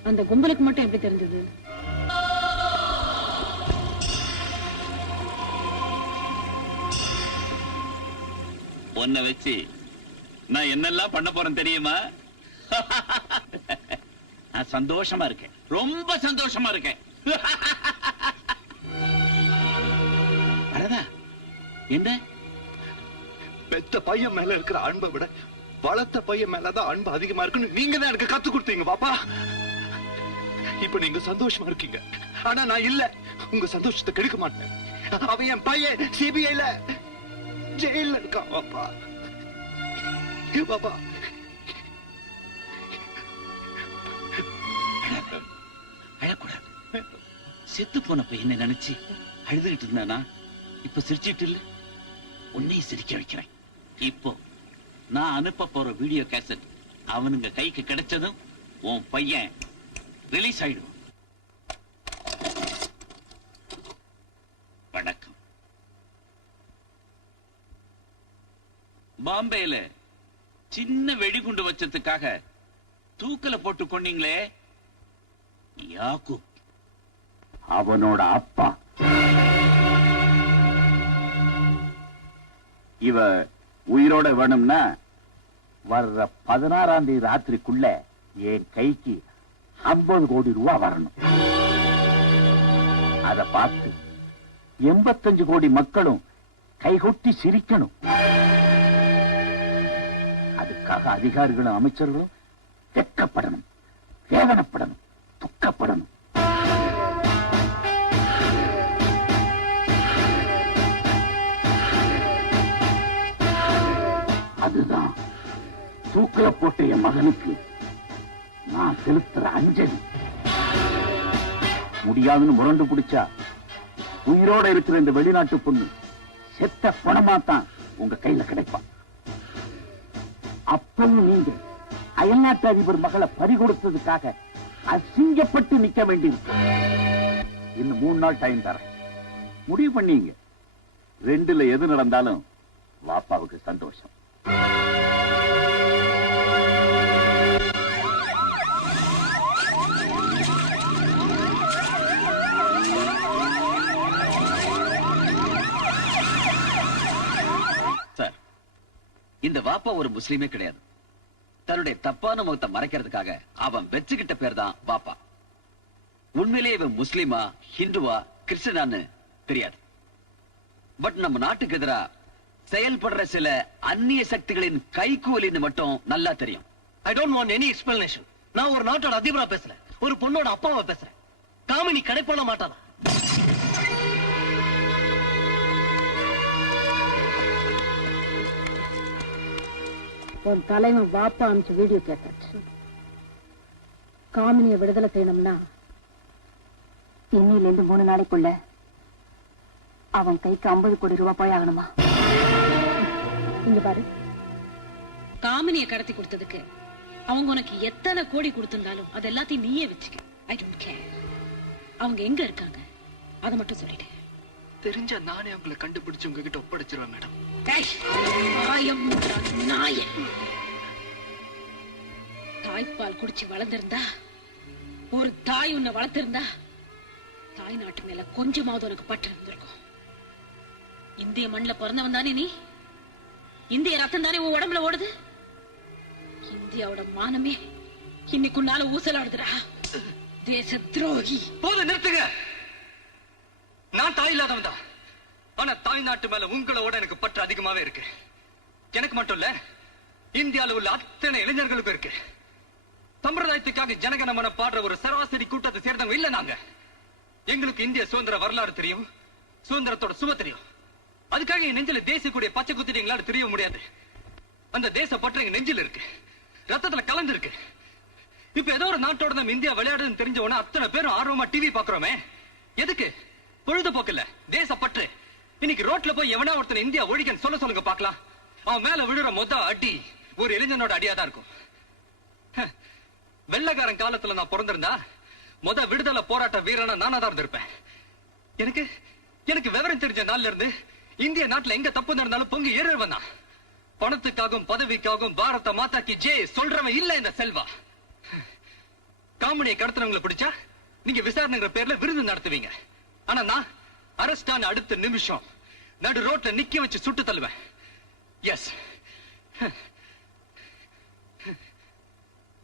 அந்த கும்பலுக்கு மட்டும் எப்படி தெரிஞ்சது? உன்னை வச்சு நான் என்னெல்லாம் பண்ண போறேன் தெரியுமா? நான் சந்தோஷமா இருக்கேன், ரொம்ப சந்தோஷமா இருக்கேன். வரதா என்ன? பெத்த பையன் மேல இருக்கிற அன்பை விட வளர்த்த பையன் மேலதான் அன்பு அதிகமா இருக்குன்னு நீங்க தான் எனக்கு கத்து கொடுத்தீங்க பாப்பா. இப்ப நீங்க சந்தோஷமா இருக்கீங்க, ஆனா நான் இல்ல. உங்க சந்தோஷத்தை கெடுக்க மாட்டேன். அவன் என் பையன் சிபிஐல ஜெயில இருக்கான் பாப்பா. பாப்பா அழக்கூடாது. செத்து போன பையனை நினைச்சு அழுதுகிட்டு இருந்தானா இப்ப சிரிச்சிட்டு இல்ல, உன்னையும் சிரிக்க வைக்கிறேன். இப்போ நான் அனுப்ப போற வீடியோ கேசட் அவனுங்க கைக்கு கிடைச்சதும் உன் பையன் ரிலீஸ் ஆயிடுவான். வணக்கம். பாம்பேல சின்ன வெடிகுண்டு வச்சதுக்காக தூக்கல போட்டு கொண்டீங்களே யாக்கூப், அவனோட அப்பா. இவ உயிரோட வேணும்னா வர்ற 16ஆம் தேதி ராத்திரிக்குள்ள என் கைக்கு 50 கோடி ரூபாய் வரணும். அத பார்த்து 85 கோடி மக்களும் கைகொட்டி சிரிக்கணும். அதுக்காக அதிகாரிகளும் அமைச்சர்களும் வெட்கப்படணும், வேதனைப்படணும், துக்கப்படணும். அதுதான் தூக்கல போட்ட என் மகனுக்கு நான் செலுத்துற அஞ்சலி. முடியாதுன்னு முரண்டு பிடிச்சா உயிரோட இருக்கிற இந்த வெளிநாட்டு பொண்ணு செத்த பணமாத்தான் உங்க கையில கிடைப்பான். அப்பவும் நீங்க அயல்நாட்டு அதிபர் மகளை பறிகொடுத்ததுக்காக அசிங்கப்பட்டு நிக்க வேண்டியிருக்கு. இன்னும் 3 நாள் டைம் தரேன், முடிவு பண்ணீங்க. 2ல எது நடந்தாலும் வாப்பாவுக்கு சந்தோஷம். சார், இந்த வாப்பா ஒரு முஸ்லீமே கிடையாது. தன்னுடைய தப்பான முகத்தை மறைக்கிறதுக்காக அவன் வச்சுக்கிட்ட பேர் தான் வாப்பா. உண்மையிலேயே இவன் முஸ்லீமா, ஹிந்துவா, கிறிஸ்டியனான்னு தெரியாது. பட் நம்ம நாட்டுக்கு எதிரா செயல்படுற சில அந்நிய சக்திகளின் கைகூலின்னு மட்டும் நல்லா தெரியும். I don't want any explanation. நான் ஒரு நாட்டோட அதிபரா பேசல, ஒரு பொண்ணோட அப்பாவை பேசுறேன். காமினி கடை போட மாட்டானா? உன் தலைவன் வாப்பா அனுப்பிச்ச வீடியோ கேசட் காமினியை விடுதலை செய்யணும்னா இன்னிலிருந்து 3 நாளைக்குள்ள அவன் கைக்கு 50 கோடி ரூபாய் போய் ஆகணுமா? இங்க பாரு, காமினியை கடத்தி கொடுத்ததுக்கு அவங்க உனக்கு எத்தனை கோடி கொடுத்திருந்தாலும் அது எல்லாத்தையும் நீயே வச்சுக்க. I don't care. அவங்க எங்க இருக்காங்க அதை மட்டும் சொல்லிட்டேன். தெரிஞ்சா நானே அவங்களை கண்டுபிடிச்சு உங்ககிட்ட ஒப்படைச்சிருவேன் மேடம். தாய்ப்பால் குடிச்சு வளர்ந்திருந்தா, ஒரு தாய் உன்னை வளர்த்திருந்தா, தாய் நாட்டு மேல கொஞ்சமாவது உனக்கு பற்று இருந்திருக்கும். இந்திய மண்ணில பிறந்தவன் தானே நீ? இந்திய ரத்தம் தானே உன் உடம்புல ஓடுது? இந்தியாவோட மானமே இன்னைக்குன்னால ஊசலாடுதுடா. தேச துரோகி. போதும், நிறுத்துங்க. நான் தாய் இல்லாதவன் தான், ஆனா தாய் நாட்டு மேல உங்களோட எனக்கு பற்று அதிகமாவே இருக்கு. எனக்கு மட்டும் இல்ல, இந்தியாவில் உள்ள அத்தனை இளைஞர்களுக்கும் இருக்கு. சம்பிரதாயத்துக்காக ஜனகணமன பாடுற ஒரு சராசரி கூட்டத்தை சேர்ந்தவங்க இல்ல நாங்க. எங்களுக்கு இந்திய சுதந்திர வரலாறு தெரியும், சுதந்திரத்தோட சுவ தெரியும். அதுக்காக என் நெஞ்சில தேசிய கூடிய பச்சை குத்திட்டீங்களால தெரிய முடியாது. அந்த தேச பற்று எங்க நெஞ்சில் இருக்கு, ரத்தத்துல கலந்து இருக்கு. இப்ப ஏதோ ஒரு நாட்டோட நம்ம இந்தியா விளையாடுன்னு தெரிஞ்ச உடனே அத்தனை பேரும் ஆர்வமா டிவி பாக்குறோமே. எதுக்கு? பொழுதுபோக்கு இல்ல, தேசப்பற்று. இன்னைக்கு ரோட்ல போய் எவனா ஒருத்தன் இந்தியா ஒழிக்கன்னு சொல்லுங்க பாக்கலாம். அவன் மேல விழுற அடி ஒரு இளைஞனோட அடியாதான் இருக்கும். வெள்ளக்காரன் காலத்துல நான் பிறந்திருந்தா விடுதலை போராட்ட வீரனா நானா தான் இருந்திருப்பேன். எனக்கு எனக்கு விவரம் தெரிஞ்ச நாள்ல இருந்து இந்திய நாட்டுல எங்க தப்பு நடந்தாலும் பொங்கி ஏறுவன் தான். பணத்துக்காகவும் பதவிக்காகவும் பாரத மாதா கி ஜெய் சொல்றவன் இல்ல இந்த செல்வா. காமெடியை கடத்தினவங்களை பிடிச்சா நீங்க விசாரணைங்கிற பேர்ல விருது நடத்துவீங்க. ஆனா நான் அரஸ்டான அடுத்த நிமிஷம் நடு ரோட்ல நிக்க வச்சு சுட்டு தள்ளுவேன். எஸ்,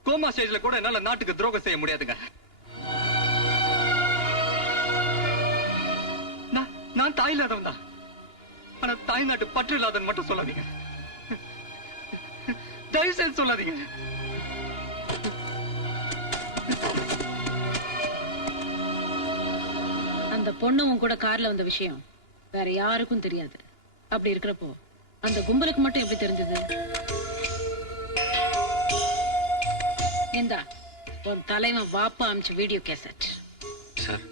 கோமா ஸ்டேஜ்ல கூட என்னால நாட்டுக்கு துரோகம் செய்ய முடியாதுங்க. நான் தாய் இல்லாதவன் தான். ஆனா தாய் நாட்டு பற்று இல்லாதவன் மட்டும் சொல்லாதீங்க. தயவு செய்து சொல்லாதீங்க. அந்த பொண்ணும் கூட கார்ல வந்த விஷயம் வேற யாருக்கும் தெரியாது. அப்படி இருக்கிறப்போ அந்த கும்பலுக்கு மட்டும் எப்படி தெரிஞ்சது? இந்தா உன் தலைவன் வாப்பா அமிச்ச வீடியோ கேசட். சார்,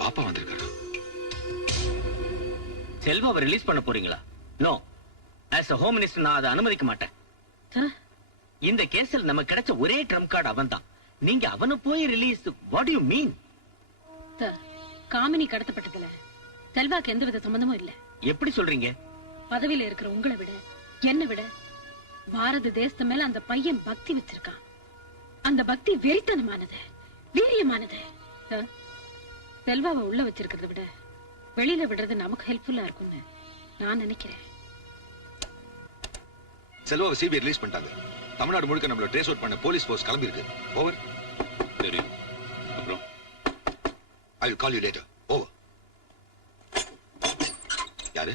பாப்பா வந்திருக்காரா? செல்வாவை ரிலீஸ் பண்ண போறீங்களா? No, as a home minister நான் அதை அனுமதிக்க மாட்டேன். இந்த கேஸில் நமக்கு கிடைச்ச ஒரே ட்ரம் கார்டு அவன் தான். நீங்க அவனை போய் release, what you mean? Kamini கடத்தப்பட்டதுல செல்வாக்கு எந்தவித சம்பந்தமும் இல்ல. எப்படி சொல்றீங்க? பதவியில இருக்கிற உங்களை விட என்னை விட பாரத தேசத்து மேல அந்த பையன் பக்தி வச்சிருக்கான். அந்த பக்தி வெறித்தனமானது, வீரியமானது. செல்வாவை உள்ள வச்சிருக்கிறத விட வெளியில விடுறது நமக்கு ஹெல்ப்ஃபுல்லா இருக்கும்னு நான் நினைக்கிறேன். செல்வாவை சிபிஐ ரிலீஸ் பண்ணிட்டாங்க. தமிழ்நாடு முழுக்க நம்மள ட்ரேஸ் அவுட் பண்ண போலீஸ் ஃபோர்ஸ் கிளம்பி இருக்கு. ஓவர். தெரியும். அப்புறம் I will call you later. Over. யாரு?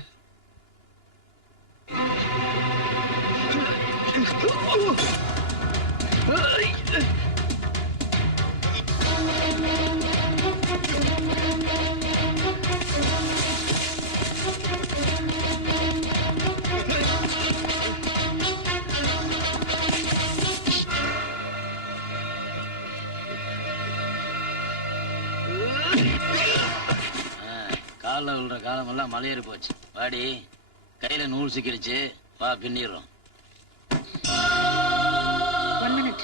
காலில் விழுற காலமெல்லாம் மலையேறி போச்சு. வாடி, கையில நூல் சிக்கிருச்சு, வா பின்னிடுறோம். 1 minute.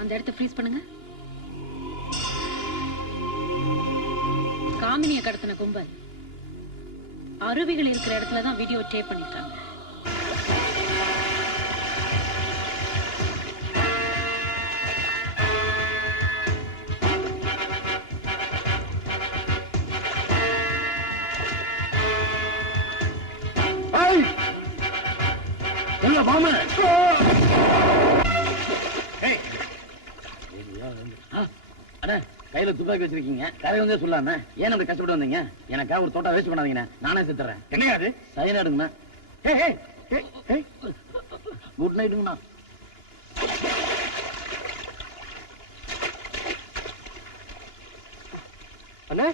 அந்த இடத்தை ஃப்ரீஸ் பண்ணுங்க. காமினியை கடத்தின கும்பல் அருவிகள் இருக்கிற இடத்துல தான் வீடியோ டேப் பண்ணிருக்காங்க. கையில துப்பாக்கி வச்சிருக்கீங்க, கரை வந்தே சொல்லாம ஏன் அப்படி கஷ்டப்பட்டு வந்தீங்க? எனக்கா ஒரு தோட்டா வேஸ்ட் பண்ணாதீங்க, நானே செத்துறேன். என்னங்க அது? சைனாடுங்கண்ணா. குட் நைட்டுங்கண்ணா. அண்ணே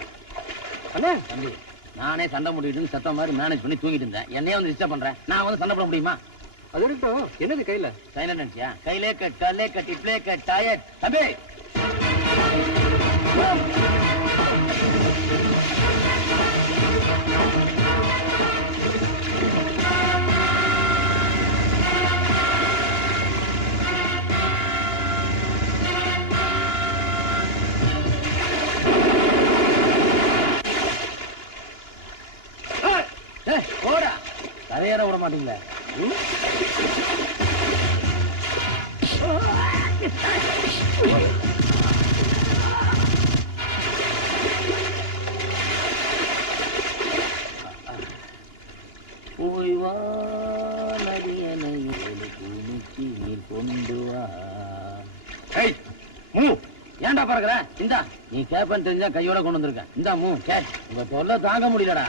அண்ணே, தம்பி, நானே சண்டை முடிட்டு சத்தம் மாதிரி மேனேஜ் பண்ணி தூங்கிட்டு இருந்தேன். என்னையே வந்து டிஸ்டர்ப் பண்றேன். நான் வந்து சண்டை போட முடியுமா? அது இருக்கட்டும். என்னது கையில? சைலன்சியா? கையிலே கட், காலே கட், இப்ளே கட், டயர்ட். தம்பி போடா, கரையேற விட மாட்டீங்களா? போய் வா நதியனை குனிச்சி நீர் கொண்டு வா. ஏன்டா பறக்குற? இந்தா, நீ கேப்பன்னு தெரிஞ்சா கையோட கொண்டு வந்திருக்க. இந்தா மூ கேட். உங்க தொல்லை தாங்க முடியலடா.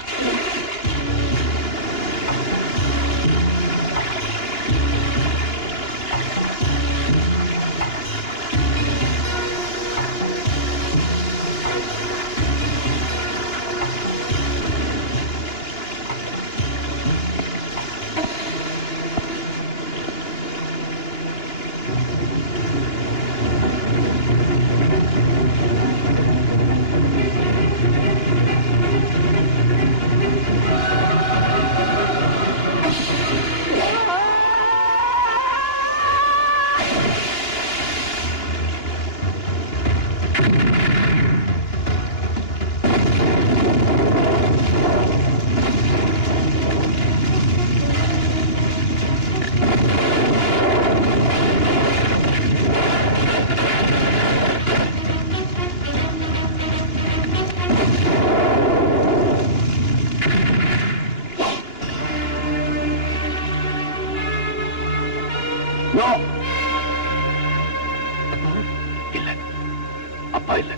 அப்பா இல்ல,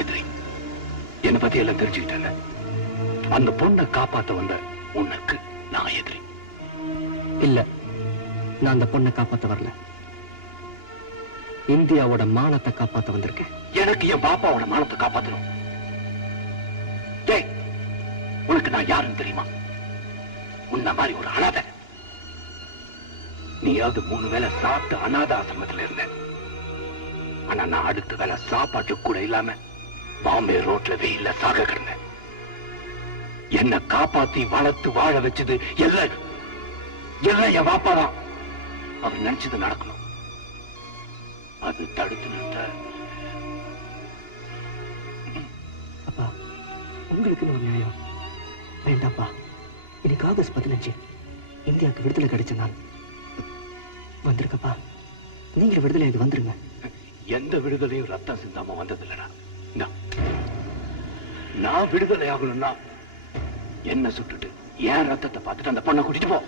எதிரி. என்னை பத்தி எல்லாம் தெரிஞ்சுக்கிட்டேன்ல. அந்த பொண்ணை காப்பாத்த வந்த உனக்கு நான் எதிரி. இல்ல, நான் அந்த பொண்ணை காப்பாத்த வரல. இந்தியாவோட மானத்தை காப்பாத்த வந்திருக்கேன். எனக்கு என் பாப்பாவோட மானத்தை காப்பாத்தணும். உனக்கு நான் யாருன்னு தெரியுமா? உன்ன மாதிரி ஒரு அனாதை. நீயாவது 3 வேளை சாப்பிட்டு அனாத ஆசிரமத்தில் இருந்த. ஆனா நான் அடுத்த வேளை சாப்பாட்டு கூட இல்லாம பாம்பே ரோட்ல வெயில்ல சாக கிடந்தேன். என்ன காப்பாத்தி வளர்த்து வாழ வச்சது எல்லாம் என் பாப்பாதான். அவர் நினைச்சது நடக்கணும். அது தடுத்து நிறுத்த அப்பா, உங்களுக்கு ஒரு நியாயம் வேண்டாப்பா. இன்னைக்கு ஆகஸ்ட் 15 இந்தியாவுக்கு விடுதலை கிடைச்ச நாள். வந்திருக்கப்பா, நீங்க விடுதலையாக வந்துருங்க. எந்த விடுதலையும் ரத்தம் சிந்தாம வந்தது இல்லடா. நான் விடுதலை ஆகணும்னா என்ன சுட்டுட்டு ஏன் ரத்தத்தை பார்த்துட்டு அந்த பொண்ணை கூட்டிட்டு போ.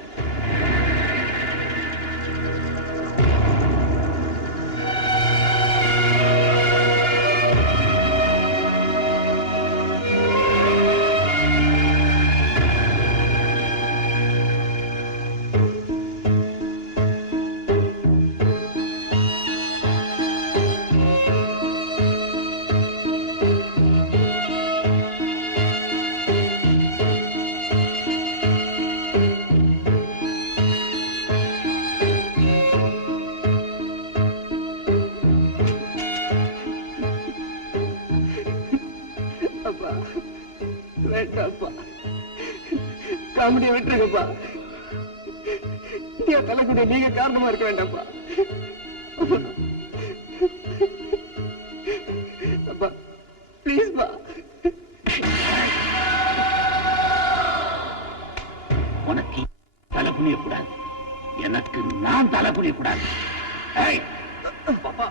வேண்டாப்பா, காமெடியை விட்டுருங்கப்பா. இந்தியா தலைக்கூடிய நீங்க காரணமா இருக்க வேண்டாம்ப்பா. அப்பா பிளீஸ்ப்பா. உனக்கு தலை புனியக்கூடாது, எனக்கு நான் தலை புனியக்கூடாது. பாப்பா,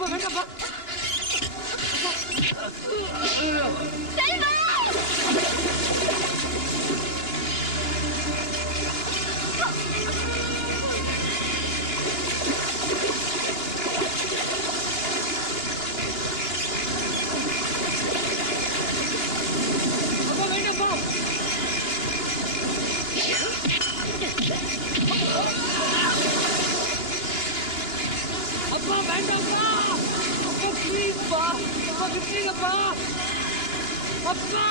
அப்பா வேண்டாப்பா. அப்பா வேண்டாம்ப்பா. அப்பா ப்ளீஸ்ப்பா. அப்பா விட்டுருங்கப்பா. அப்பா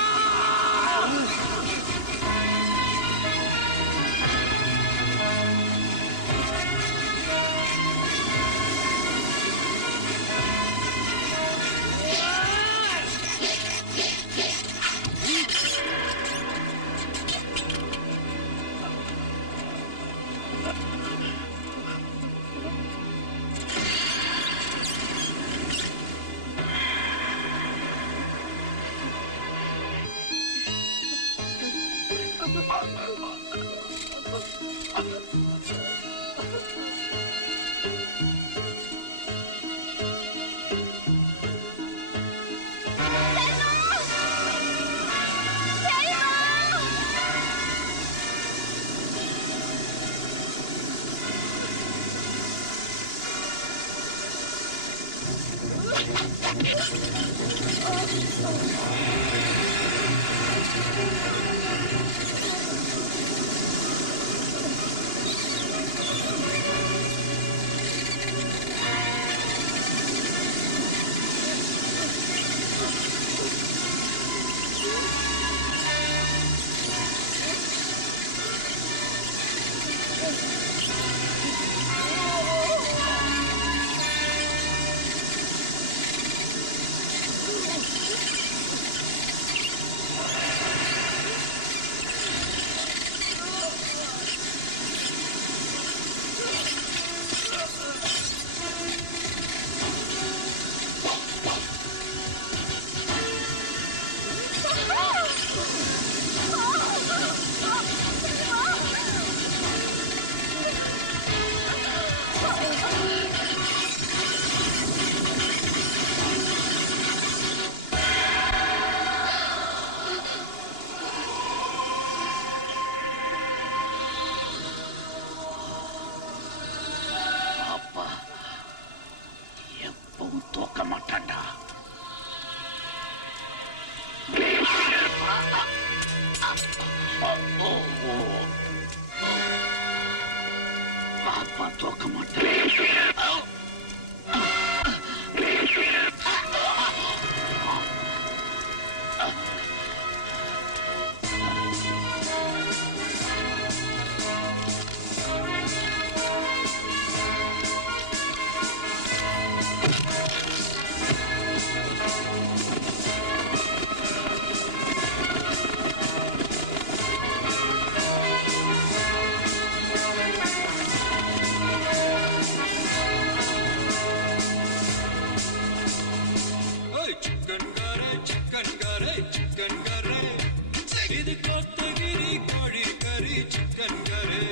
தோக்க மாட்டேன். இது கோத்தகிரி கோழி கறி சிக்கன் கறி